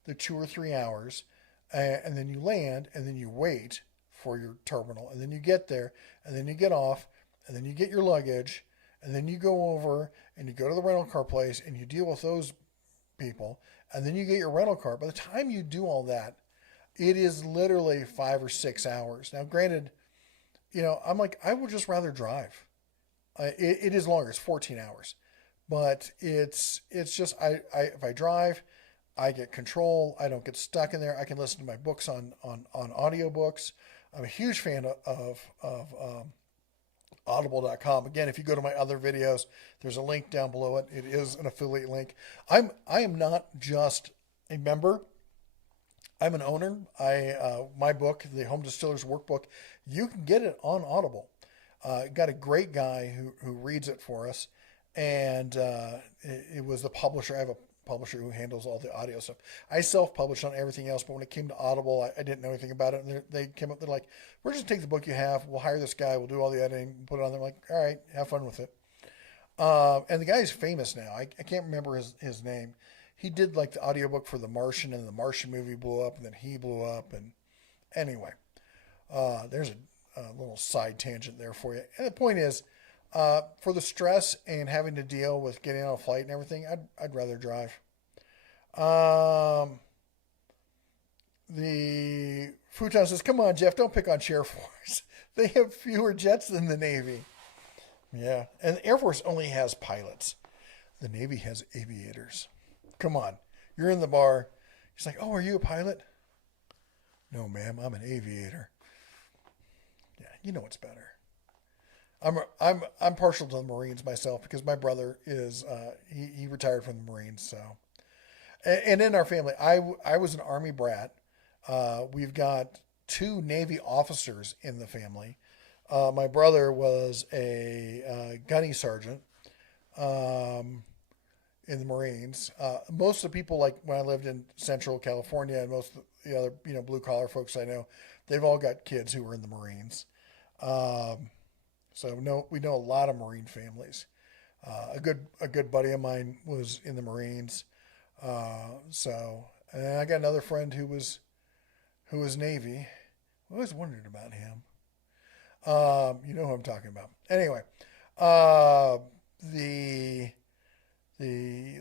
the 2 or 3 hours and then you land and then you wait for your terminal, and then you get there, and then you get off, and then you get your luggage, and then you go over and you go to the rental car place and you deal with those people, and then you get your rental car. By the time you do all that, it is literally 5 or 6 hours. Now, granted, I'm like, I would just rather drive. It is longer. It's 14 hours, but it's just if I drive, I get control. I don't get stuck in there. I can listen to my books on audiobooks. I'm a huge fan of audible.com. Again, if you go to my other videos, there's a link down below it. It is an affiliate link. I am not just a member. I'm an owner. My book, the Home Distiller's Workbook, you can get it on Audible. Got a great guy who reads it for us, and it was the publisher. I have a publisher who handles all the audio stuff. I self-published on everything else, but when it came to Audible, I didn't know anything about it. And they came up, they're like, we're just going to take the book you have. We'll hire this guy. We'll do all the editing, put it on there. I'm like, all right, have fun with it. And the guy is famous now. I can't remember his name. He did like the audiobook for The Martian, and the Martian movie blew up, and then he blew up. And anyway, there's a little side tangent there for you. And the point is, for the stress and having to deal with getting on a flight and everything, I'd rather drive. The Futon says, come on, Jeff, don't pick on Air Force. They have fewer jets than the Navy. Yeah, and the Air Force only has pilots. The Navy has aviators. Come on, you're in the bar. He's like, oh, are you a pilot? No, ma'am, I'm an aviator. Yeah, you know what's better. I'm partial to the Marines myself because my brother is he retired from the Marines. So, and in our family, I was an Army brat. We've got 2 Navy officers in the family. My brother was a gunny sergeant in the Marines. Most of the people, like when I lived in Central California, and most of the other blue collar folks I know, they've all got kids who were in the Marines. So we know a lot of Marine families. A good buddy of mine was in the Marines. And I got another friend who was Navy. I always wondered about him. You know who I'm talking about. Anyway,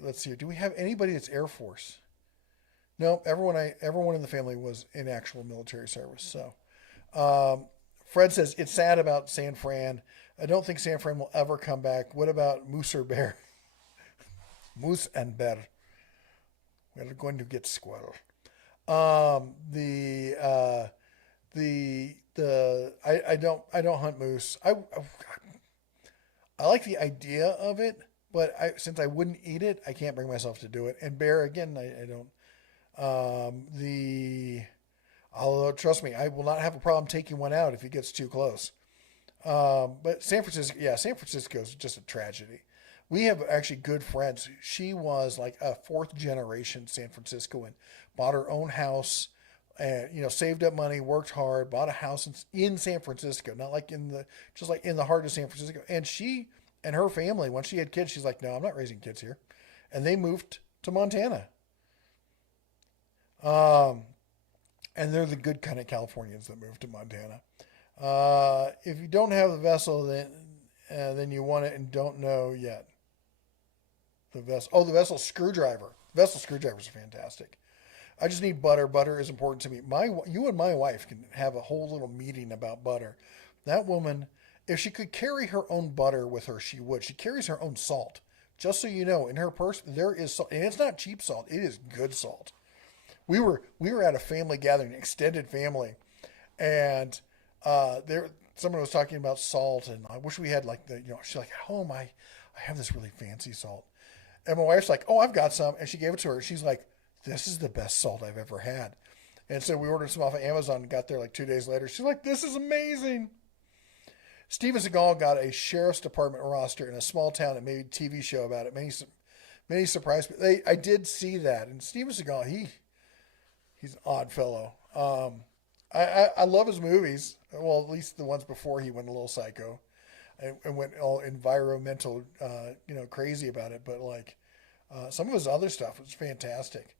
let's see. Do we have anybody that's Air Force? No, everyone in the family was in actual military service. So, Fred says, it's sad about San Fran. I don't think San Fran will ever come back. What about Moose or Bear? Moose and Bear. We're going to get squirrel. I don't hunt moose. I like the idea of it, but since I wouldn't eat it, I can't bring myself to do it. And bear, again, I don't. Although, trust me, I will not have a problem taking one out if he gets too close. But San Francisco is just a tragedy. We have actually good friends. She was like a fourth generation San Franciscoan, bought her own house, and saved up money, worked hard, bought a house in San Francisco, not like just like in the heart of San Francisco. And she and her family, when she had kids, she's like, no, I'm not raising kids here, and they moved to Montana. Um, and they're the good kind of Californians that moved to Montana. If you don't have the vessel, then you want it and don't know yet. The vessel. Oh, the vessel screwdriver. Vessel screwdrivers are fantastic. I just need butter. Butter is important to me. You and my wife can have a whole little meeting about butter. That woman, if she could carry her own butter with her, she would. She carries her own salt. Just so you know, in her purse there is salt, and it's not cheap salt. It is good salt. We were at a family gathering, extended family, and there someone was talking about salt, and I wish we had like she's like, at home I have this really fancy salt, and my wife's like, oh, I've got some, and she gave it to her. She's like, this is the best salt I've ever had, and so we ordered some off of Amazon and got there like 2 days later. She's like, this is amazing. Steven Seagal got a sheriff's department roster in a small town and made a TV show about it. Many surprised me. I did see that, and Steven Seagal, he's an odd fellow. I love his movies. Well, at least the ones before he went a little psycho and went all environmental, crazy about it. But like some of his other stuff was fantastic.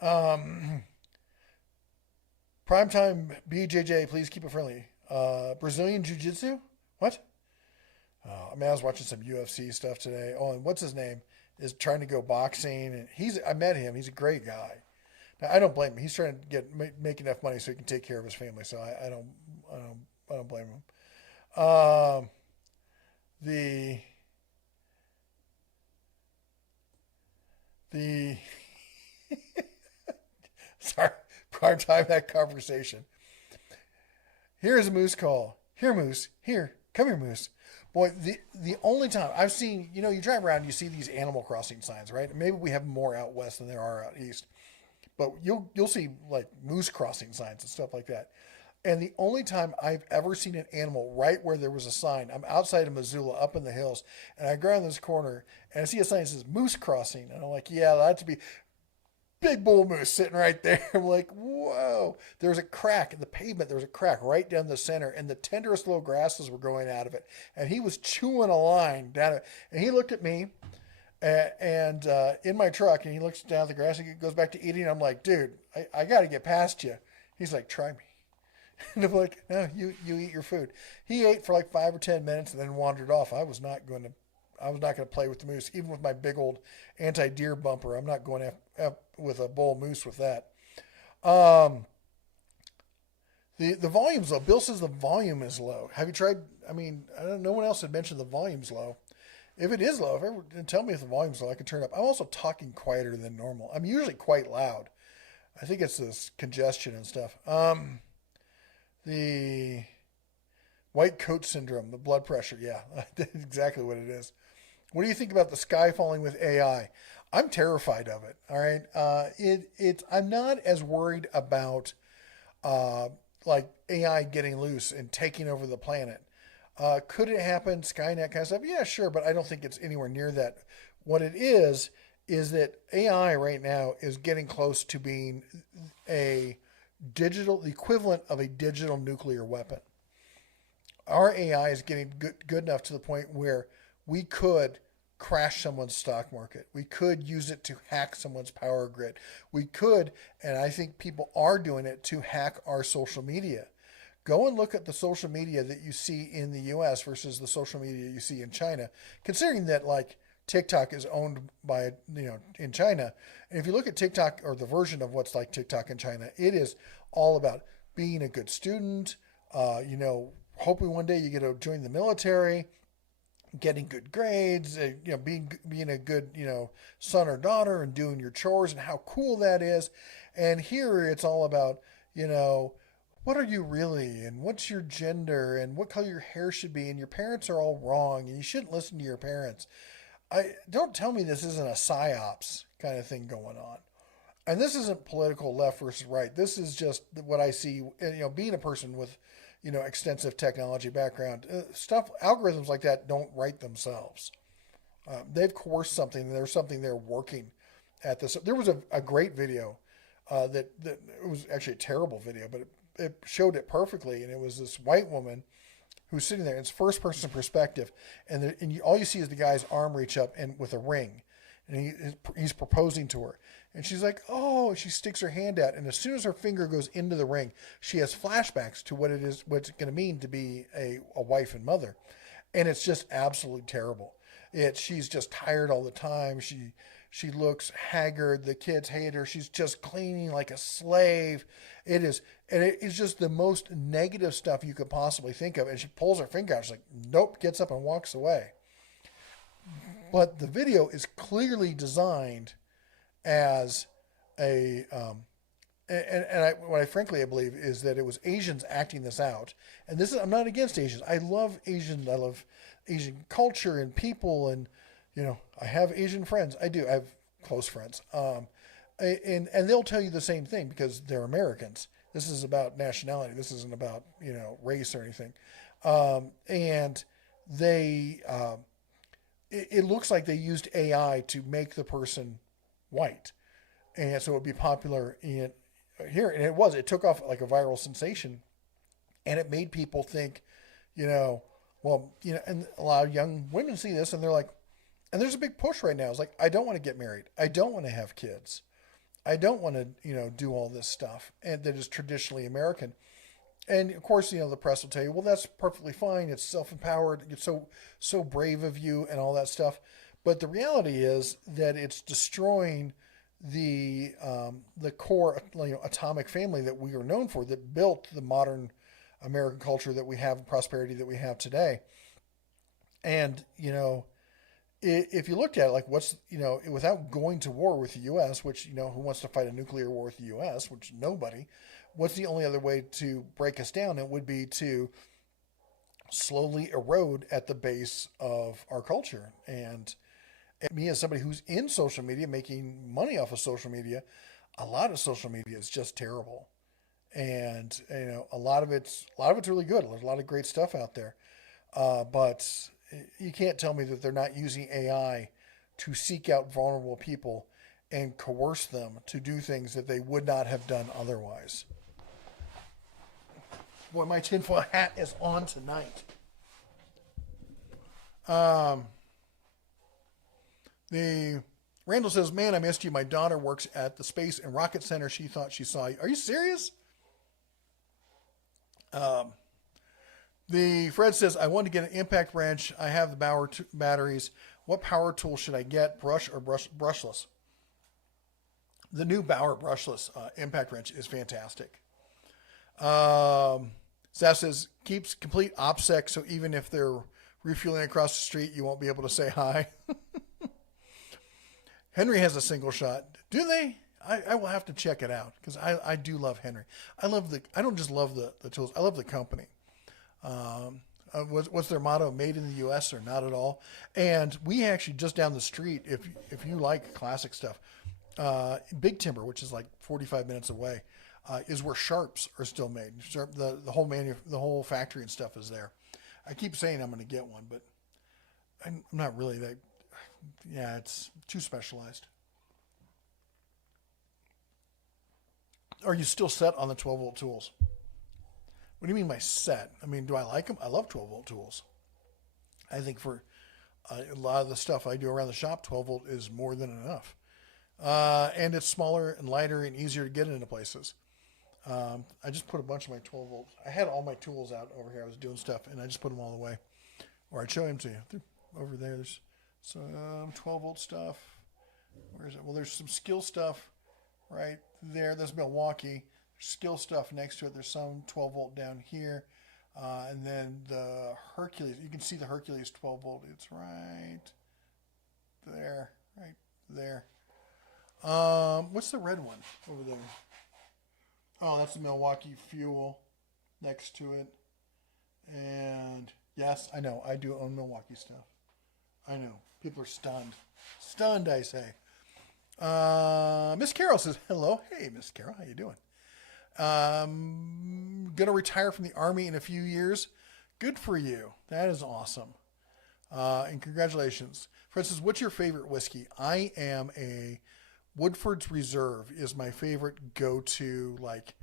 Primetime BJJ, please keep it friendly. Brazilian Jiu Jitsu? What? I was watching some UFC stuff today. Oh, and what's his name? Is trying to go boxing, and I met him. He's a great guy. Now, I don't blame him. He's trying to make enough money so he can take care of his family. So I don't blame him. The sorry, prime time that conversation. Here's a moose call. Here, moose. Here, come here, moose. Boy, the only time I've seen, you drive around, you see these Animal Crossing signs, right? Maybe we have more out west than there are out east. But you'll see like moose crossing signs and stuff like that. And the only time I've ever seen an animal right where there was a sign, I'm outside of Missoula up in the hills, and I go around this corner and I see a sign that says moose crossing. And I'm like, yeah, that's to be big bull moose sitting right there. I'm like, whoa. There's a crack in the pavement. There's a crack right down the center, and the tenderest little grasses were growing out of it. And he was chewing a line down it. And he looked at me and in my truck, and he looks down at the grass and he goes back to eating. I'm like, dude, I got to get past you. He's like, try me. And I'm like, no, you eat your food. He ate for like 5 or 10 minutes and then wandered off. I was not going to play with the moose, even with my big old anti-deer bumper. I'm not going with a bull moose with that. The volume's low. Bill says the volume is low. Have you tried? I mean, no one else had mentioned the volume's low. If it is low, tell me if the volume's low. I can turn it up. I'm also talking quieter than normal. I'm usually quite loud. I think it's this congestion and stuff. The white coat syndrome, the blood pressure. Yeah, that's exactly what it is. What do you think about the sky falling with AI? I'm terrified of it. All right. I'm not as worried about like AI getting loose and taking over the planet. Could it happen? Skynet kind of stuff? Yeah, sure, but I don't think it's anywhere near that. What it is that AI right now is getting close to being the equivalent of a digital nuclear weapon. Our AI is getting good enough to the point where we could crash someone's stock market. We could use it to hack someone's power grid. We could, and I think people are doing it, to hack our social media. Go and look at the social media that you see in the US versus the social media you see in China, considering that like TikTok is owned by, in China. And if you look at TikTok, or the version of what's like TikTok in China, it is all about being a good student, hoping one day you get to join the military, getting good grades, being a good, son or daughter, and doing your chores and how cool that is. And here it's all about, what are you really, and what's your gender, and what color your hair should be, and your parents are all wrong, and you shouldn't listen to your parents. Don't tell me this isn't a psyops kind of thing going on. And this isn't political left versus right. This is just what I see, being a person with, extensive technology background. Stuff, algorithms like that don't write themselves. They've coerced something. There's something they're working at this. There was a great video that it was actually a terrible video, but it showed it perfectly. And it was this white woman who's sitting there. It's first person perspective, and all you see is the guy's arm reach up and with a ring, and he's proposing to her, and she's like, oh, she sticks her hand out, and as soon as her finger goes into the ring, she has flashbacks to what it's going to mean to be a wife and mother, and it's just absolutely terrible. She's just tired all the time. She looks haggard. The kids hate her. She's just cleaning like a slave. It is just the most negative stuff you could possibly think of. And she pulls her finger out. She's like, nope, gets up and walks away. But the video is clearly designed as what I frankly believe is that it was Asians acting this out. And I'm not against Asians. I love Asians. I love Asian culture and people, and I have Asian friends. I do. I have close friends. And they'll tell you the same thing because they're Americans. This is about nationality. This isn't about, race or anything. And it looks like they used AI to make the person white. And so it would be popular here. And it took off like a viral sensation, and it made people think, and a lot of young women see this and they're like, and there's a big push right now. It's like, I don't want to get married. I don't want to have kids. I don't want to, do all this stuff and that is traditionally American. And of course, the press will tell you, well, that's perfectly fine. It's self-empowered. It's so brave of you and all that stuff. But the reality is that it's destroying the core, atomic family that we are known for, that built the modern American culture that we have, prosperity that we have today. And, if you looked at it, like without going to war with the U.S., which, who wants to fight a nuclear war with the U.S., which nobody, what's the only other way to break us down? It would be to slowly erode at the base of our culture. And me, as somebody who's in social media, making money off of social media, a lot of social media is just terrible. And, a lot of it's really good. There's a lot of great stuff out there. But you can't tell me that they're not using AI to seek out vulnerable people and coerce them to do things that they would not have done otherwise. Boy, my tinfoil hat is on tonight. The Randall says, man, I missed you. My daughter works at the Space and Rocket Center. She thought she saw you. Are you serious? The Fred says, I want to get an impact wrench. I have the Bauer batteries. What power tool should I get? Brush or brushless? The new Bauer brushless impact wrench is fantastic. Seth says, keeps complete OPSEC, so even if they're refueling across the street, you won't be able to say hi. Henry has a single shot. Do they? I will have to check it out because I do love Henry. I don't just love the tools. I love the company. What's their motto? Made in the U.S. or not at all? And we actually just down the street, if you like classic stuff, Big Timber, which is like 45 minutes away, is where Sharps are still made. The whole factory and stuff is there. I keep saying I'm going to get one, but I'm not really that. Yeah, it's too specialized. Are you still set on the 12-volt tools? What do you mean by set? I mean, do I like them? I love 12-volt tools. I think for a lot of the stuff I do around the shop, 12-volt is more than enough. And it's smaller and lighter and easier to get into places. I just put a bunch of my 12-volt. I had all my tools out over here. I was doing stuff, and I just put them all away. Or I'd show them to you. They're over there, there's some 12-volt stuff. Where is it? Well, there's some skill stuff right there. There's Milwaukee. Skill stuff next to it. There's some 12-volt down here. And then the Hercules. You can see the Hercules 12-volt. It's right there. Right there. What's the red one over there? Oh, that's the Milwaukee Fuel next to it. And yes, I know. I do own Milwaukee stuff. I know. People are stunned. Stunned, I say. Miss Carol says, hello. Hey, Miss Carol. How you doing? Gonna retire from the Army in a few years. Good for you. That is awesome. And congratulations. Francis, what's your favorite whiskey? I am a Woodford's Reserve is my favorite go-to. Like,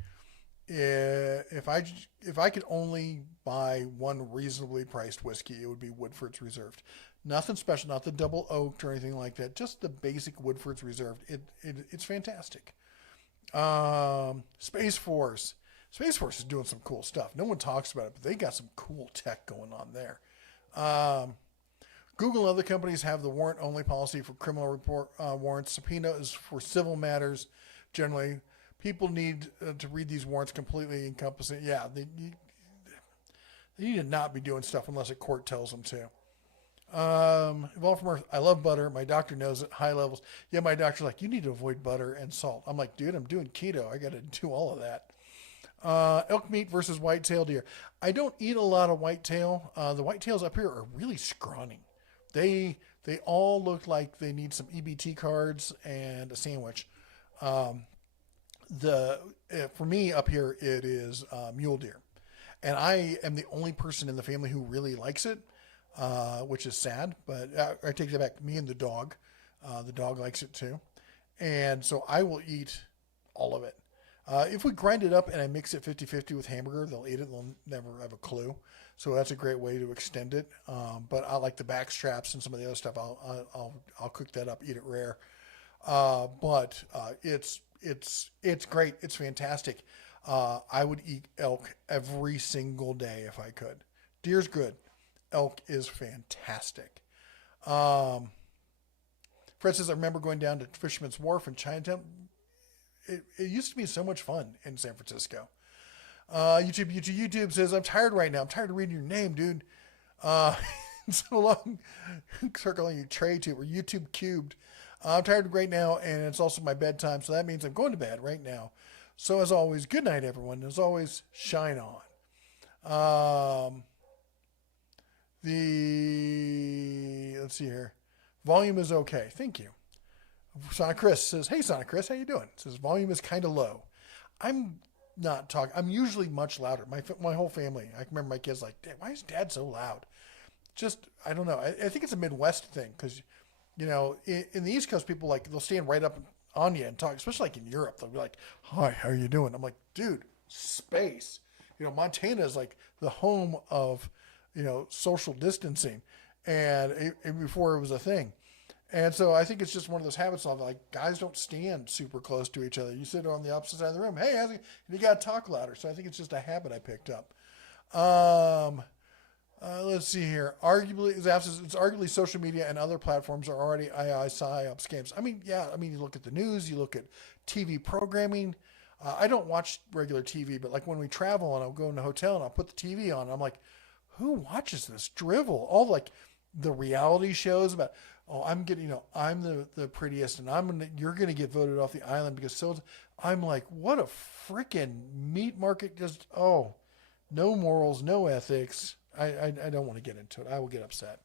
if I could only buy one reasonably priced whiskey, it would be Woodford's Reserve. Nothing special, not the double oaked or anything like that. Just the basic Woodford's Reserve. It's fantastic. Space Force. Space Force is doing some cool stuff. No one talks about it, but they got some cool tech going on there. Google and other companies have the warrant-only policy for criminal report warrants. Subpoena is for civil matters. Generally, people need to read these warrants completely encompassing. Yeah, they need to not be doing stuff unless a court tells them to. Evolved from Earth. I love butter. My doctor knows it. High levels. Yeah, my doctor's like, you need to avoid butter and salt. I'm like, dude, I'm doing keto. I got to do all of that. Elk meat versus whitetail deer. I don't eat a lot of whitetail. The whitetails up here are really scrawny. They all look like they need some EBT cards and a sandwich. For me up here, it is mule deer. And I am the only person in the family who really likes it. Which is sad, but I take that back. Me and the dog likes it too. And so I will eat all of it. If we grind it up and I mix it 50-50 with hamburger, they'll eat it. They'll never have a clue. So that's a great way to extend it. But I like the back straps and some of the other stuff. I'll cook that up, eat it rare. But it's great. It's fantastic. I would eat elk every single day if I could. Deer's good. Elk is fantastic. Fred says, I remember going down to Fisherman's Wharf in Chinatown. It used to be so much fun in San Francisco. YouTube says, I'm tired right now. I'm tired of reading your name, dude. So long circling you TrayTube or YouTube cubed. I'm tired right now, and it's also my bedtime, so that means I'm going to bed right now. So as always, good night, everyone. As always, shine on. Let's see here. Volume is okay. Thank you. Sonic Chris says, hey, Sonic Chris, how you doing? Says, volume is kind of low. I'm not talking. I'm usually much louder. My whole family. I can remember my kids like, Dad, why is Dad so loud? Just, I don't know. I think it's a Midwest thing because, in the East Coast, people they'll stand right up on you and talk, especially like in Europe. They'll be like, hi, how are you doing? I'm like, dude, space. Montana is like the home of, social distancing, and before it was a thing. And so I think it's just one of those habits of guys don't stand super close to each other. You sit on the opposite side of the room. Hey, how's it? And you got to talk louder. So I think it's just a habit I picked up. Let's see here. Arguably, it's arguably social media and other platforms are already AI psyops games. I mean, yeah. I mean, you look at the news, you look at TV programming. I don't watch regular TV, but like when we travel and I'll go in a hotel and I'll put the TV on, I'm like, who watches this drivel? All the reality shows about, I'm the prettiest and you're going to get voted off the island because I'm like, what a freaking meat market. Just, no morals, no ethics. I don't want to get into it. I will get upset.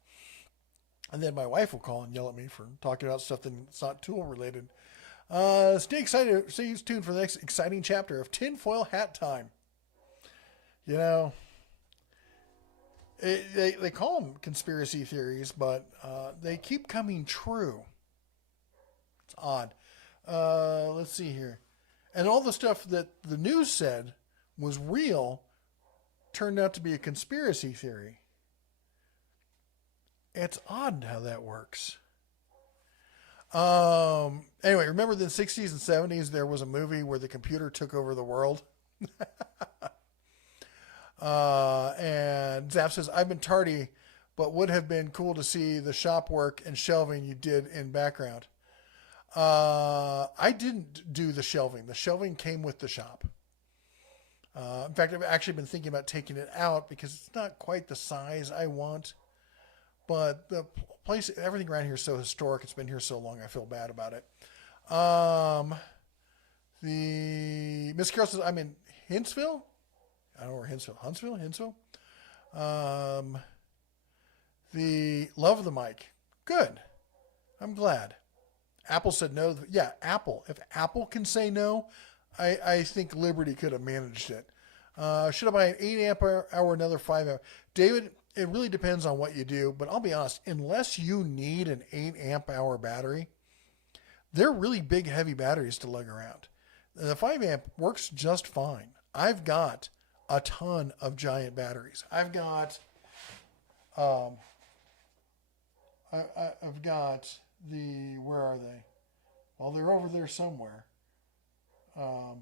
And then my wife will call and yell at me for talking about stuff that's not tool related. Stay excited. Stay tuned for the next exciting chapter of Tinfoil Hat Time. They call them conspiracy theories, but they keep coming true. It's odd. Let's see here. And all the stuff that the news said was real turned out to be a conspiracy theory. It's odd how that works. Anyway, remember the 60s and 70s, there was a movie where the computer took over the world? And Zap says, I've been tardy, but would have been cool to see the shop work and shelving you did in background. I didn't do the shelving. The shelving came with the shop. In fact, I've actually been thinking about taking it out because it's not quite the size I want. But the place, everything around here is so historic. It's been here so long. I feel bad about it. The Miss Carroll says, I'm in Hinsville. I don't know where Huntsville. The love of the mic. Good. I'm glad. Apple said no. Yeah, Apple. If Apple can say no, I think Liberty could have managed it. Should I buy an 8 amp hour, another 5 amp? David, it really depends on what you do, but I'll be honest, unless you need an 8 amp hour battery, they're really big, heavy batteries to lug around. The 5 amp works just fine. I've got a ton of giant batteries. I've got the, where are they? Well, they're over there somewhere. I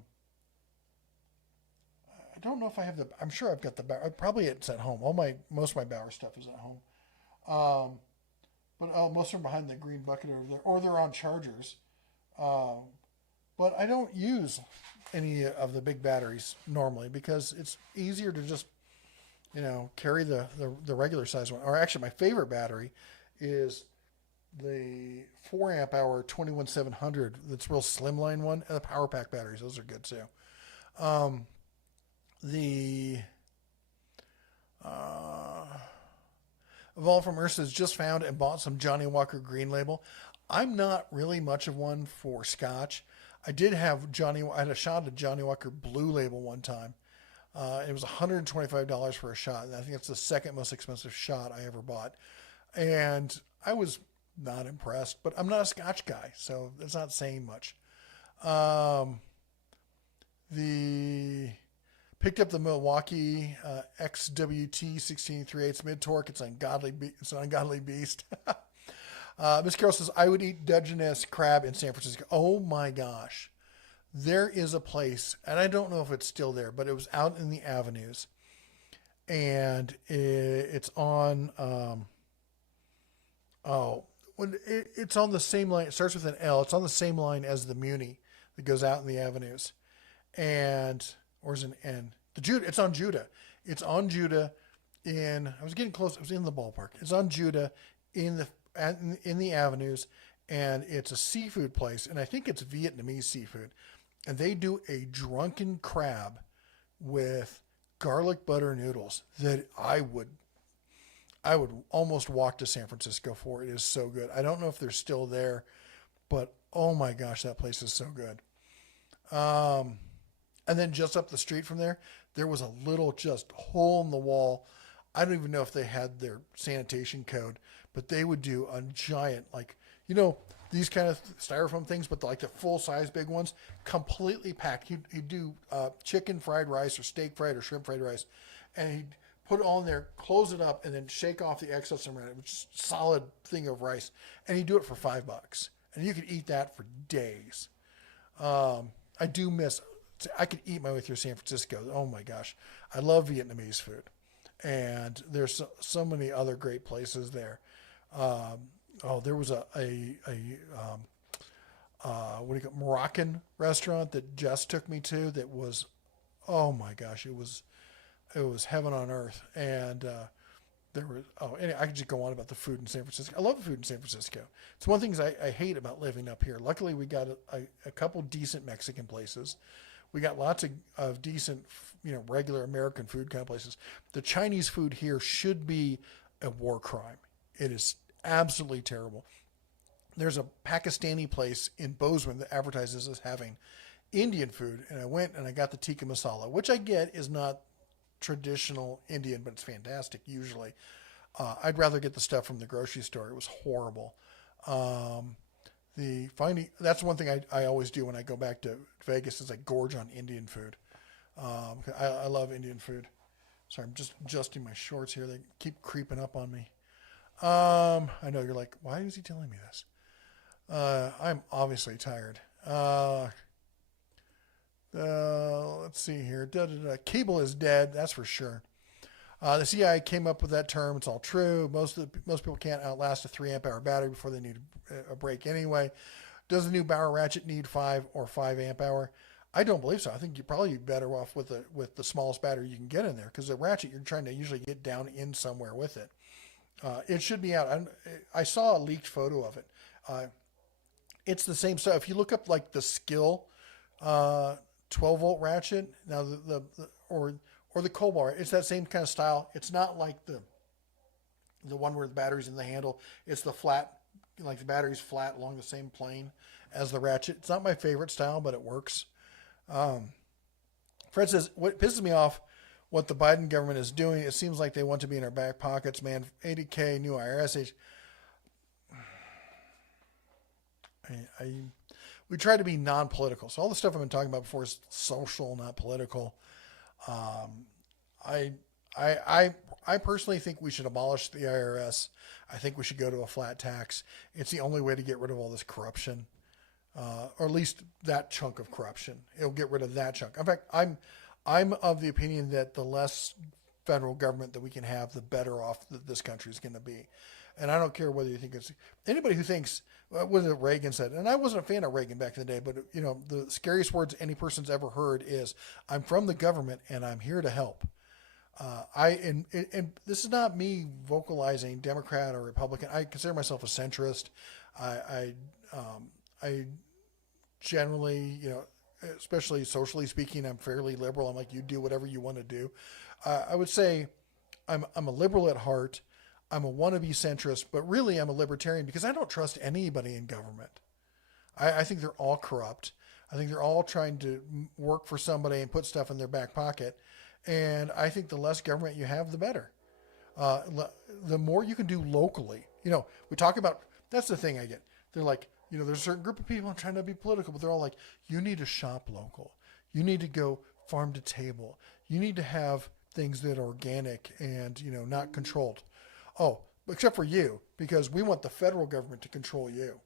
don't know if I have I'm sure I've got probably it's at home. Most of my Bauer stuff is at home. But most of them are behind the green bucket over there, or they're on chargers. But I don't use any of the big batteries normally because it's easier to just, carry the regular size one. Or actually, my favorite battery is the 4 amp hour 21700. That's real slimline one, and the power pack batteries. Those are good too. Evolve from Earth has just found and bought some Johnny Walker Green Label. I'm not really much of one for Scotch. I had a shot of Johnny Walker Blue Label one time. It was $125 for a shot, and I think it's the second most expensive shot I ever bought. And I was not impressed, but I'm not a Scotch guy, so that's not saying much. Picked up the Milwaukee XWT 16 3/8 mid torque. It's an ungodly beast. Miss Carroll says, I would eat Dungeness crab in San Francisco. Oh my gosh. There is a place, and I don't know if it's still there, but it was out in the avenues. And it's on, it's on the same line. It starts with an L. It's on the same line as the Muni that goes out in the avenues. Or is it an N? It's on Judah. It's on Judah I was getting close. I was in the ballpark. It's on Judah in the avenues, and it's a seafood place, and I think it's Vietnamese seafood. And they do a drunken crab with garlic butter noodles that I would almost walk to San Francisco for. It is so good. I don't know if they're still there, but oh my gosh, that place is so good. And then just up the street from there was a little just hole in the wall. I don't even know if they had their sanitation code, but they would do a giant, these kind of styrofoam things, but the full size big ones, completely packed. He'd do chicken fried rice or steak fried or shrimp fried rice, and he'd put it on there, close it up, and then shake off the excess around it, which is a solid thing of rice. And he'd do it for $5. And you could eat that for days. I could eat my way through San Francisco. Oh my gosh. I love Vietnamese food. And there's so many other great places there. There was a Moroccan restaurant that Jess took me to that was, oh my gosh, it was heaven on earth. And anyway, I could just go on about the food in San Francisco. I love the food in San Francisco. It's one of the things I hate about living up here. Luckily, we got a couple decent Mexican places. We got lots of decent, regular American food kind of places. The Chinese food here should be a war crime. It is absolutely terrible. There's a Pakistani place in Bozeman that advertises as having Indian food, and I went and I got the tikka masala, which I get is not traditional Indian, but it's fantastic usually. I'd rather get the stuff from the grocery store. It was horrible. That's one thing I always do when I go back to Vegas is I gorge on Indian food. I love Indian food. Sorry, I'm just adjusting my shorts here. They keep creeping up on me. I know you're like, why is he telling me this? I'm obviously tired. Let's see here. Cable is dead. That's for sure. The CIA came up with that term. It's all true. Most people can't outlast a 3 amp hour battery before they need a break anyway. Does the new Bauer ratchet need 5 or 5 amp hour? I don't believe so. I think you'd probably be better off with the smallest battery you can get in there, because the ratchet you're trying to usually get down in somewhere with it. It should be out. I saw a leaked photo of it. It's the same stuff. If you look up the Skill 12-volt ratchet, now or the Cobalt, it's that same kind of style. It's not like the one where the battery's in the handle. It's the flat, the battery's flat along the same plane as the ratchet. It's not my favorite style, but it works. Fred says, what pisses me off, what the Biden government is doing, it seems like they want to be in our back pockets, man. 80K, new IRS age. We try to be non-political. So all the stuff I've been talking about before is social, not political. I personally think we should abolish the IRS. I think we should go to a flat tax. It's the only way to get rid of all this corruption, or at least that chunk of corruption. It'll get rid of that chunk. In fact, I'm of the opinion that the less federal government that we can have, the better off that this country is going to be. And I don't care whether you think it's anybody who thinks what Reagan said, and I wasn't a fan of Reagan back in the day, but the scariest words any person's ever heard is, "I'm from the government and I'm here to help." And this is not me vocalizing Democrat or Republican. I consider myself a centrist. I generally, especially socially speaking, I'm fairly liberal. I'm like, you do whatever you want to do. I would say I'm a liberal at heart. I'm a wannabe centrist, but really I'm a libertarian because I don't trust anybody in government. I think they're all corrupt. I think they're all trying to work for somebody and put stuff in their back pocket. And I think the less government you have, the better. The more you can do locally. We talk about, that's the thing I get. They're like, there's a certain group of people trying to be political, but they're all like, you need to shop local. You need to go farm to table. You need to have things that are organic and, not controlled. Oh, except for you, because we want the federal government to control you.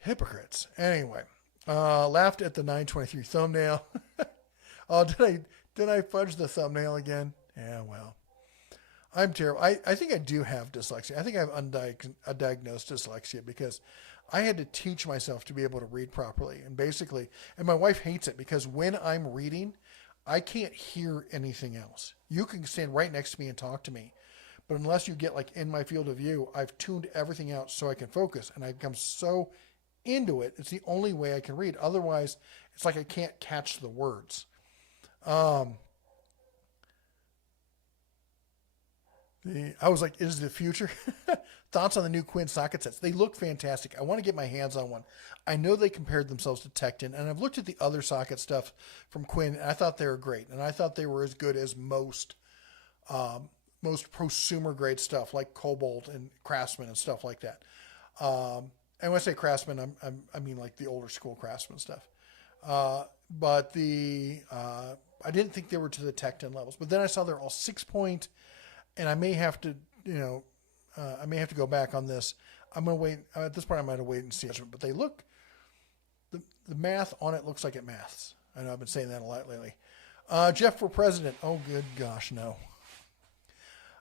Hypocrites. Anyway, laughed at the 923 thumbnail. Oh, did I fudge the thumbnail again? Yeah, well, I'm terrible. I think I do have dyslexia. I think I have undiagnosed dyslexia because I had to teach myself to be able to read properly. And my wife hates it because when I'm reading, I can't hear anything else. You can stand right next to me and talk to me, but unless you get in my field of view, I've tuned everything out so I can focus, and I become so into it. It's the only way I can read. Otherwise, it's like I can't catch the words. I was like, is the future? Thoughts on the new Quinn socket sets? They look fantastic. I want to get my hands on one. I know they compared themselves to Tecton, and I've looked at the other socket stuff from Quinn, and I thought they were great. And I thought they were as good as most prosumer grade stuff like Cobalt and Craftsman and stuff like that. And when I say Craftsman, I mean like the older school Craftsman stuff. But I didn't think they were to the Tecton levels. But then I saw they're all 6-point, and I may have to, go back on this. I'm going to wait. At this point, I might have to wait and see. But they look, the math on it looks like it maths. I know I've been saying that a lot lately. Jeff for president. Oh, good gosh, no.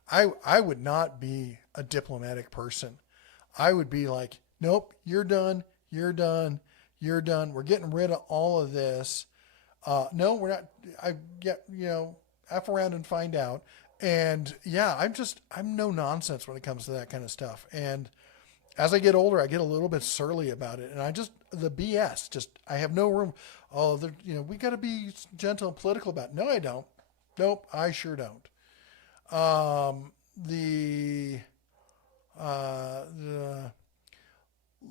I would not be a diplomatic person. I would be like, nope, you're done. You're done. You're done. We're getting rid of all of this. No, we're not. F around and find out. And yeah, I'm no nonsense when it comes to that kind of stuff. And as I get older, I get a little bit surly about it. And the BS, I have no room. Oh, we got to be gentle and political about it. No, I don't. Nope, I sure don't. The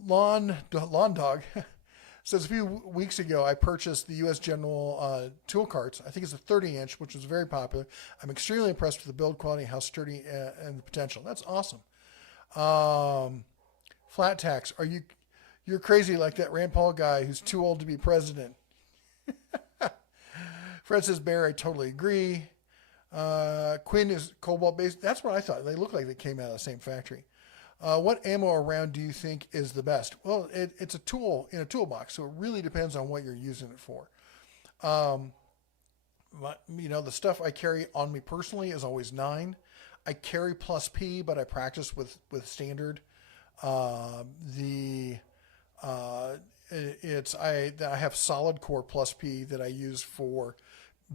lawn dog says a few weeks ago, I purchased the U.S. General tool carts. I think it's a 30-inch, which was very popular. I'm extremely impressed with the build quality, how sturdy, and the potential. That's awesome. Flat tax. You're crazy like that Rand Paul guy who's too old to be president. Fred says, Bear, I totally agree. Quinn is cobalt based. That's what I thought. They look like they came out of the same factory. What ammo around do you think is the best? Well, it's a tool in a toolbox, so it really depends on what you're using it for. The stuff I carry on me personally is always 9. I carry plus P, but I practice with standard. I have solid core plus P that I use for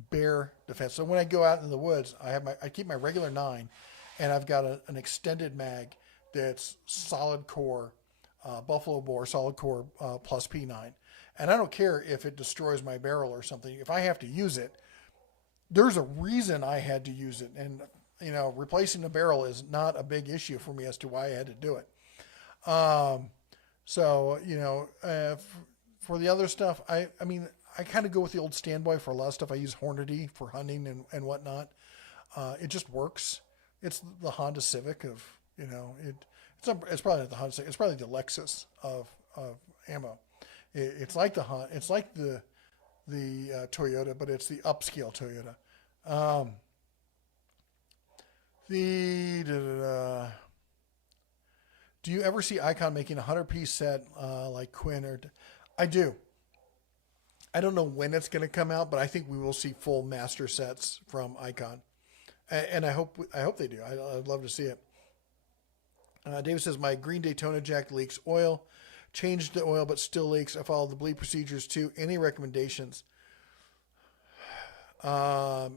bear defense. So when I go out in the woods, I keep my regular 9, and I've got an extended mag that's solid core, buffalo bore solid core plus P9. And I don't care if it destroys my barrel or something. If I have to use it, there's a reason I had to use it. And, replacing the barrel is not a big issue for me as to why I had to do it. For the other stuff, I mean, I kind of go with the old standby for a lot of stuff. I use Hornady for hunting and whatnot. It just works. It's the Honda Civic of, it's probably not the Honda Civic. It's probably the Lexus of ammo. It's like it's like the Toyota, but it's the upscale Toyota. Do you ever see Icon making a 100-piece set like Quinn or? I do. I don't know when it's going to come out, but I think we will see full master sets from Icon, and I hope they do. I'd love to see it. David says my green Daytona jack leaks oil. Changed the oil, but still leaks. I followed the bleed procedures too. Any recommendations? I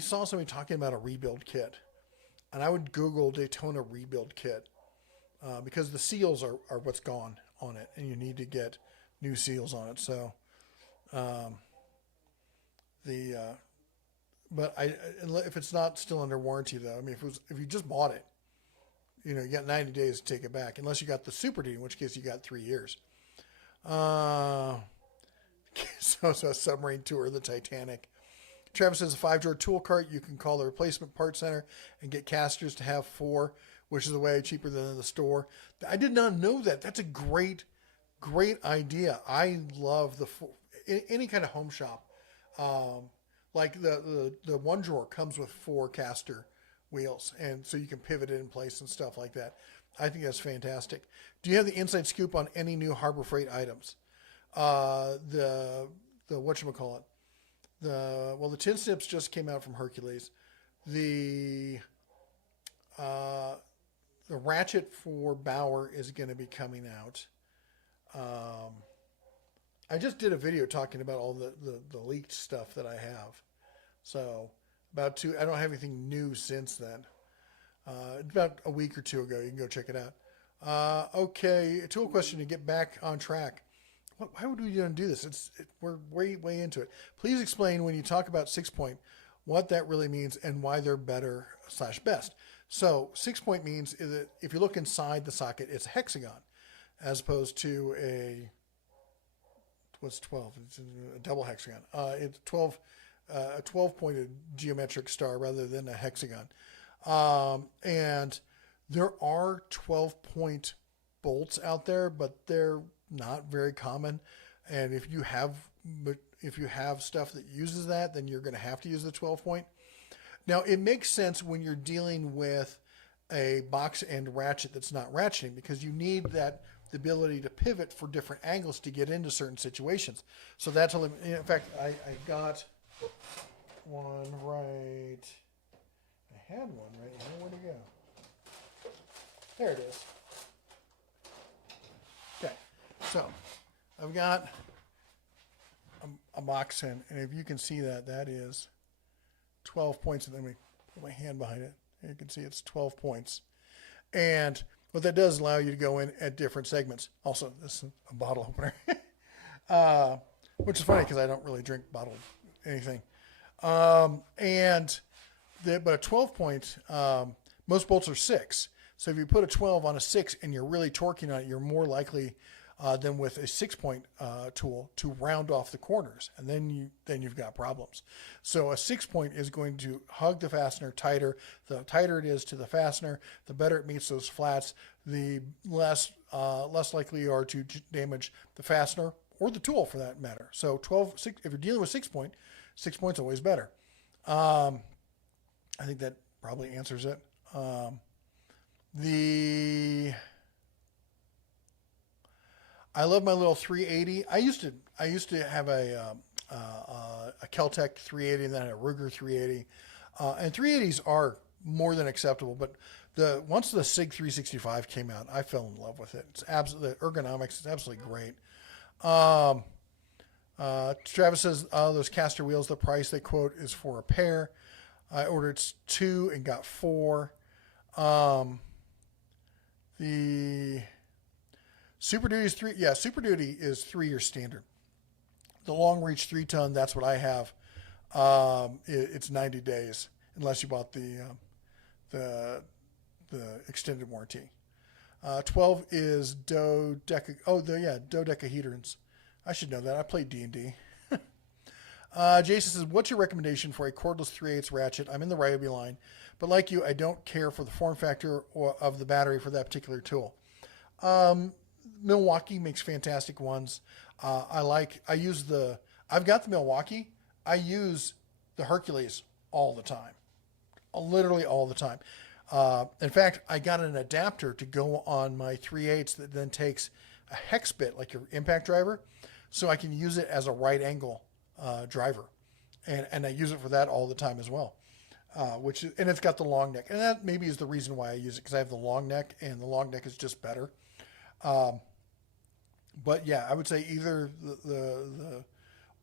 saw somebody talking about a rebuild kit, and I would Google Daytona rebuild kit because the seals are what's gone on it, and you need to get new seals on it. So, but if it's not still under warranty though, I mean, if you just bought it, you got 90 days to take it back, unless you got the Super Duty, in which case you got 3 years. So a submarine tour of the Titanic. Travis says a 5-drawer tool cart. You can call the replacement part center and get casters to have 4, which is way cheaper than in the store. I did not know that. That's a great idea. I love any kind of home shop. Like the one drawer comes with 4 caster wheels, and so you can pivot it in place and stuff like that. I think that's fantastic. Do you have the inside scoop on any new Harbor Freight items? The whatchamacallit? The tin snips just came out from Hercules. The ratchet for Bauer is going to be coming out. I just did a video talking about all the leaked stuff that I have. So I don't have anything new since then. About a week or 2 ago, you can go check it out. Okay, a tool question to get back on track. Why would we do this? We're way into it. Please explain when you talk about 6-point, what that really means and why they're better / best. So 6-point means that if you look inside the socket, it's a hexagon, as opposed to what's 12? It's a double hexagon. It's 12, a 12-pointed geometric star rather than a hexagon. And there are 12-point bolts out there, but they're not very common. And if you have stuff that uses that, then you're going to have to use the 12-point. Now, it makes sense when you're dealing with a box end ratchet that's not ratcheting, because you need the ability to pivot for different angles to get into certain situations. So that's in fact, I got one right. I had one right here. Where'd it go? There it is. Okay, so I've got a box end, and if you can see that is 12 points. And then we put my hand behind it. You can see it's 12 points. And what that does allow you to go in at different segments. Also, this is a bottle opener, which is funny because I don't really drink bottled anything. But a 12-point, most bolts are 6. So if you put a 12 on a 6 and you're really torquing on it, you're more likely than with a 6-point tool to round off the corners, and then you've got problems. So a 6-point is going to hug the fastener tighter. The tighter it is to the fastener, the better it meets those flats. The less likely you are to damage the fastener or the tool for that matter. So 6, if you're dealing with 6-point, 6 points always better. I think that probably answers it. I love my little 380. I used to have a Keltec 380, and then a Ruger 380. And 380s are more than acceptable, but once the SIG 365 came out, I fell in love with it. It's absolutely, the ergonomics is absolutely great. Travis says those caster wheels, the price they quote is for a pair. I ordered 2 and got 4. The Super Duty is 3. Yeah, Super Duty is 3-year standard. The long reach 3-ton, that's what I have. It's 90 days unless you bought the extended warranty. 12 is dodecahedrons. I should know that. I played D&D. Jason says, what's your recommendation for a cordless 3/8 ratchet? I'm in the Ryobi line, but like you, I don't care for the form factor of the battery for that particular tool. Milwaukee makes fantastic ones. I've got the Milwaukee. I use the Hercules all the time. Literally all the time. In fact, I got an adapter to go on my 3/8 that then takes a hex bit, like your impact driver, so I can use it as a right angle driver. And I use it for that all the time as well. And it's got the long neck. And that maybe is the reason why I use it, because I have the long neck, and the long neck is just better. But yeah, I would say either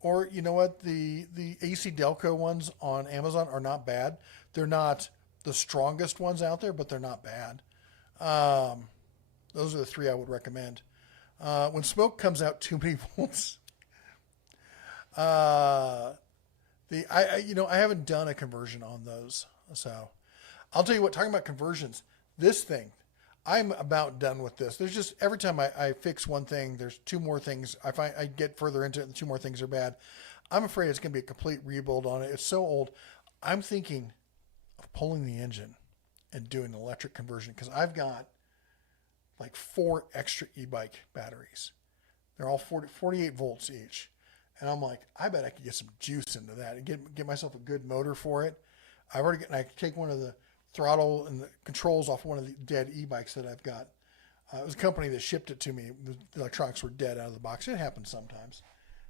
or you know what, the AC Delco ones on Amazon are not bad. They're not the strongest ones out there, but they're not bad. Those are the three I would recommend. When smoke comes out too many volts, I haven't done a conversion on those, so I'll tell you what. Talking about conversions, this thing, I'm about done with this. There's just every time I fix one thing, there's two more things. I get further into it, and two more things are bad. I'm afraid it's going to be a complete rebuild on it. It's so old. I'm thinking of pulling the engine and doing an electric conversion, because I've got like 4 extra e-bike batteries. They're all 48 volts each. And I'm like, I bet I could get some juice into that and get myself a good motor for it. I can take one of the throttle and the controls off one of the dead e-bikes that I've got. It was a company that shipped it to me. The electronics were dead out of the box. It happens sometimes.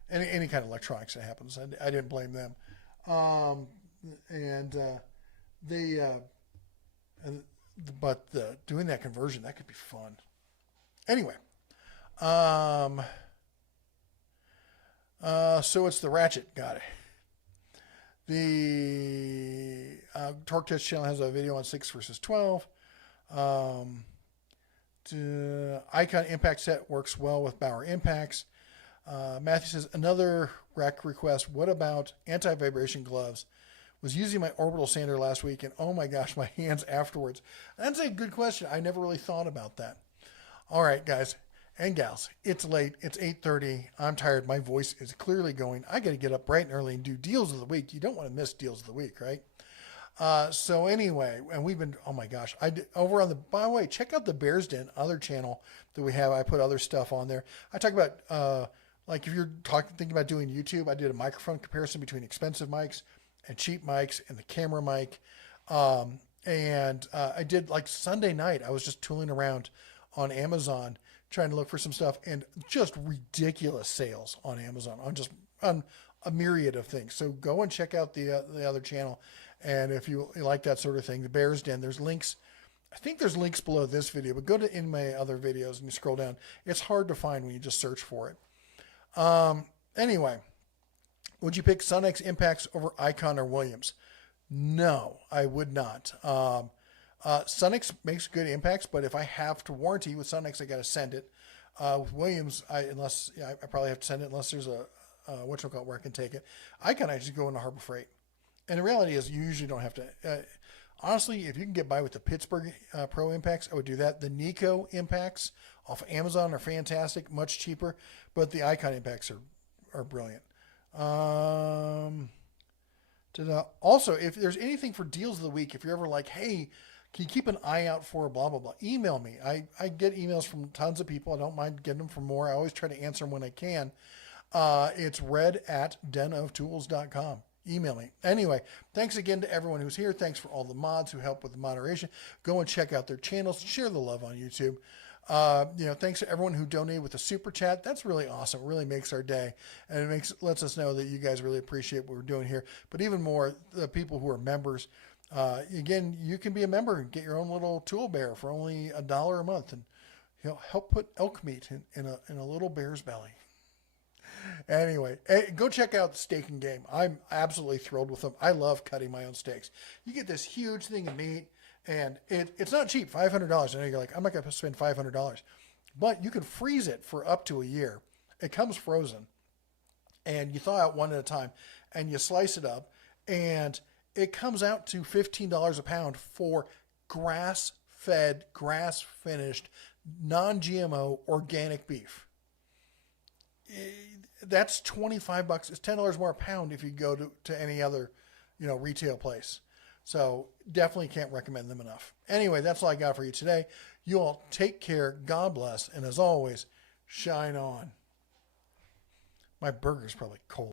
Any kind of electronics, it happens. I didn't blame them. Doing that conversion, that could be fun. Anyway, so it's the ratchet. Got it. The Torque Test channel has a video on 6 versus 12. Icon impact set works well with Bauer impacts. Matthew says, another rack request. What about anti-vibration gloves? Was using my orbital sander last week, and oh my gosh, my hands afterwards. That's a good question. I never really thought about that. All right, guys and gals, it's late. It's 8:30. I'm tired. My voice is clearly going. I got to get up bright and early and do deals of the week. You don't want to miss deals of the week, right? So anyway, and we've been, oh my gosh, by the way, check out the Bears Den other channel that we have. I put other stuff on there. I talk about, like if you're thinking about doing YouTube, I did a microphone comparison between expensive mics and cheap mics and the camera mic. I did, like, Sunday night, I was just tooling around on Amazon trying to look for some stuff, and just ridiculous sales on Amazon on a myriad of things. So go and check out the other channel. And if you like that sort of thing, the Bears Den, there's links. I think there's links below this video, but go to in my other videos and you scroll down. It's hard to find when you just search for it. Anyway, would you pick Sunex impacts over Icon or Williams? No, I would not. Sunex makes good impacts, but if I have to warranty with Sunex, I got to send it. With Williams, I probably have to send it unless there's a whatchamacallit where I can take it. Icon, I just go into Harbor Freight. And the reality is, you usually don't have to. Honestly, if you can get by with the Pittsburgh Pro impacts, I would do that. The Nico impacts off of Amazon are fantastic, much cheaper, but the Icon impacts are brilliant. Also, if there's anything for deals of the week, if you're ever like, hey, can you keep an eye out for blah, blah, blah, email me. I get emails from tons of people. I don't mind getting them for more. I always try to answer them when I can. It's red@denoftools.com. Email me. Anyway, thanks again to everyone who's here. Thanks for all the mods who help with the moderation. Go and check out their channels. Share the love on YouTube. Thanks to everyone who donated with the super chat. That's really awesome. It really makes our day, and it lets us know that you guys really appreciate what we're doing here. But even more, the people who are members. Again, you can be a member and get your own little tool bear for only $1 a month, and help put elk meat in a little bear's belly. Anyway, go check out the Steak and Game. I'm absolutely thrilled with them. I love cutting my own steaks. You get this huge thing of meat, and it's not cheap, $500. I know you're like, I'm not going to spend $500. But you can freeze it for up to a year. It comes frozen, and you thaw out one at a time, and you slice it up, and it comes out to $15 a pound for grass-fed, grass-finished, non-GMO organic beef. That's $25. It's $10 more a pound if you go to any other, retail place. So definitely can't recommend them enough. Anyway, that's all I got for you today. You all take care. God bless. And as always, shine on. My burger's probably cold.